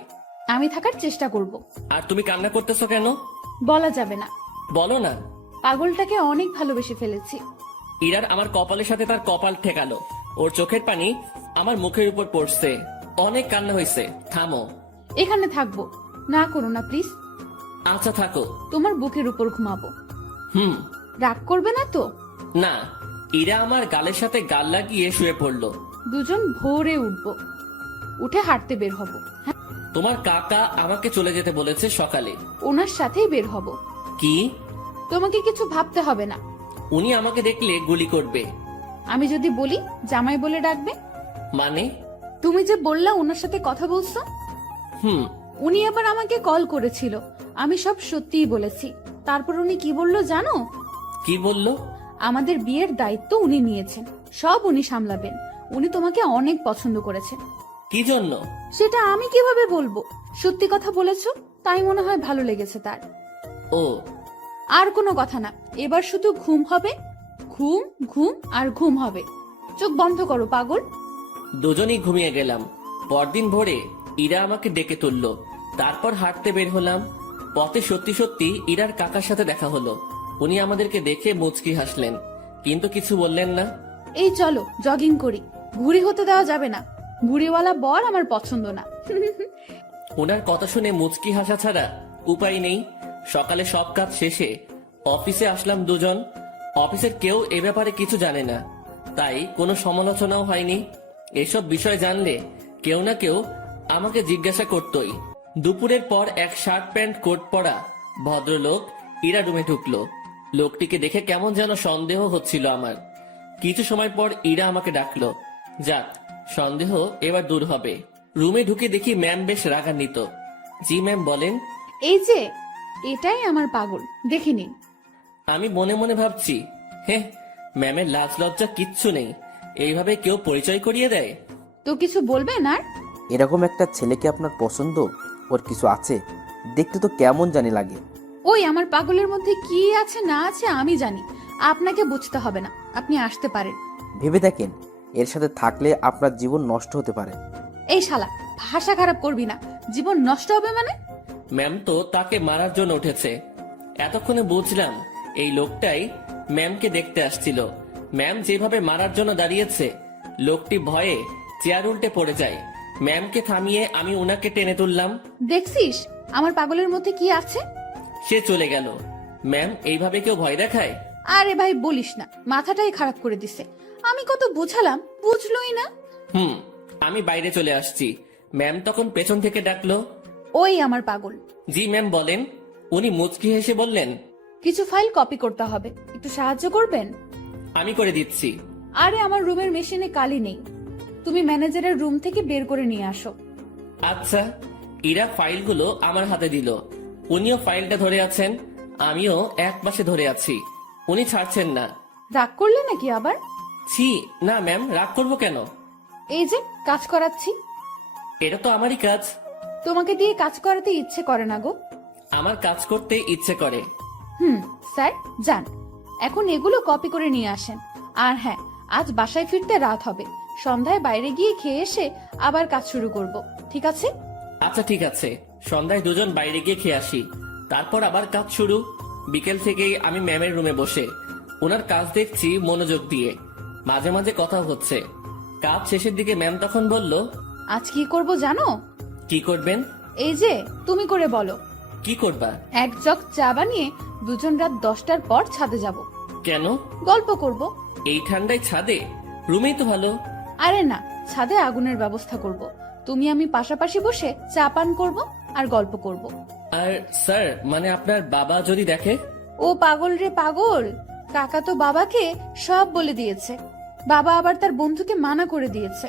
আমি থাকার চেষ্টা করব। আর তুমি কান্না করতেছো কেন? বলা যাবে না। বলো না। পাগলটাকে অনেক ভালোবেসে ফেলেছি। ইরার আমার কপালের সাথে তার কপাল ঠেকালো। ওর চোখের পানি আমার মুখের উপর পড়ছে। অনেক কান্না হয়েছে, থামো। এখানে থাকবো, না করো না প্লিজ। আচ্ছা থাকো। তোমার বুকের উপর ঘুমাবো। হুম। রাগ করবে না তো? না। ইরা আমার গালের সাথে গাল লাগিয়ে শুয়ে পড়লো। দুজন ভোরে উঠবো, উঠে হাঁটতে বের হব। হ্যাঁ, তোমার কাকা আমাকে চলে যেতে বলেছে সকালে। ওনার সাথেই বের হব। কি? তোমাকে কিছু ভাবতে হবে না। উনি আমাকে দেখলে গুলি করবে। আমি যদি বলি জামাই বলে ডাকবে। মানে? তুমি যে বললা ওনার সাথে কথা বলছো, হুম। উনি আবার আমাকে কল করেছিল। আমি সব সত্যিই বলেছি। তারপর উনি কি বললো জানো? কি বললো? আমাদের বিয়ের দায়িত্ব উনি নিয়েছেন, সব উনি সামলাবেন। উনি তোমাকে অনেক পছন্দ করেছেন। কি জন্য? সেটা আমি কিভাবে বলবো? সত্যি কথা বলেছো, তাই মনে হয় ভালো লেগেছে তার। ও। আর কোনো কথা না, এবার শুধু ঘুম হবে, ঘুম ঘুম আর ঘুম হবে। চোখ বন্ধ করো পাগল। দুজনেই ঘুমিয়ে গেলাম। পরদিন ভোরে ইরা আমাকে ডেকে তুললো। তারপর হাঁটতে বের হলাম। পথে সত্যি সত্যি ইরার কাকার সাথে দেখা হলো। উনি আমাদেরকে দেখে মুচকি হাসলেন, কিন্তু কিছু বললেন না। এই চলো জগিং করি। ঘুড়ি হতে দেওয়া যাবে না, ঘুড়িওয়ালা বর আমার পছন্দ না। ওনার কথা শুনে মুচকি হাসা ছাড়া উপায় নেই। সকালে সব কাজ শেষে অফিসে আসলাম দুজন। অফিসের কেউ এ ব্যাপারে কিছু জানে না, তাই কোনো সমালোচনাও হয়নি। এসব বিষয় জানলে কেউ না কেউ আমাকে জিজ্ঞাসা করতই। দুপুরের পর এক শার্ট প্যান্ট কোট পরা ভদ্রলোক ইরা রুমে ঢুকলো। লোকটিকে দেখে কেমন যেন সন্দেহ হচ্ছিল আমার। কিছু সময় পর ইরা আমাকে ডাকলো। যাক, সন্দেহ এবার দূর হবে। রুমে ঢুকে দেখি ম্যাম বেশ রাগান্বিত। জি ম্যাম, বলেন। এই যে এটাই আমার পাগল, দেখে নিন। আমি মনে মনে ভাবছি, হ্যাঁ, ম্যামের লাজ লজ্জা কিচ্ছু নেই, এইভাবে কেউ পরিচয় করিয়ে দেয়? তো কিছু বলবেন আর? এরকম একটা ছেলেকে আপনার পছন্দ? ওর কিছু আছে? দেখতে তো কেমন জানি লাগে। ওই আমার পাগলের মধ্যে কি আছে না আছে আমি জানি, আপনাকে বুঝতে হবে না। আপনি আসতে পারেন। ভেবে দেখেন, এর সাথে থাকলে আপনার জীবন নষ্ট হতে পারে। এই শালা, ভাষা খারাপ করবি না। জীবন নষ্ট হবে মানে? ম্যাম তো তাকে মারার জন্য উঠেছে। এতক্ষণে বুঝলাম এই লোকটাই ম্যামকে দেখতে আসছিল। ম্যাম যেভাবে মারার জন্য দাঁড়িয়েছে, লোকটি ভয়ে চেয়ার উল্টে পড়ে যায়। ম্যামকে থামিয়ে আমি ওনাকে টেনে তুললাম। দেখছিস আমার পাগলের মধ্যে কি আছে? সে চলে গেল। ম্যাম, এইভাবে কেউ ভয় দেখায়? আরে ভাই বলিস না, মাথাটাই খারাপ করে দিছে। আমি কত বুঝালাম, বুঝলোই না। হুম। আমি বাইরে চলে আসছি। ম্যাম তখন পেছন থেকে ডাকলো। ওই আমার পাগল। জি ম্যাম, বলেন। উনি মুচকি হেসে বললেন, কিছু ফাইল কপি করতে হবে, একটু সাহায্য করবেন? আমি করে দিচ্ছি। আরে আমার রুমের মেশিনে কালি নেই, তুমি ম্যানেজারের রুম থেকে বের করে নিয়ে আসো। আচ্ছা। ইরা ফাইলগুলো আমার হাতে দিল। উনিও ফাইলটা ধরে আছেন, আমিও এক পাশে ধরে আছি। উনি ছাড়ছেন না। রাগ করলে নাকি আবার? ছি, না ম্যাম, রাগ করবো কেন? এই যে কাজ করাচ্ছি। এটা তো আমারই কাজ। তোমাকে দিয়ে কাজ করাতে ইচ্ছে করে না গো। আমার কাজ করতে ইচ্ছে করে। স্যার যান, এখন এগুলো কপি করে নিয়ে আসেন। আর হ্যাঁ, আজ বাসায় ফিরতে রাত হবে। সন্ধ্যায় বাইরে গিয়ে খেয়ে এসে আবার কাজ শুরু করব, ঠিক আছে? আচ্ছা ঠিক আছে। সন্ধ্যায় দুজন বাইরে গিয়ে খেয়ে আসি, তারপর আবার কাজ শুরু। বিকেল থেকেই আমি ম্যামের রুমে বসে ওনার কাজ দেখছি মনোযোগ দিয়ে। মাঝে মাঝে কথা হচ্ছে। কাজ শেষের দিকে ম্যাম তখন বলল, আজ কি করব জানো? কি করবেন? এই যে তুমি করে বলো। কি করবা? এক জগ চা বানিয়ে দুজন রাত 10টার পর ছাদে যাব। কেন? গল্প করব। এই ঠান্ডায় ছাদে? রুমেই তো ভালো। আরে না, ছাদে আগুনের ব্যবস্থা করব। তুমি আমি পাশাপাশি বসে চা পান করব আর গল্প করব। আর স্যার, মানে আপনার বাবা যদি দেখে? ও পাগল রে পাগল, কাকা তো বাবাকে সব বলে দিয়েছে। বাবা আবার তার বন্ধুকে মানা করে দিয়েছে।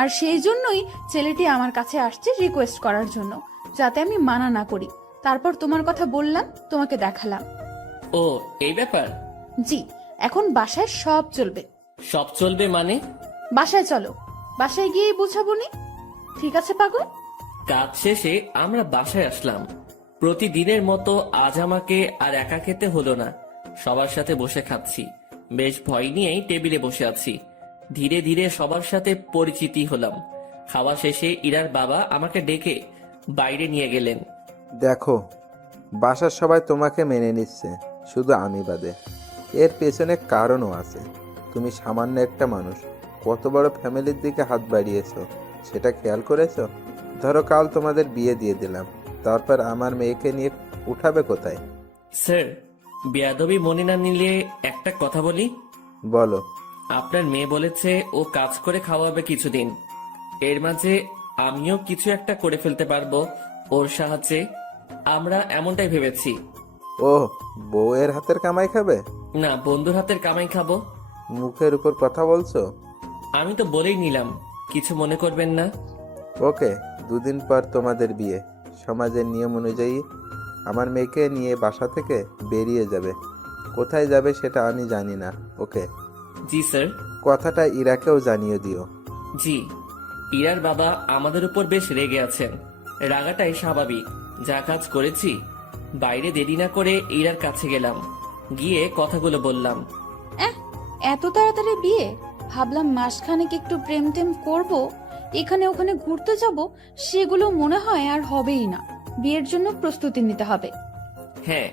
আর সেই জন্যই ছেলেটি আমার কাছে আসছে রিকোয়েস্ট করার জন্য, যাতে আমি মানা না করি। তারপর তোমার কথা বললাম, তোমাকে দেখালাম। ও, এই ব্যাপার? জি, এখন বাসায় সব চলবে। সব চলবে মানে? বাসায় চলো, বাসায় গিয়েই বুঝাবো নি। ঠিক আছে পাগল? কাজ শেষে আমরা বাসায় আসলাম। প্রতিদিনের মতো আজ আমাকে আর একা খেতে হলো না, সবার সাথে বসে খাচ্ছি। বেশ ভয় নিয়েই টেবিলে বসে আছি। ধীরে ধীরে সবার সাথে পরিচিতি হলাম। খাওয়া শেষে ইরার বাবা আমাকে ডেকে বাইরে নিয়ে গেলেন। দেখো, বাসার সবাই তোমাকে মেনে নিচ্ছে, শুধু আমি বাদে। এর পেছনে কারণও আছে। তুমি সামান্য একটা মানুষ, কত বড় ফ্যামিলির দিকে হাত বাড়িয়েছো সেটা খেয়াল করেছো? ধরো কাল তোমাদের বিয়ে দিয়ে দিলাম, তারপর আমার মেয়েকে নিয়ে উঠাবে কোথায়? স্যার, বেয়াদবি মনে না নিলে একটা কথা বলি। বলো। আপনার মেয়ে বলেছে ও কাজ করে খাওয়াবে কিছুদিন। এর মাঝে আমিও কিছু একটা করে ফেলতে পারবো ওর সাহায্যে। আমরা এমনটাই ভেবেছি। ও, বউয়ের হাতের কামাই খাবে? না, বন্ধুর হাতের কামাই খাবো। মুখের উপর কথা বলছো। আমি তো বলেই নিলাম, কিছু মনে করবেন না। ওকে, 2 দিন পর তোমাদের বিয়ে। সমাজের নিয়ম অনুযায়ী আমার মেয়েকে নিয়ে বাসা থেকে বেরিয়ে যাবে। কোথায় যাবে সেটা আমি জানি না। ওকে? জি স্যার। কথাটা ইরাকেও জানিয়ে দিও। জি। ইরার বাবা আমাদের উপর বেশ রেগে আছেন। রাগাটাই স্বাভাবিক, যা কাজ করেছি। বাইরে দেরি না করে ইরার কাছে গেলাম, গিয়ে কথাগুলো বললাম। এত তাড়াতাড়ি বিয়ে? ভাবলাম মাসখানেক একটু প্রেম টেম করবো, এখানে ওখানে ঘুরতে যাব, সেগুলো মনে হয় আর হবেই না। বিয়ের জন্য প্রস্তুতি নিতে হবে। হ্যাঁ,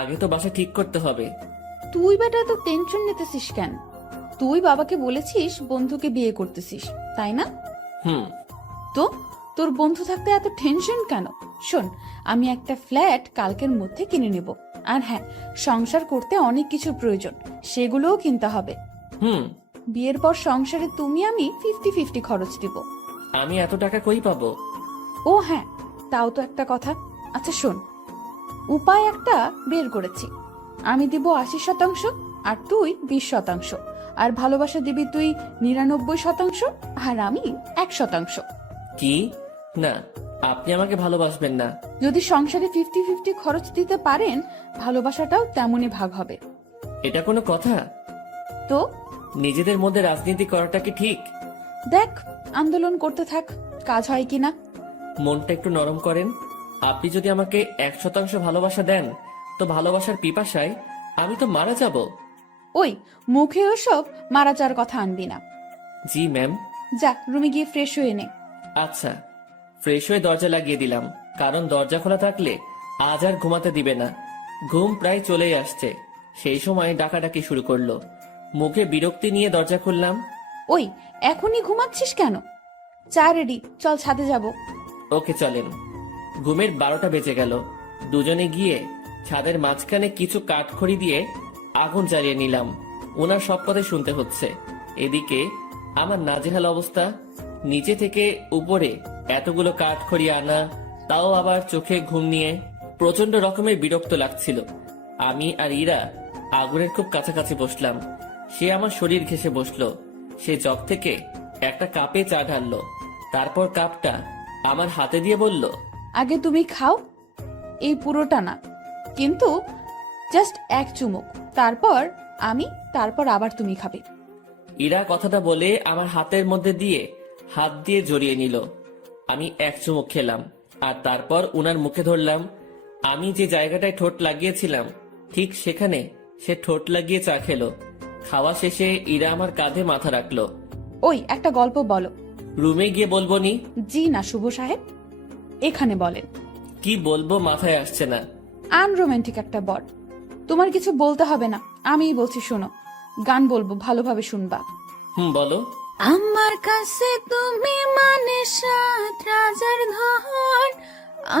আগে তো বাসা ঠিক করতে হবে। তুই বেটা এত টেনশন নিতেছিস কেন? তুই বাবাকে বলেছিস বন্ধুকে বিয়ে করতেছিস, তাই না? হুম। তো তোর বন্ধু থাকতে এত টেনশন কেন? শোন, আমি একটা ফ্ল্যাট কালকের মধ্যে কিনে নেব। আর হ্যাঁ, সংসার করতে অনেক কিছু প্রয়োজন, সেগুলোও কিনতে হবে। হুম। বিয়ের পর সংসারে তুমি আমি 50-50 খরচ দিব। আমি এত টাকা কই পাবো? ও হ্যাঁ, তাও তো একটা কথা। আচ্ছা শোন, উপায় একটা বের করেছি। আমি দিব 80%, আর তুই 20%। আর ভালোবাসা দিবি তুই 99%, আর আমি 1%। কি? না, আপনি আমাকে ভালোবাসবেন না। যদি সংসারে 50-50 খরচ দিতে পারেন, ভালোবাসাটাও তেমনই ভাগ হবে। এটা কোনো কথা? তো নিজেদের মধ্যে রাজনীতি করাটা কি ঠিক? দেখ, আন্দোলন করতে থাক, কাজ হয় কিনা। মনটা একটু নরম করেন। আপনি যদি আমাকে 100% ভালোবাসা দেন, তো ভালোবাসার পিপাসায় আমি তো মারা যাব। ওই মুখে ওসব মারা যাওয়ার কথা আনবি না। জি ম্যাম। যা, রুমে গিয়ে ফ্রেশ হয়ে নে। আচ্ছা। ফ্রেশ হয়ে দরজা লাগিয়ে দিলাম, কারণ দরজা খোলা থাকলে আজ আর ঘুমাতে দিবে না। ঘুম প্রায় চলেই আসছে, সেই সময় ডাকাডাকি শুরু করলো। মুখে বিরক্তি নিয়ে দরজা খুললাম। ওই এখনই ঘুমাচ্ছিস কেন? চা রেডি, চল ছাদে যাব। ওকে চলেন। ঘুমের 12টা বেজে গেল। দুজনে গিয়ে ছাদের মাঝখানে কিছু কাঠখড়ি দিয়ে আগুন জ্বালিয়ে নিলাম। ওনার সব কথা শুনতে হচ্ছে। এদিকে আমার নাজেহাল অবস্থা। নিচে থেকে উপরে এতগুলো কাঠখড়ি আনা, তাও আবার চোখে ঘুম নিয়ে প্রচন্ড রকমের বিরক্ত লাগছিল। আমি আর ইরা আগুনের খুব কাছাকাছি বসলাম। সে আমার শরীর ঘেঁষে বসলো। সে জগ থেকে একটা কাপে চা ঢাললো, তারপর কাপটা আমার হাতে দিয়ে বলল, আগে তুমি খাও, এই পুরোটা না, কিন্তু জাস্ট এক চুমুক, তারপর আমি, তারপর আবার তুমি খাবে। ইরা কথাটা বলে আমার হাতের মধ্যে দিয়ে হাত দিয়ে জড়িয়ে নিল। আমি এক চুমুক খেলাম, আর তারপর উনার মুখে ধরলাম। আমি যে জায়গাটায় ঠোঁট লাগিয়েছিলাম, ঠিক সেখানে সে ঠোঁট লাগিয়ে চা খেলো। খাওয়া শেষে ইরা আমার কাঁধে মাথা রাখলো। ওই একটা গল্প বলো। রুমে গিয়ে বলবো নি? জি না শুভ সাহেব, এখানে বলেন। কি বলবো মাথায় আসছে না। আনরোম্যান্টিক একটা বর। তোমার কিছু বলতে হবে না, আমিই বলছি, শোনো। গান বলবো, ভালোভাবে শুনবা। বলো। আমার কাছে তুমি মানে সাত রাজার ধন,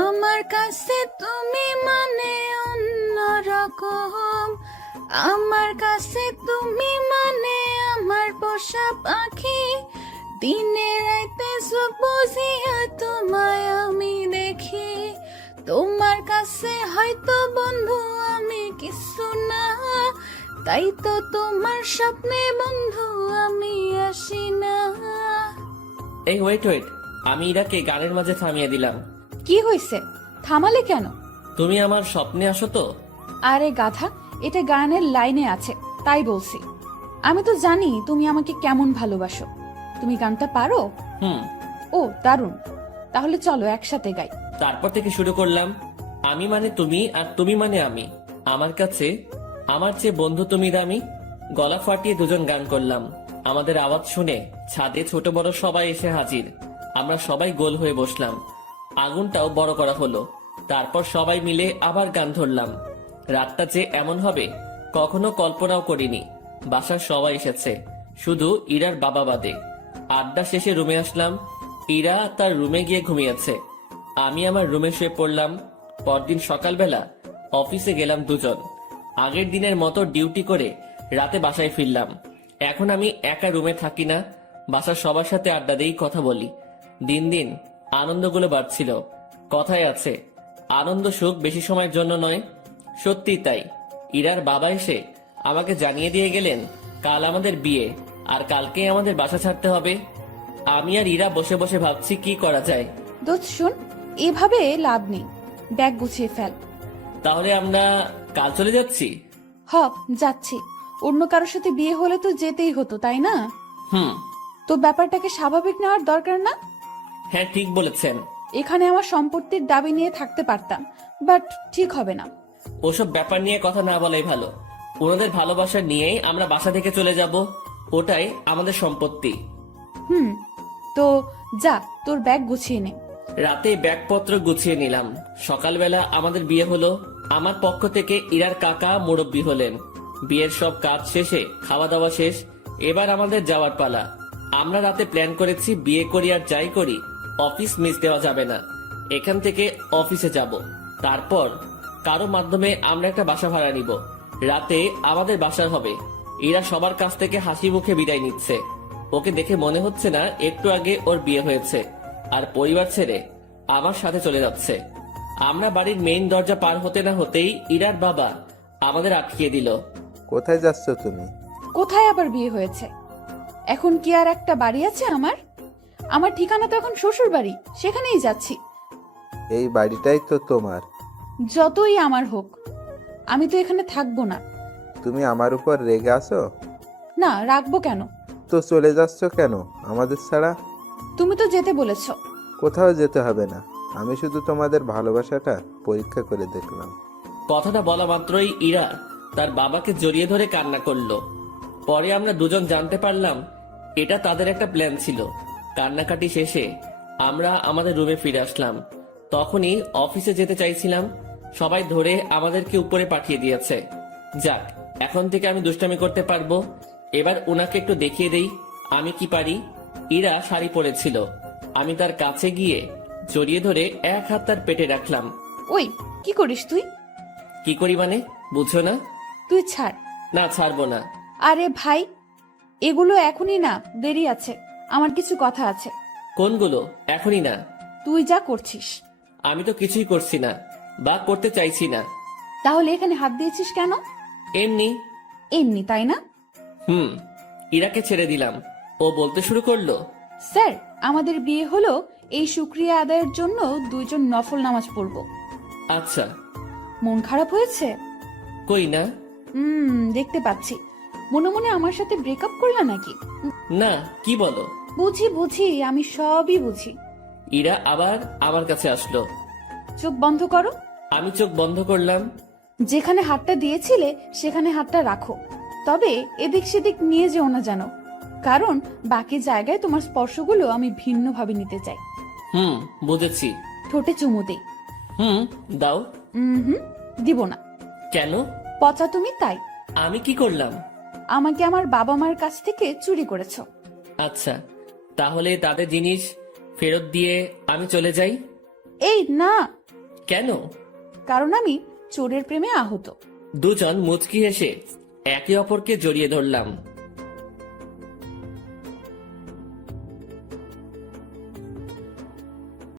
আমার কাছে তুমি মানে অন্যরকম, আমার কাছে তুমি মানে আমার পোষা পাখি, দিনে রাতে চোখ বুজিয়া তোমায় আমি দেখি। তোমার কাছে হয়তো বন্ধু আমি কিছু না, তাই তো তোমার স্বপ্নে বন্ধু আমি আসি না। এই ওয়েট, আমি ইরাকে গানের মাঝে থামিয়ে দিলাম। কি হয়েছে, থামালে কেন? তুমি আমার স্বপ্নে আসো তো? আরে গাধা, এটা গানের লাইনে আছে তাই বলছি। আমি তো জানি তুমি আমাকে কেমন ভালোবাসো। তুমি গানটা পারো? ও দারুণ, তাহলে চলো একসাথে গাই। তারপর থেকে শুরু করলাম, আমি মানে তুমি আর তুমি মানে আমি, আমার কাছে আমার চেয়ে বন্ধু তুমি দামি। গলা ফাটিয়ে দুজন গান করলাম। আমাদের আওয়াজ শুনে ছাদে ছোট বড় সবাই এসে হাজির। আমরা সবাই গোল হয়ে বসলাম। আগুনটাও বড় করা হলো। তারপর সবাই মিলে আবার গান ধরলাম। রাতটা যে এমন হবে কখনো কল্পনাও করিনি। বাসার সবাই এসেছে, শুধু ইরার বাবা বাদে। আড্ডা শেষে রুমে আসলাম। ইরা তার রুমে গিয়ে ঘুমিয়েছে, আমি আমার রুমে শুয়ে পড়লাম। পরদিন সকালবেলা অফিসে গেলাম দুজন। আগের দিনের মতো ডিউটি করে রাতে বাসায় ফিরলাম। এখন আমি একা রুমে থাকি না, বাসার সবার সাথে আড্ডা দেই, কথা বলি। দিন দিন আনন্দগুলো বাড়ছিল। কথায় আছে, আনন্দ সুখ বেশি সময়ের জন্য নয়। সত্যি তাই। ইরার বাবা এসে আমাকে জানিয়ে দিয়ে গেলেন কাল আমাদের বিয়ে, আর কালকে আমাদের বাসা ছাড়তে হবে। আমি আর ইরা বসে বসে ভাবছি কি করা যায়। দোস্ত শুন, এভাবে লাভ নেই, ব্যাগ গুছিয়ে ফেল। তাহলে আমরা কাল চলে যাচ্ছি? হ, যাচ্ছি। অন্য কারোর সাথে বিয়ে হলে তো যেতেই হতো, তাই না? তো ব্যাপারটাকে স্বাভাবিক নেওয়ার দরকার না? হ্যাঁ, ঠিক বলেছেন। এখানে আমার সম্পত্তির দাবি নিয়ে থাকতে পারতাম, বাট ঠিক হবে না। ওসব ব্যাপার নিয়ে কথা না বলাই ভালো। ওনাদের ভালোবাসা নিয়েই আমরা বাসা থেকে চলে যাব, ওটাই আমাদের সম্পত্তি। তো যা, তোর ব্যাগ গুছিয়ে নে। রাতে ব্যাগপত্র গুছিয়ে নিলাম। সকালবেলা আমাদের বিয়ে হলো। আমার পক্ষ থেকে ইরার কাকা মুরব্বি হলেন। বিয়ের সব কাজ শেষে খাওয়া দাওয়া শেষ, এবার আমাদের যাওয়ার পালা। আমরা রাতে প্ল্যান করেছি বিয়ে করি আর যাই করি অফিস মিস দেওয়া যাবে না। এখান থেকে অফিসে যাব, তারপর কারো মাধ্যমে আমরা একটা বাসা ভাড়া নিব। রাতে আমাদের বাসার হবে। ইরা সবার কাছ থেকে হাসি মুখে বিদায় নিচ্ছে। ওকে দেখে মনে হচ্ছে না একটু আগে ওর বিয়ে হয়েছে, আর পরিবার ছেড়ে আমার সাথে চলে যাচ্ছে। আমরা বাড়ির মেইন দরজা পার হতে না হতেই ইরার বাবা আমাদের আটকিয়ে দিল। কোথায় যাচ্ছ তুমি? কোথায় আবার বিয়ে হয়েছে? এখন কি আর একটা বাড়ি আছে আমার? আমার ঠিকানা তো এখন শ্বশুর বাড়ি, সেখানেই যাচ্ছি। এই বাড়িটাই তো তোমার। যতই আমার হোক, আমি তো এখানে থাকবো না। তুমি আমার উপর রেগে আছো? না, রাখবো কেন? তো চলে যাচ্ছ কেন আমাদের ছাড়া? তুমি তো যেতে বলেছো। কোথাও যেতে হবে না, আমি শুধু তোমাদের ভালোবাসাটা পরীক্ষা করে দেখলাম। কথাটা বলা মাত্রই ইরা তার বাবাকে জড়িয়ে ধরে কান্না করলো। পরে আমরা দুজন জানতে পারলাম এটা তাদের একটা প্ল্যান ছিল। কান্নাকাটি শেষে আমরা আমাদের রুমে ফিরে আসলাম। তখনই অফিসে যেতে চাইছিলাম, সবাই ধরে আমাদেরকে উপরে পাঠিয়ে দিয়েছে। যাক, এখন থেকে আমি দুষ্টামি করতে পারবো। এবার ওনাকে একটু দেখিয়ে দেই আমি কি পারি। ইরা শাড়ি পরেছিল, আমি তার কাছে গিয়ে জড়িয়ে ধরে এক হাত তার পেটে রাখলাম। ওই, কি করিস তুই? কি করি মানে, বুঝছো না? তুই ছাড়। না, ছাড়বো না। আরে ভাই, এগুলো এখনই না, দেরি আছে, আমার কিছু কথা আছে। কোনগুলো? এখনই না। তুই যা করছিস। আমি তো কিছুই করছি না, বা করতে চাইছি না। তাহলে এখানে হাত দিয়েছিস কেন? এমনি। এমনি, তাই না? ইরাকে ছেড়ে দিলাম। ও বলতে শুরু করলো, স্যার, আমাদের বিয়ে হলো, এই শুকরিয়া আদায়ের জন্য দুইজন নফল নামাজ পড়বো। আচ্ছা। মন খারাপ হয়েছে? কই না। দেখতে পাচ্ছি। মনে মনে আমার সাথে ব্রেকআপ করলা নাকি? না, কি বলো? বুঝি বুঝি, আমি সবই বুঝি। ইরা আবার আমার কাছে আসলো। চোখ বন্ধ করো। আমি চোখ বন্ধ করলাম। যেখানে হাতটা দিয়েছিলে সেখানে হাতটা রাখো, তবে এদিক সেদিক নিয়ে যেও না যেন, কারণ বাকি জায়গায় তোমার স্পর্শগুলো আমি ভিন্নভাবে নিতে চাই। বুঝেছি। ঠোঁটে চুমু দেই। দাও। দিব না। কেন? পচা তুমি, তাই। আমি কি করলাম? আমাকে আমার বাবা মার কাছ থেকে চুরি করেছো। আচ্ছা, তাহলে তাদের জিনিস ফেরত দিয়ে আমি চলে যাই? এই না, কেন? কারণ আমি চোরের প্রেমে আহত। দুজন মুচকি হেসে একে অপরকে জড়িয়ে ধরলাম।